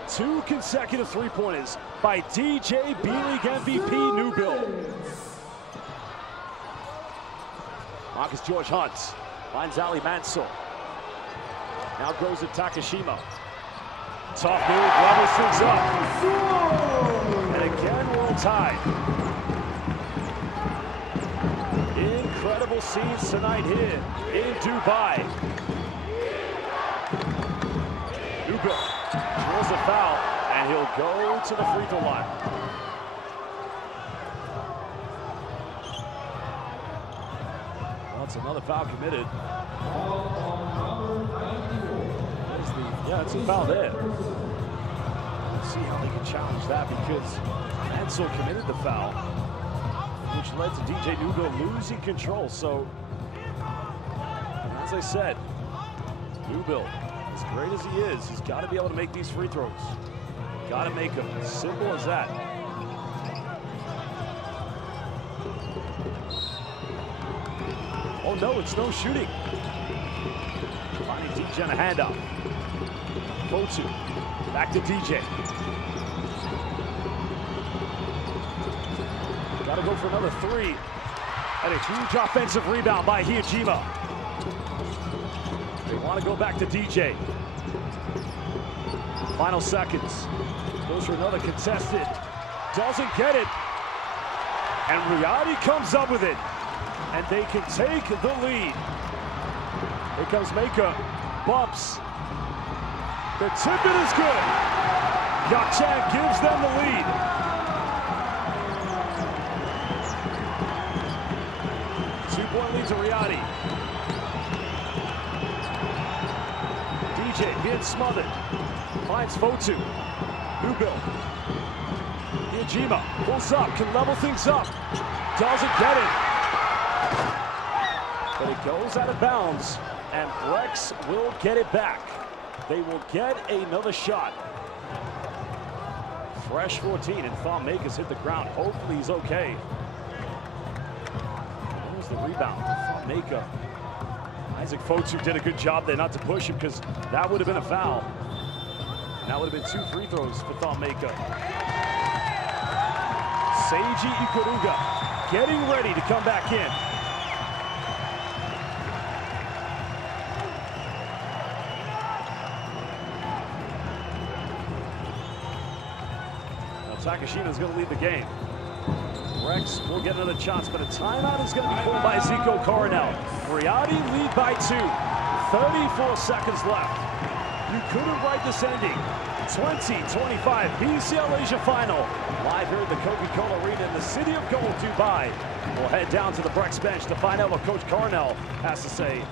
2 consecutive three-pointers by DJ B-League MVP Newbill. Marcus George Hunt finds Ali Mansour. Now goes to Takashima. Tough move, levels things up. And again, we're tied. Incredible scenes tonight here in Dubai. Newbill draws a foul, and he'll go to the free throw line. Well, it's another foul committed. Yeah, it's a foul there. Let's see how they can challenge that, because Mansour committed the foul, which led to DJ Newbill losing control. So, as I said, Newbill, as great as he is, he's got to be able to make these free throws. Got to make them. As simple as that. Oh no, it's no shooting. Finding DJ on a handoff. Fotu, back to DJ. Got to go for another three. And a huge offensive rebound by Hijima. They want to go back to DJ. Final seconds. Goes for another contested. Doesn't get it. And Riyadi comes up with it. And they can take the lead. Here comes Maker. Bumps. The tip-in is good. Yakchan gives them the lead. Two-point lead to Riyadi. DJ being smothered. Finds Fotu. Newbill. Hijima pulls up, can level things up. Doesn't get it. But it goes out of bounds, and Brex will get it back. They will get another shot. Fresh 14, and Thom Maker's hit the ground. Hopefully he's okay. There's the rebound. Thom Maker. Isaac Fotu did a good job there not to push him, because that would have been a foul. And that would have been 2 free throws for Thom Maker. Seiji Ikuruga getting ready to come back in. Takashima's going to lead the game. Brex will get another chance, but a timeout is going to be called by Zico Coronel. Riyadi lead by 2. 34 seconds left. You couldn't write this ending. 2025 BCL Asia Final. Live here at the Coca-Cola Arena in the city of Gold, Dubai. We'll head down to the Brex bench to find out what Coach Coronel has to say.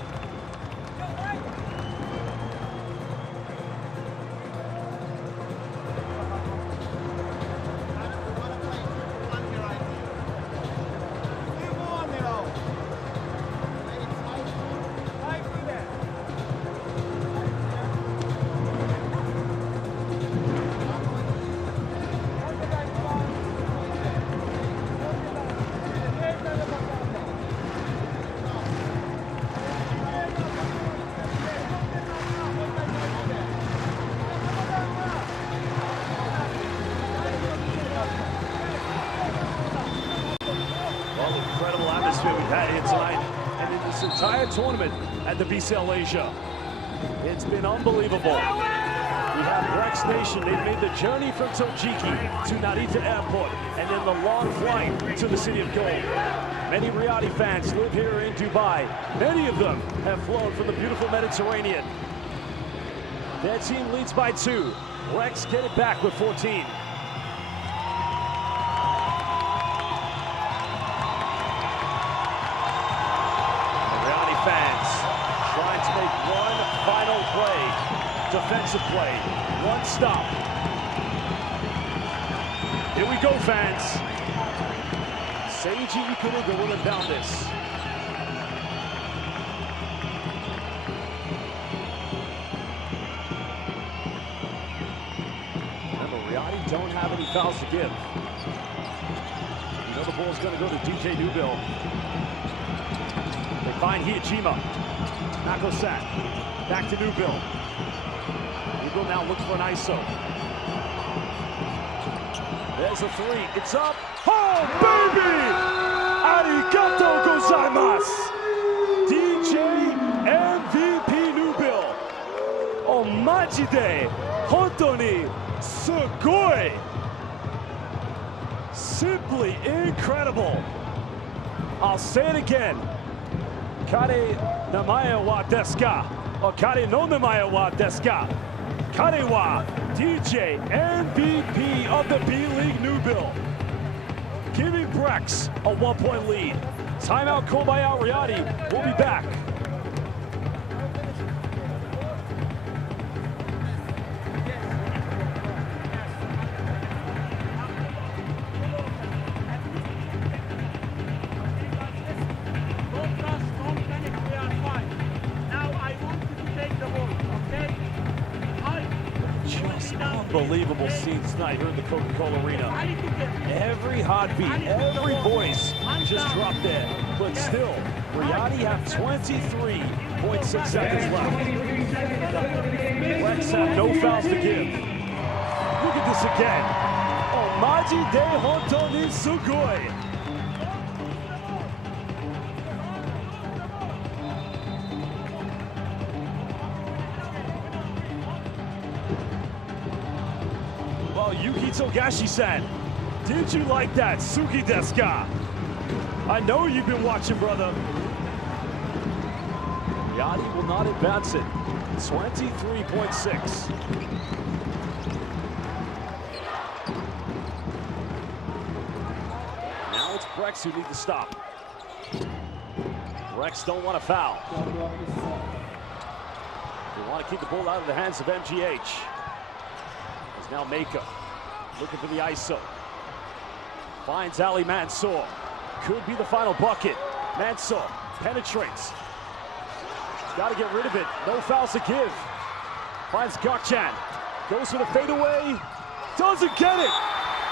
Incredible atmosphere we've had here tonight and in this entire tournament at the BCL Asia. It's been unbelievable. We have Brex Nation. They've made the journey from Tojiki to Narita Airport and then the long flight to the city of gold. Many Riyadi fans live here in Dubai. Many of them have flown from the beautiful Mediterranean. Their team leads by 2. Brex get it back with 14. Fans trying to make one final play, defensive play, one stop. Here we go, fans. Seiji Ikuruga will inbound this. Riyadi don't have any fouls to give. You know the ball's going to go to DJ Newbill. They find Hiyajima. Makosat. Back to Newbill. Newbill now looks for an ISO. There's a three. It's up. Oh, baby! Arigato gozaimasu! DJ MVP Newbill. Oh, majide. Hontou ni sugoi. Simply incredible. I'll say it again. Kare namae wa desu ka? Or kare no namae wa desu ka? Kare wa DJ MVP of the B-League Newbill. Giving Brex a 1-point lead. Timeout called by Riyadi. We'll be back. Unbelievable scenes tonight here in the Coca-Cola Arena. Every heartbeat, every voice just dropped there. But still, Riyadi have 23.6 seconds left. Brex have no fouls to give. Look at this again. Omaji de Hontou ni sugoi. Yuki Togashi-san, did you like that? Suki desu ka? I know you've been watching, brother. Riyadi will not advance it. 23.6. Now it's Brex who need to stop. Brex don't want to foul. They want to keep the ball out of the hands of MGH. It's now Mako. Looking for the ISO. Finds Ali Mansour. Could be the final bucket. Mansour penetrates. Got to get rid of it. No fouls to give. Finds Gokchan. Goes for the fadeaway. Doesn't get it.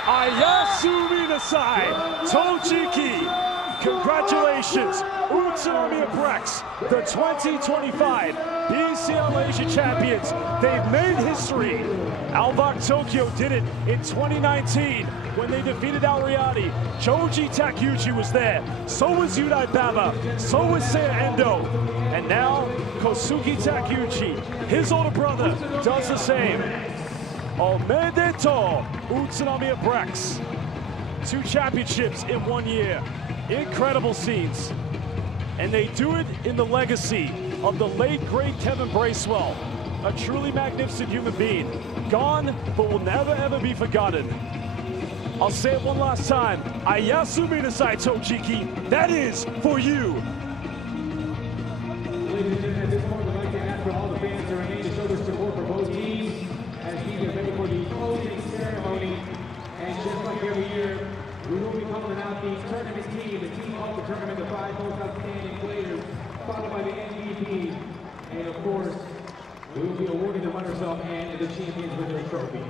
Ayasumi Nasai. Tojiki. Congratulations, Utsunomiya Brex, the 2025 BCL Asia champions. They've made history. Alvak Tokyo did it in 2019 when they defeated Riyadi. Joji Takeuchi was there. So was Yudai Baba. So was Seiya Endo. And now Kosugi Takeuchi, his older brother, does the same. Omedetou, Utsunomiya Brex. 2 championships in 1 year. Incredible scenes. And they do it in the legacy of the late, great Kevin Bracewell. A truly magnificent human being. Gone, but will never, ever be forgotten. I'll say it one last time. Ayasumi Nasai Tojiki, that is for you. Ladies and gentlemen, at this point, we'd like to ask for all the fans to remain to show their support for both teams as we get ready for the closing ceremony. And just like every year, we will be calling out the tournament team, the team of the tournament, the 5 most outstanding players, followed by the MVP. And of course, we will be awarding the runners-up and the champions with their trophy.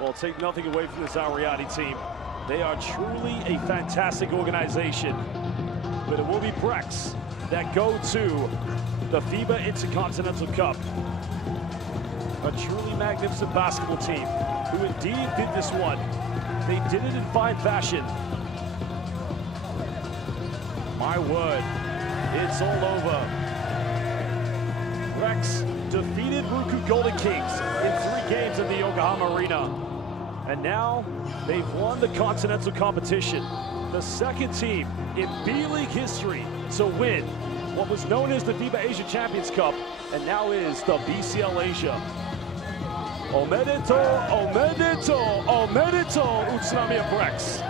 Well, take nothing away from this Riyadi team. They are truly a fantastic organization. But it will be Brex that go to the FIBA Intercontinental Cup. A truly magnificent basketball team who indeed did this one. They did it in fine fashion. My word, it's all over. Brex defeated Ruku Golden Kings in 3 games at the Yokohama Arena. And now they've won the Continental competition. The second team in B-League history to win what was known as the FIBA Asia Champions Cup and now is the BCL Asia. Omedetou, omedetou, omedetou, Utsunomiya Brex.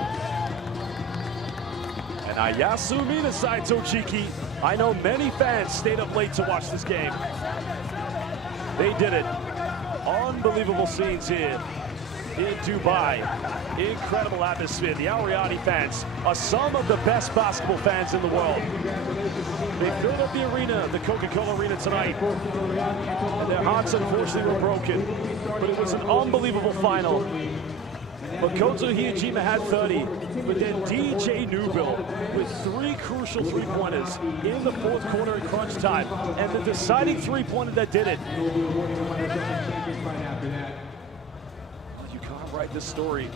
And Ayasumi Nasai Tojiki. I know many fans stayed up late to watch this game. They did it. Unbelievable scenes here in Dubai. Incredible atmosphere. The Riyadi fans are some of the best basketball fans in the world. They filled up the arena, the Coca-Cola Arena tonight. And their hearts unfortunately were broken. But it was an unbelievable final. But Koto Hiyajima had 30, but then DJ Newbill with 3 crucial three-pointers in the fourth quarter in crunch time, and the deciding three-pointer that did it. You can't write this story.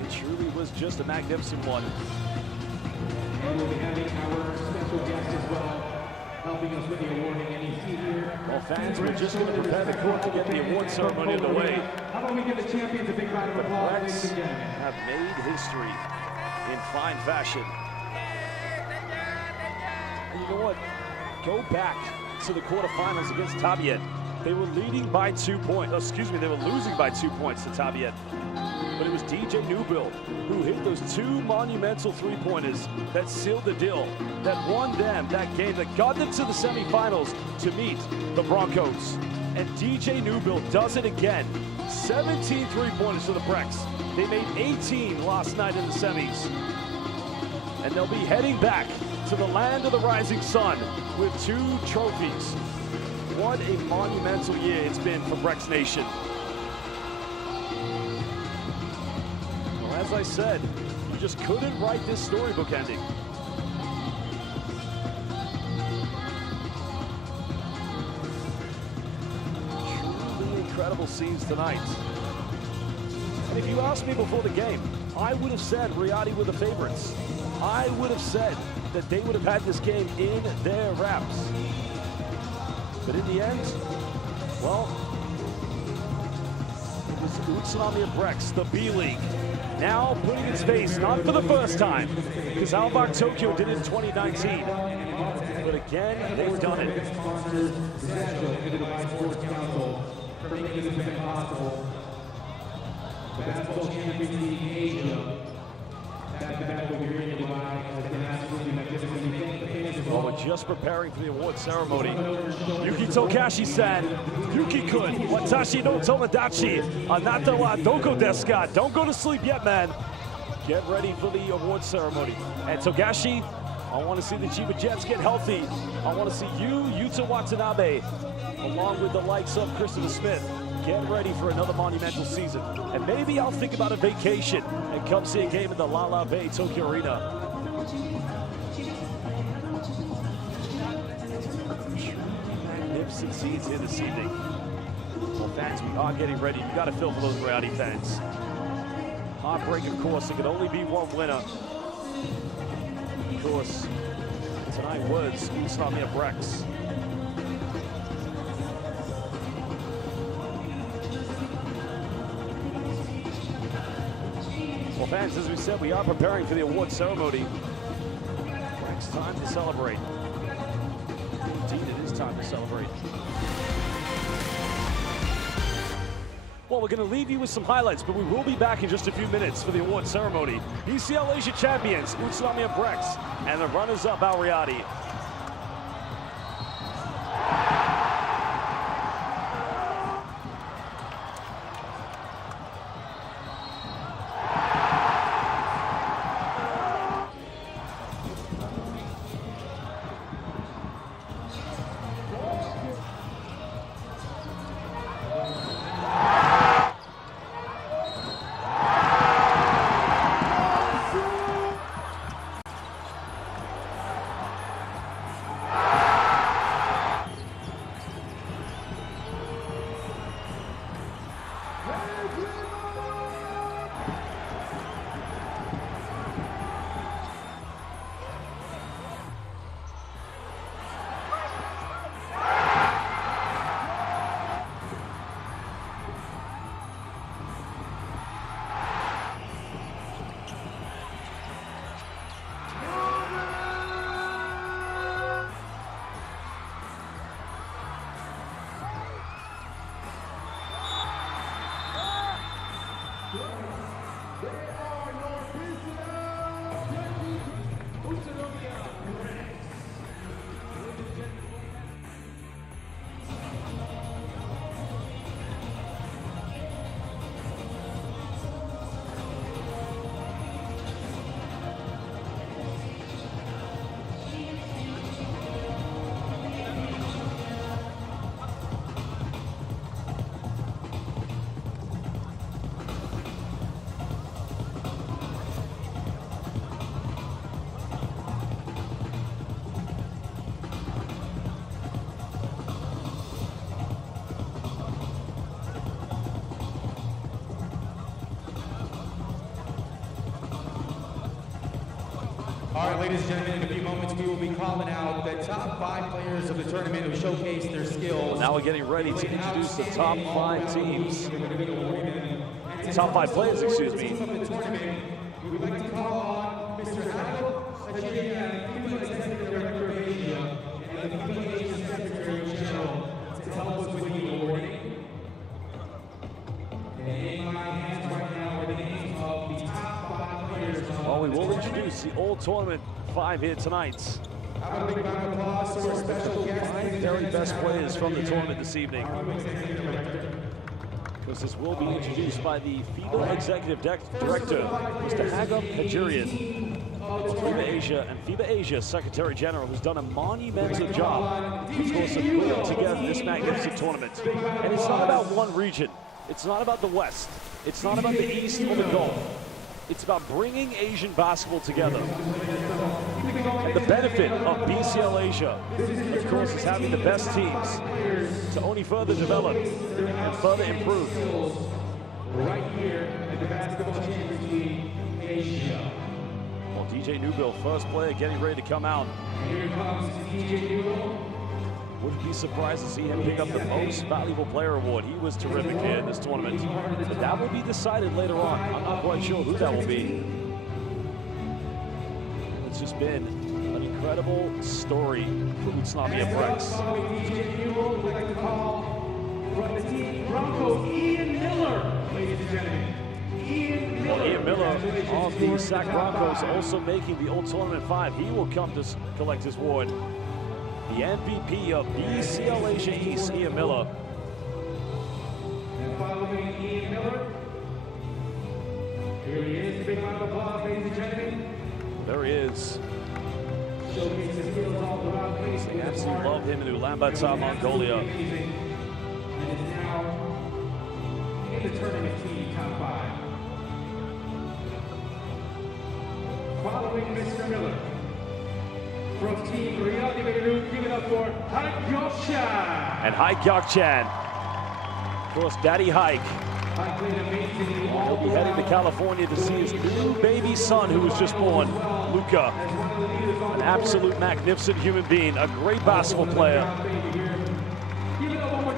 It truly was just a magnificent one. And we'll be having our special guest as well, helping us with the awarding, and he's here. Well, fans were just going to prepare the court to get the award ceremony underway. How about we give the champions a big round of applause, Brex ladies and gentlemen. have made history in fine fashion. And you know what? Go back to the quarterfinals against Tabiyet. They were leading by 2 points. Excuse me, they were losing by 2 points to Tabiyet. But it was DJ Newbill who hit those 2 monumental three-pointers that sealed the deal, that won them that game, that got them to the semifinals to meet the Broncos. And DJ Newbill does it again. 17 three-pointers for the Brex. They made 18 last night in the semis. And they'll be heading back to the land of the rising sun with 2 trophies. What a monumental year it's been for Brex Nation. Well, as I said, you just couldn't write this storybook ending. Truly incredible scenes tonight. And if you asked me before the game, I would have said Riyadi were the favorites. I would have said that they would have had this game in their wraps. But in the end, well, it was Utsunomiya Brex, the B-League, now putting its face, not for the first time, because Albach Tokyo did it in 2019. But again, they've done it. Basketball Champions League Asia. Back-to-back will be here in Dubai has been absolutely magnificent. We thank the fans as Well, well. we're just preparing for the award ceremony. Yuki Tokashi-san, Yuki-kun, watashi no tomodachi, anata wa doko desu ka? Don't go to sleep yet, man. Get ready for the award ceremony. And Togashi, I want to see the Chiba Jets get healthy. I want to see you, Yuta Watanabe, along with the likes of Christopher Smith. Get ready for another monumental season. And maybe I'll think about a vacation and come see a game in the Lala Bay Tokyo Arena. Magnificent scenes here this evening. Well, fans, we are getting ready. You got to feel for those Riyadi fans. Heartbreak, of course. There could only be one winner. Of course, tonight was Utsunomiya Brex. Well, fans, as we said, we are preparing for the award ceremony. Brex, time to celebrate. Indeed, it is time to celebrate. Well, we're going to leave you with some highlights, but we will be back in just a few minutes for the award ceremony. ECL Asia champions, Utsunomiya Brex, and the runners-up, Al Riyadi. All right, ladies and gentlemen, in a few moments we will be calling out the top 5 players of the tournament who showcase their skills. Now we're getting ready to introduce the top 5 teams. Top 5 players, excuse me. We'd like to call on Mr. Hagel, FIBA Executive Director of Asia, and the FIBA Asia Secretary General to help us with the awarding. And in my hands right now are the names of the top 5 players. Well, we will introduce the all-tournament 5 here tonight. How about a big round of applause to our special guest, 5 very best players from the tournament this evening. Because this will be introduced by the FIBA Executive Director, Mr. Hagam Hajirian, FIBA Asia and FIBA Asia Secretary General, who's done a monumental job, of course, of putting together this magnificent tournament. And it's not about one region. It's not about the West. It's not about the East or the Gulf. It's about bringing Asian basketball together. And the benefit of BCL Asia, of course, is having the best teams to only further develop and further improve. Right here at the Basketball Champions League Asia. Well, DJ Newbill, first player, getting ready to come out. Here comes DJ Newbill. Wouldn't be surprised to see him pick up the most valuable player award. He was terrific here in this tournament. But that will be decided later on. I'm not quite sure who that will be. It's just been an incredible story for Utsunomiya Brex. DJ Newbill, we'd like to call from the team Broncos, Ian Miller, ladies and gentlemen. Ian Miller of the SAC Broncos also making the all-tournament 5. He will come to collect his award. The MVP of BCL Asia East, Ian Miller. And following Ian Miller, here he is. Big round of applause, ladies and gentlemen. There he is. Showcase his skills all throughout the place. I absolutely love him in Ulaanbaatar, Mongolia. And is now in the tournament team top 5. Following Mr. Miller, from team Riyadi Beirut, give it up for Haik Gökçen. And Haik Gökçen. Of course, Daddy Haik. He'll be heading to California to see his new baby son who was just born, Luca. An absolute magnificent human being, a great basketball player.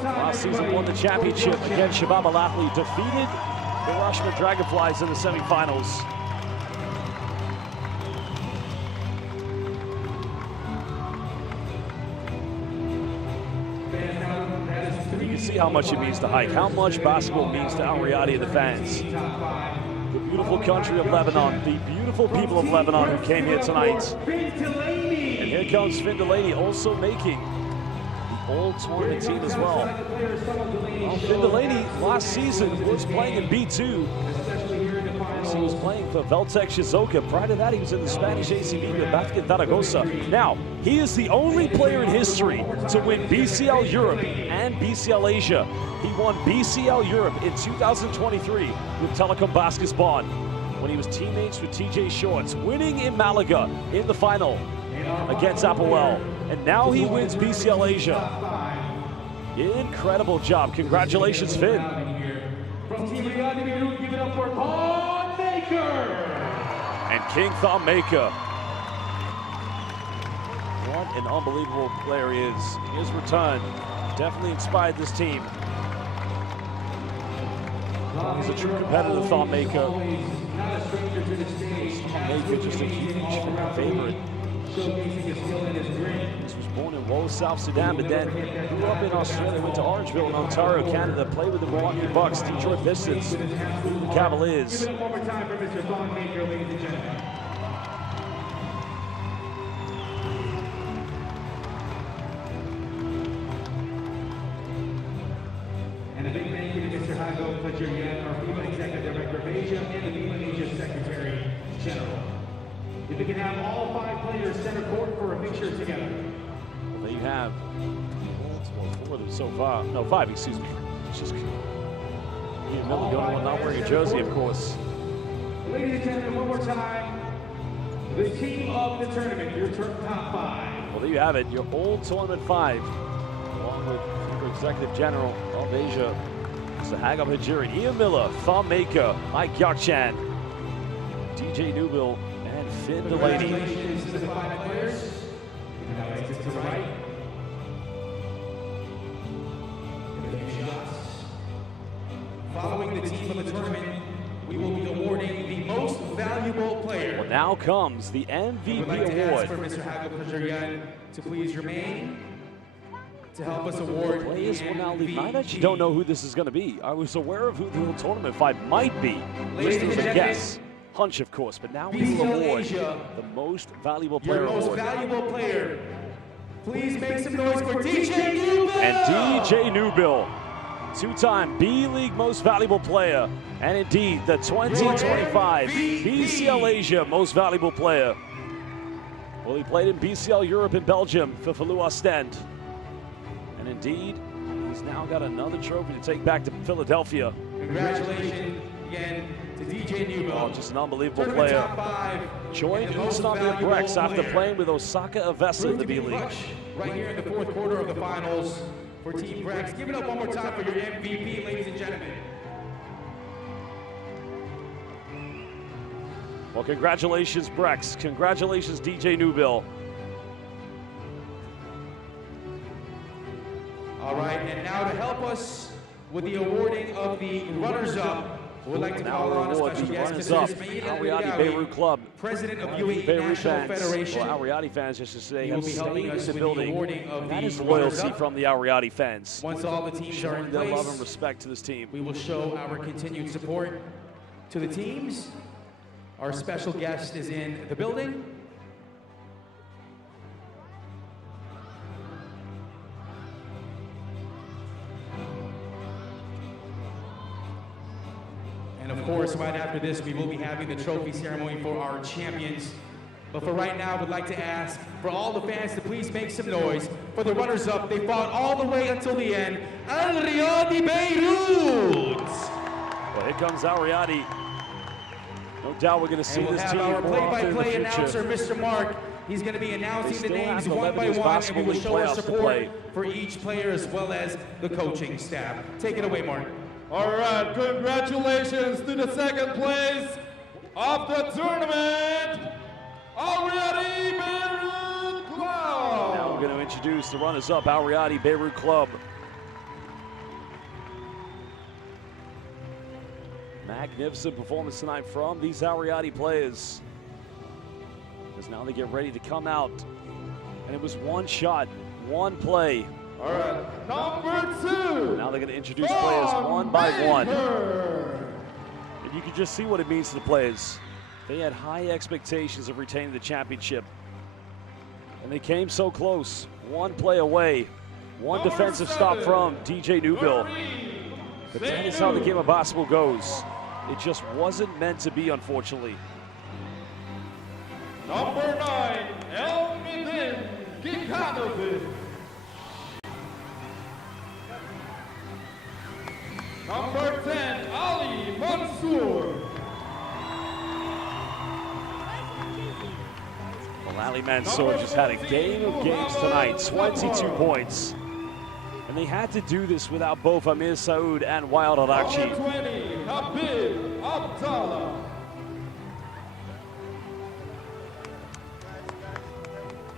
Last season won the championship against Shabab Al-Ahli, defeated the Hiroshima Dragonflies in the semifinals. See how much it means to Haik, how much basketball means to Al Riyadi and the fans. The beautiful country of Lebanon, the beautiful people of Lebanon who came here tonight. And here comes Finn Delaney also making the all-tournament team as well. Well, Finn Delaney last season was playing in B2. He was playing for Veltec Shizuoka. Prior to that, he was in the Spanish ACB with Basket Zaragoza. Now, he is the only player in history to win BCL Europe and BCL Asia. He won BCL Europe in 2023 with Telecom Baskets Bonn when he was teammates with TJ Shorts, winning in Malaga in the final against Apoel. And now he wins BCL Asia. Incredible job. Congratulations, Finn. From Team Riyadi Beirut, give it up for Thon Maker. And King Thon Maker. What an unbelievable player he is. His return definitely inspired this team. He's a true competitor, Thon Maker. Thon Maker, just a huge favorite. He was born in Woe, South Sudan, but then grew up in Australia, went to Orangeville in Ontario, Canada, played with the Milwaukee Bucks, Detroit Pistons, the Cavaliers. Give it one more time for Mr. Thon Maker, ladies and gentlemen. And a big thank you to Mr. Hagel Hajirian, our FIBA Executive Director of Asia and the FIBA Asia Secretary General. If we can have all 5 players center court for a picture together. Well, there you have 4 of them so far. No, 5, excuse me. It's just Ian Miller, the only one not wearing a jersey, of course. Ladies and gentlemen, one more time. The team of the tournament, your top 5. Well, there you have it, your all-tournament 5, along with FIBA Executive General of Asia, Mr. Hagam Hajirian, Ian Miller, Thon Maker, Haik Gökçen, DJ Newbill, And Finn Delaney. Congratulations to the 5 players. Now let's get to the right. Following the team of the tournament, we will be awarding the most valuable player. Well, now comes the MVP We'd like to ask award. for Mr. Hagel to please remain to help us award Players the will now leave. I MVP. actually don't know who this is going to be. I was aware of who the tournament fight might be. Ladies Listed and as a gentlemen, guess. Hunch, of course, but now we will BCL award Asia, the most valuable player Your most award. valuable player. Please make some noise for DJ Newbill. And DJ Newbill, two-time B-League Most Valuable Player, and indeed the 2025 BCL Asia Most Valuable Player. Well, he played in BCL Europe in Belgium for Filou Ostend. And indeed, he's now got another trophy to take back to Philadelphia. Congratulations again to DJ Newbill. Oh, just an unbelievable Tournament player. top 5 Joined and the most Utsunomiya valuable Brex after player. playing with Osaka Avesa in Proved the to be B-League. clutch right here in the 4th quarter of the finals for Team Brex. Give it up one more time for your MVP, ladies and gentlemen. Well, congratulations, Brex. Congratulations, DJ Newbill. All right, and now to help us with the awarding of the runners-up, we'd like to Now call on a we'll award special the guest, runners-up, Mr. Saeed Al Riyadi Al-Riyadi, Beirut Club. President of UAE Beirut National fans, Federation. well, Al Riyadi fans, just to say, He will have be helping stayed in us the with the building. awarding of And that the is loyalty runners-up. from the Al Riyadi fans. Once all the teams are in Showing their love and place, respect to this team. we will show our continued support to the teams. Our special guest is in the building. And of course, right after this, we will be having the trophy ceremony for our champions. But for right now, I would like to ask for all the fans to please make some noise for the runners-up. They fought all the way until the end. Riyadi Beirut! Well, here comes Al Riyadi. No doubt we're going to see And we'll this have team our more often in the play-by-play announcer, future. Mr. Mark. He's going to be They announcing the still names have the one by Lebanese one, and Basketball we will League show our playoffs to support play. for each player as well as the coaching staff. Take it away, Mark. All right, congratulations to the second place of the tournament, Riyadi Beirut Club. Now we're going to introduce the runners-up, Al Riyadi Beirut Club. Magnificent performance tonight from these Al Riyadi players. As now they get ready to come out. And it was one shot, one play. All right, number 2. Now they're going to introduce players one by one. And you can just see what it means to the players. They had high expectations of retaining the championship. And they came so close. One play away. One Number defensive 7, stop from DJ Newbill. But that is how the game of basketball goes. It just wasn't meant to be, unfortunately. Number 9, Elmidin Gikanovic. Number 10, Ali Mansour. Well, Ali Mansour just had a game of games tonight, 22 points. And they had to do this without both Amir Saoud and Wild Number Al-Akchi. 20, Habib Abdallah.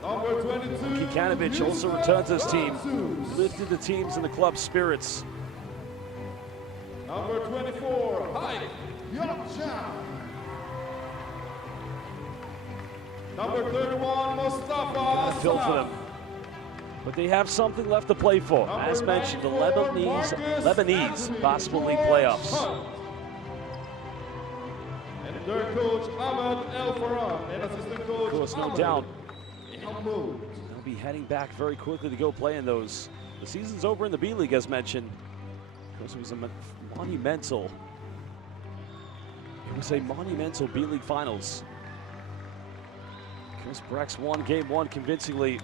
Number 22, Kikanovic also returned to his team, lifted the teams and the club's spirits. Number 24, Haik Yokjan. Number 31, Mustafa Filled for Aslam. them. But they have something left to play for. As mentioned, the Lebanese Basketball League playoffs. And their coach, Ahmed El Farhan, and assistant coach, Of course, no Ahmed doubt, Hammoud. they'll be heading back very quickly to go play in those. The season's over in the B-League, as mentioned. Because it was a monumental B-League finals. Chris Brex won game one convincingly.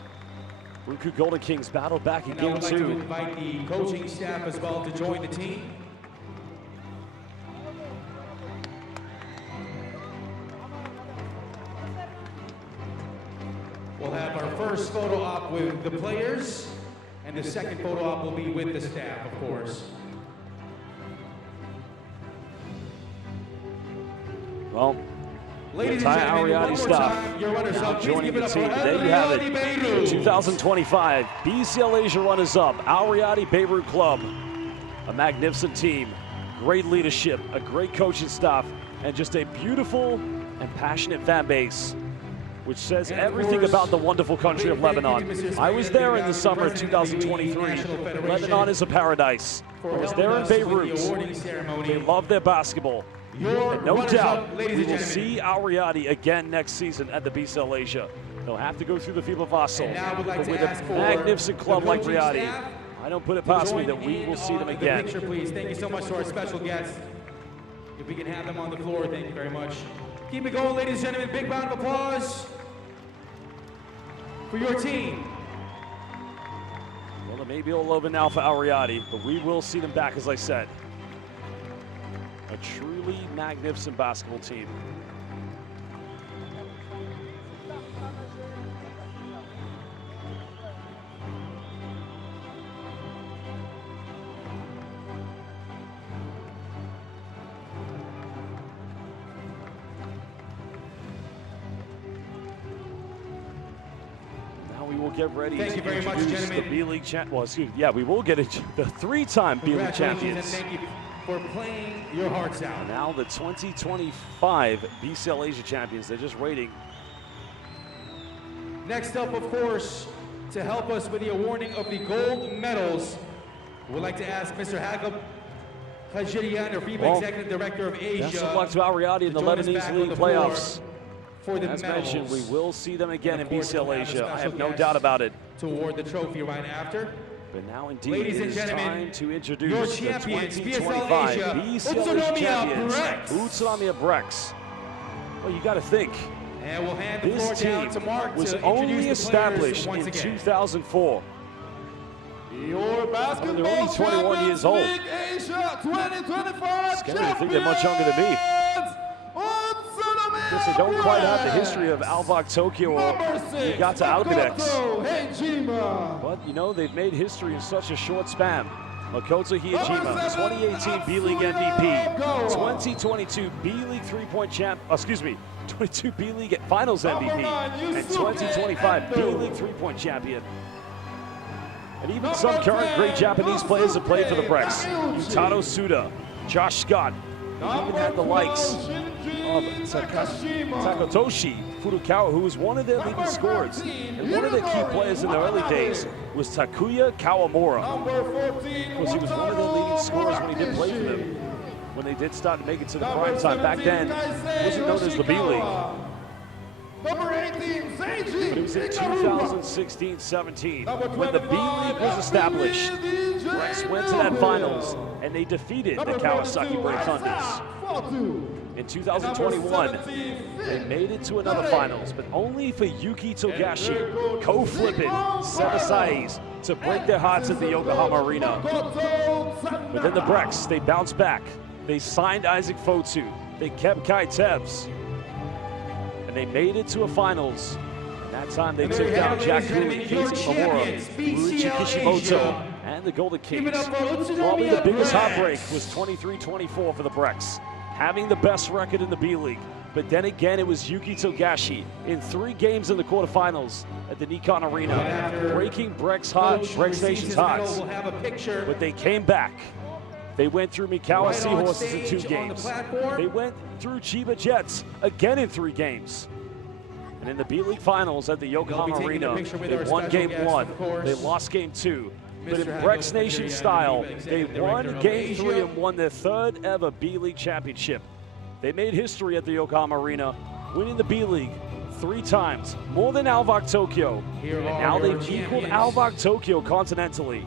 Ruku Golden Kings battled back in And I game would like to two. invite the coaching staff as well to join the team. We'll have our first photo op with the players, and the second photo op will be with the staff, of course. Well, Ladies the and entire gentlemen, one Riyadi more staff time, your runners-up. Please joining give the it up team. for There you have it. Riyadi The Beirut. 2025 BCL Asia runners-up, Al Riyadi Beirut Club. A magnificent team, great leadership, a great coaching staff, and just a beautiful and passionate fan base, which says everything about the wonderful country of Lebanon. I was there in the summer of 2023. Lebanon is a paradise. I was there in Beirut. They love their basketball. And no doubt, we will see Al Riyadi again next season at the BCL Asia. They'll have to go through the FIBA Vassal, but with a magnificent club like Riyadi, I don't put it past me that we will see them again. Picture, please. Thank you so much to our special guests. If we can have them on the floor, thank you very much. Keep it going, ladies and gentlemen. Big round of applause for your team. Well, it may be all over now for Al Riyadi, but we will see them back, as I said. A truly magnificent basketball team. We will get ready to introduce the B-League we will get the three-time B-League champions. And thank you for playing your hearts out. Now the 2025 BCL Asia champions, they're just waiting. Next up, of course, to help us with the awarding of the gold medals, we'd like to ask Mr. Hakab Khajirian, or FIBA Executive Director of Asia. Best of luck to Al Riyadi in the Lebanese League playoffs. For the As medals. mentioned, we will see them again in BCL Asia. I have no doubt about it. To award the trophy right after. But now, indeed, Ladies it and is gentlemen, time to introduce your the champions, 2025 BCL BCL Asia champions, Brex. Utsunomiya Brex. Well, you got to think, And we'll hand the floor this down team to Mark was to only introduce the established players in once again. 2004. Your basketball They're only 21 years old. League Asia 2025 Scary to think they're much younger than me. Guess they don't quite have the history of Alvak Tokyo or Yugata Algodex. But, you know, they've made history in such a short span. Makoto Hiyajima, 2018 B-League MVP, 2022 B-League 22 B-League Finals MVP, and 2025 B-League three-point champion. And even some current great Japanese players have played for the Brex. Yutaro Suda, Josh Scott. They even had the likes of Takotoshi Furukawa, who was one of their leading scorers. And one of their key players in the early days was Takuya Kawamura. Of course, he was one of their leading scorers when he did play for them, when they did start to make it to the prime time. Back then, it wasn't known as the B-League. But it was in 2016-17 when the B-League was established. Brex went to that finals and they defeated the Kawasaki Brave Thunders. In 2021, they made it to another finals, but only for Yuki Togashi, co-flipping Sebasais to break their hearts at the Yokohama Arena. But then the Brex, they bounced back. They signed Isaac Fotu. They kept Kai Tebs. And they made it to a finals. And that time they took down Jack Cooley, Casey Mamura, Ruichi Kishimoto, and the Golden Kings. Probably the biggest heartbreak was 23-24 for the Brex, having the best record in the B-League. But then again, it was Yuki Togashi in 3 games in the quarterfinals at the Nikon Arena, breaking Brex Nation's hearts. But they came back. They went through Mikawa Seahorses in 2 games. They went through Chiba Jets again in 3 games. And in the B-League Finals at the Yokohama Arena, they won Game 1. They lost Game 2. But in Brex Nation style, they won Game 3 and won their 3rd ever B-League championship. They made history at the Yokohama Arena, winning the B-League 3 times, more than Alvak Tokyo. And now they've equaled Alvak Tokyo continentally.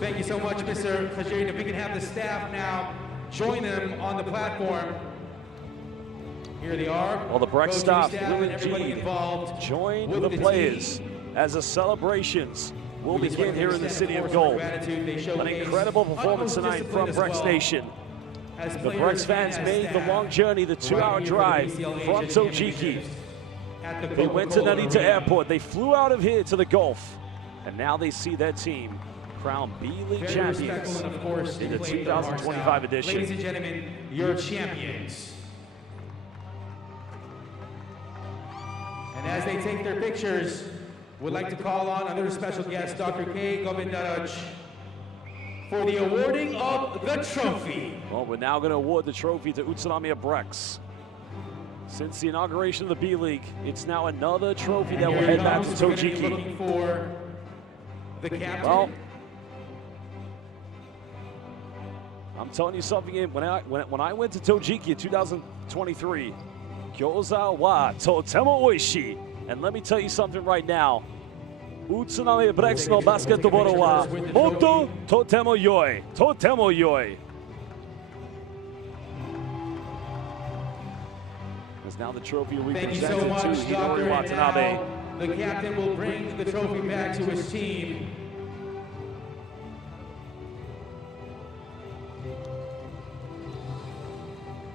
Thank you so much, Mr. Khajirian. If we can have the staff now join them on the platform. Here they are. Well, the Brex staff will indeed join the players as the celebrations will begin here in the City of Gold. An incredible performance tonight from Brex Nation. The Brex fans made the long journey, the 2-hour drive from Tojiki. They went to Narita Airport. They flew out of here to the Gulf. And now they see their team crowned B-League Very champions respectful and of course in the inflated the hearts 2025 now. edition. Ladies and gentlemen, your champions. And as they take their pictures, we'd like to call on another special guest, Dr. K. Govindaraj, for the awarding of the trophy. Well, we're now going to award the trophy to Utsunomiya Brex. Since the inauguration of the B-League, it's now another trophy that will head back to Tojiki. Looking for the captain. Well, I'm telling you something. When I went to Tojiki in 2023, gyoza wa totemo oishii. And let me tell you something right now. Utsunomiya Brex no basketball wa motto totemo yoi. Totemo yoi. As now the trophy will be Thank you presented so much, to Hidori Doctor. And Watanabe. now the captain will bring the trophy back to his team.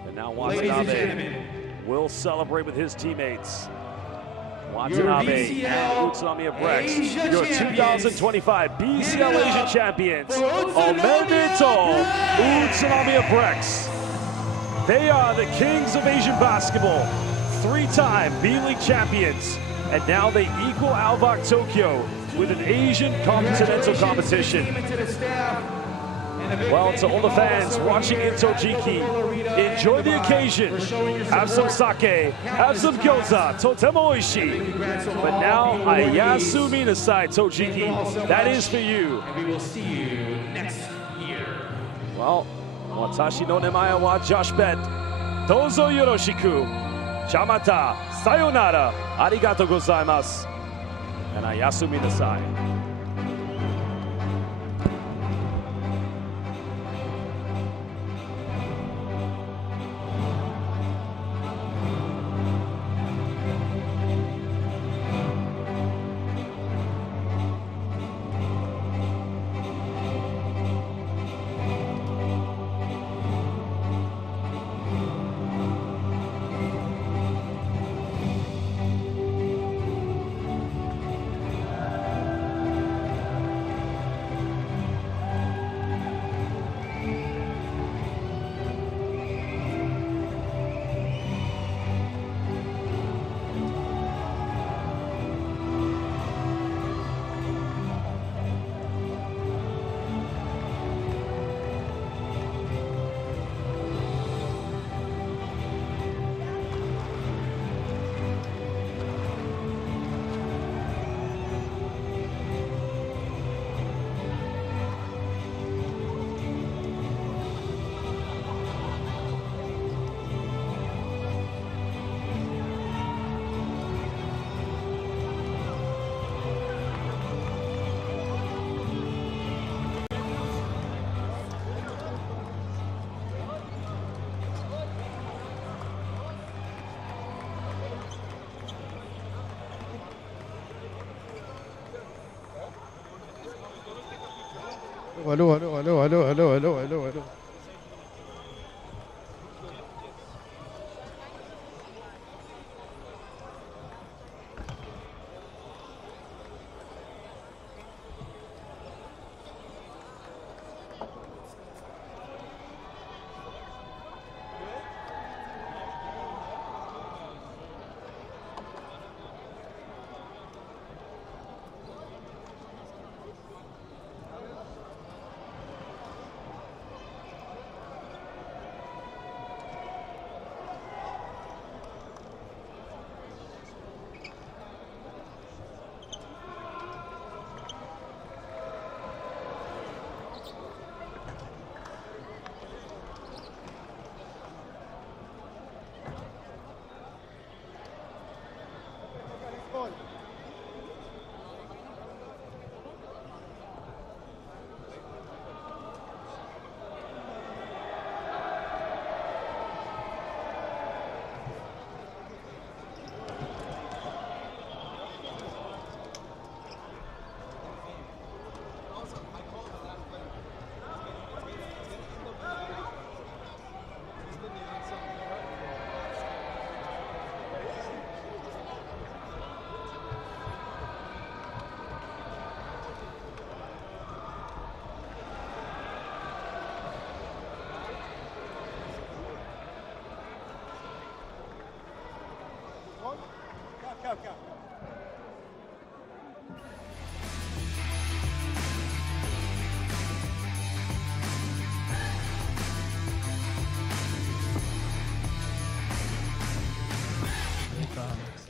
And now Ladies and Watanabe gentlemen, will celebrate with his teammates. your Watanabe BCL and Utsunomiya Brex, Asia your champions. 2025 BCL Give it Asian up champions. for Utsunomiya Omedetou, Brex. Utsunomiya Brex. They are the kings of Asian basketball, three-time B-League champions, and now they equal Alvak Tokyo with an Asian continental competition. Well, to all the fans watching in Tojiki, enjoy the occasion. Have some sake, have some gyoza, totemo oishii. But now, Ayasu Minasai Tojiki, that is for you. And we will see you next year. Well, watashi no nemae wa Josh Bet. Dozo yoroshiku. Chamata, sayonara, arigatou gozaimasu. And Ayasu Minasai. Hello.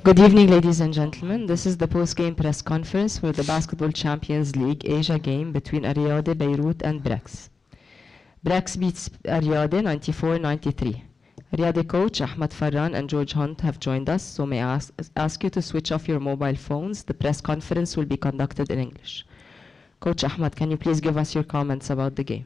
Good evening, ladies and gentlemen. This is the post-game press conference for the Basketball Champions League Asia game between Riyadi Beirut and Brex. Brex beats Riyadi 94-93. Riyadi coach Ahmad Farran and George Hunt have joined us, so may I ask you to switch off your mobile phones. The press conference will be conducted in English. Coach Ahmad, can you please give us your comments about the game?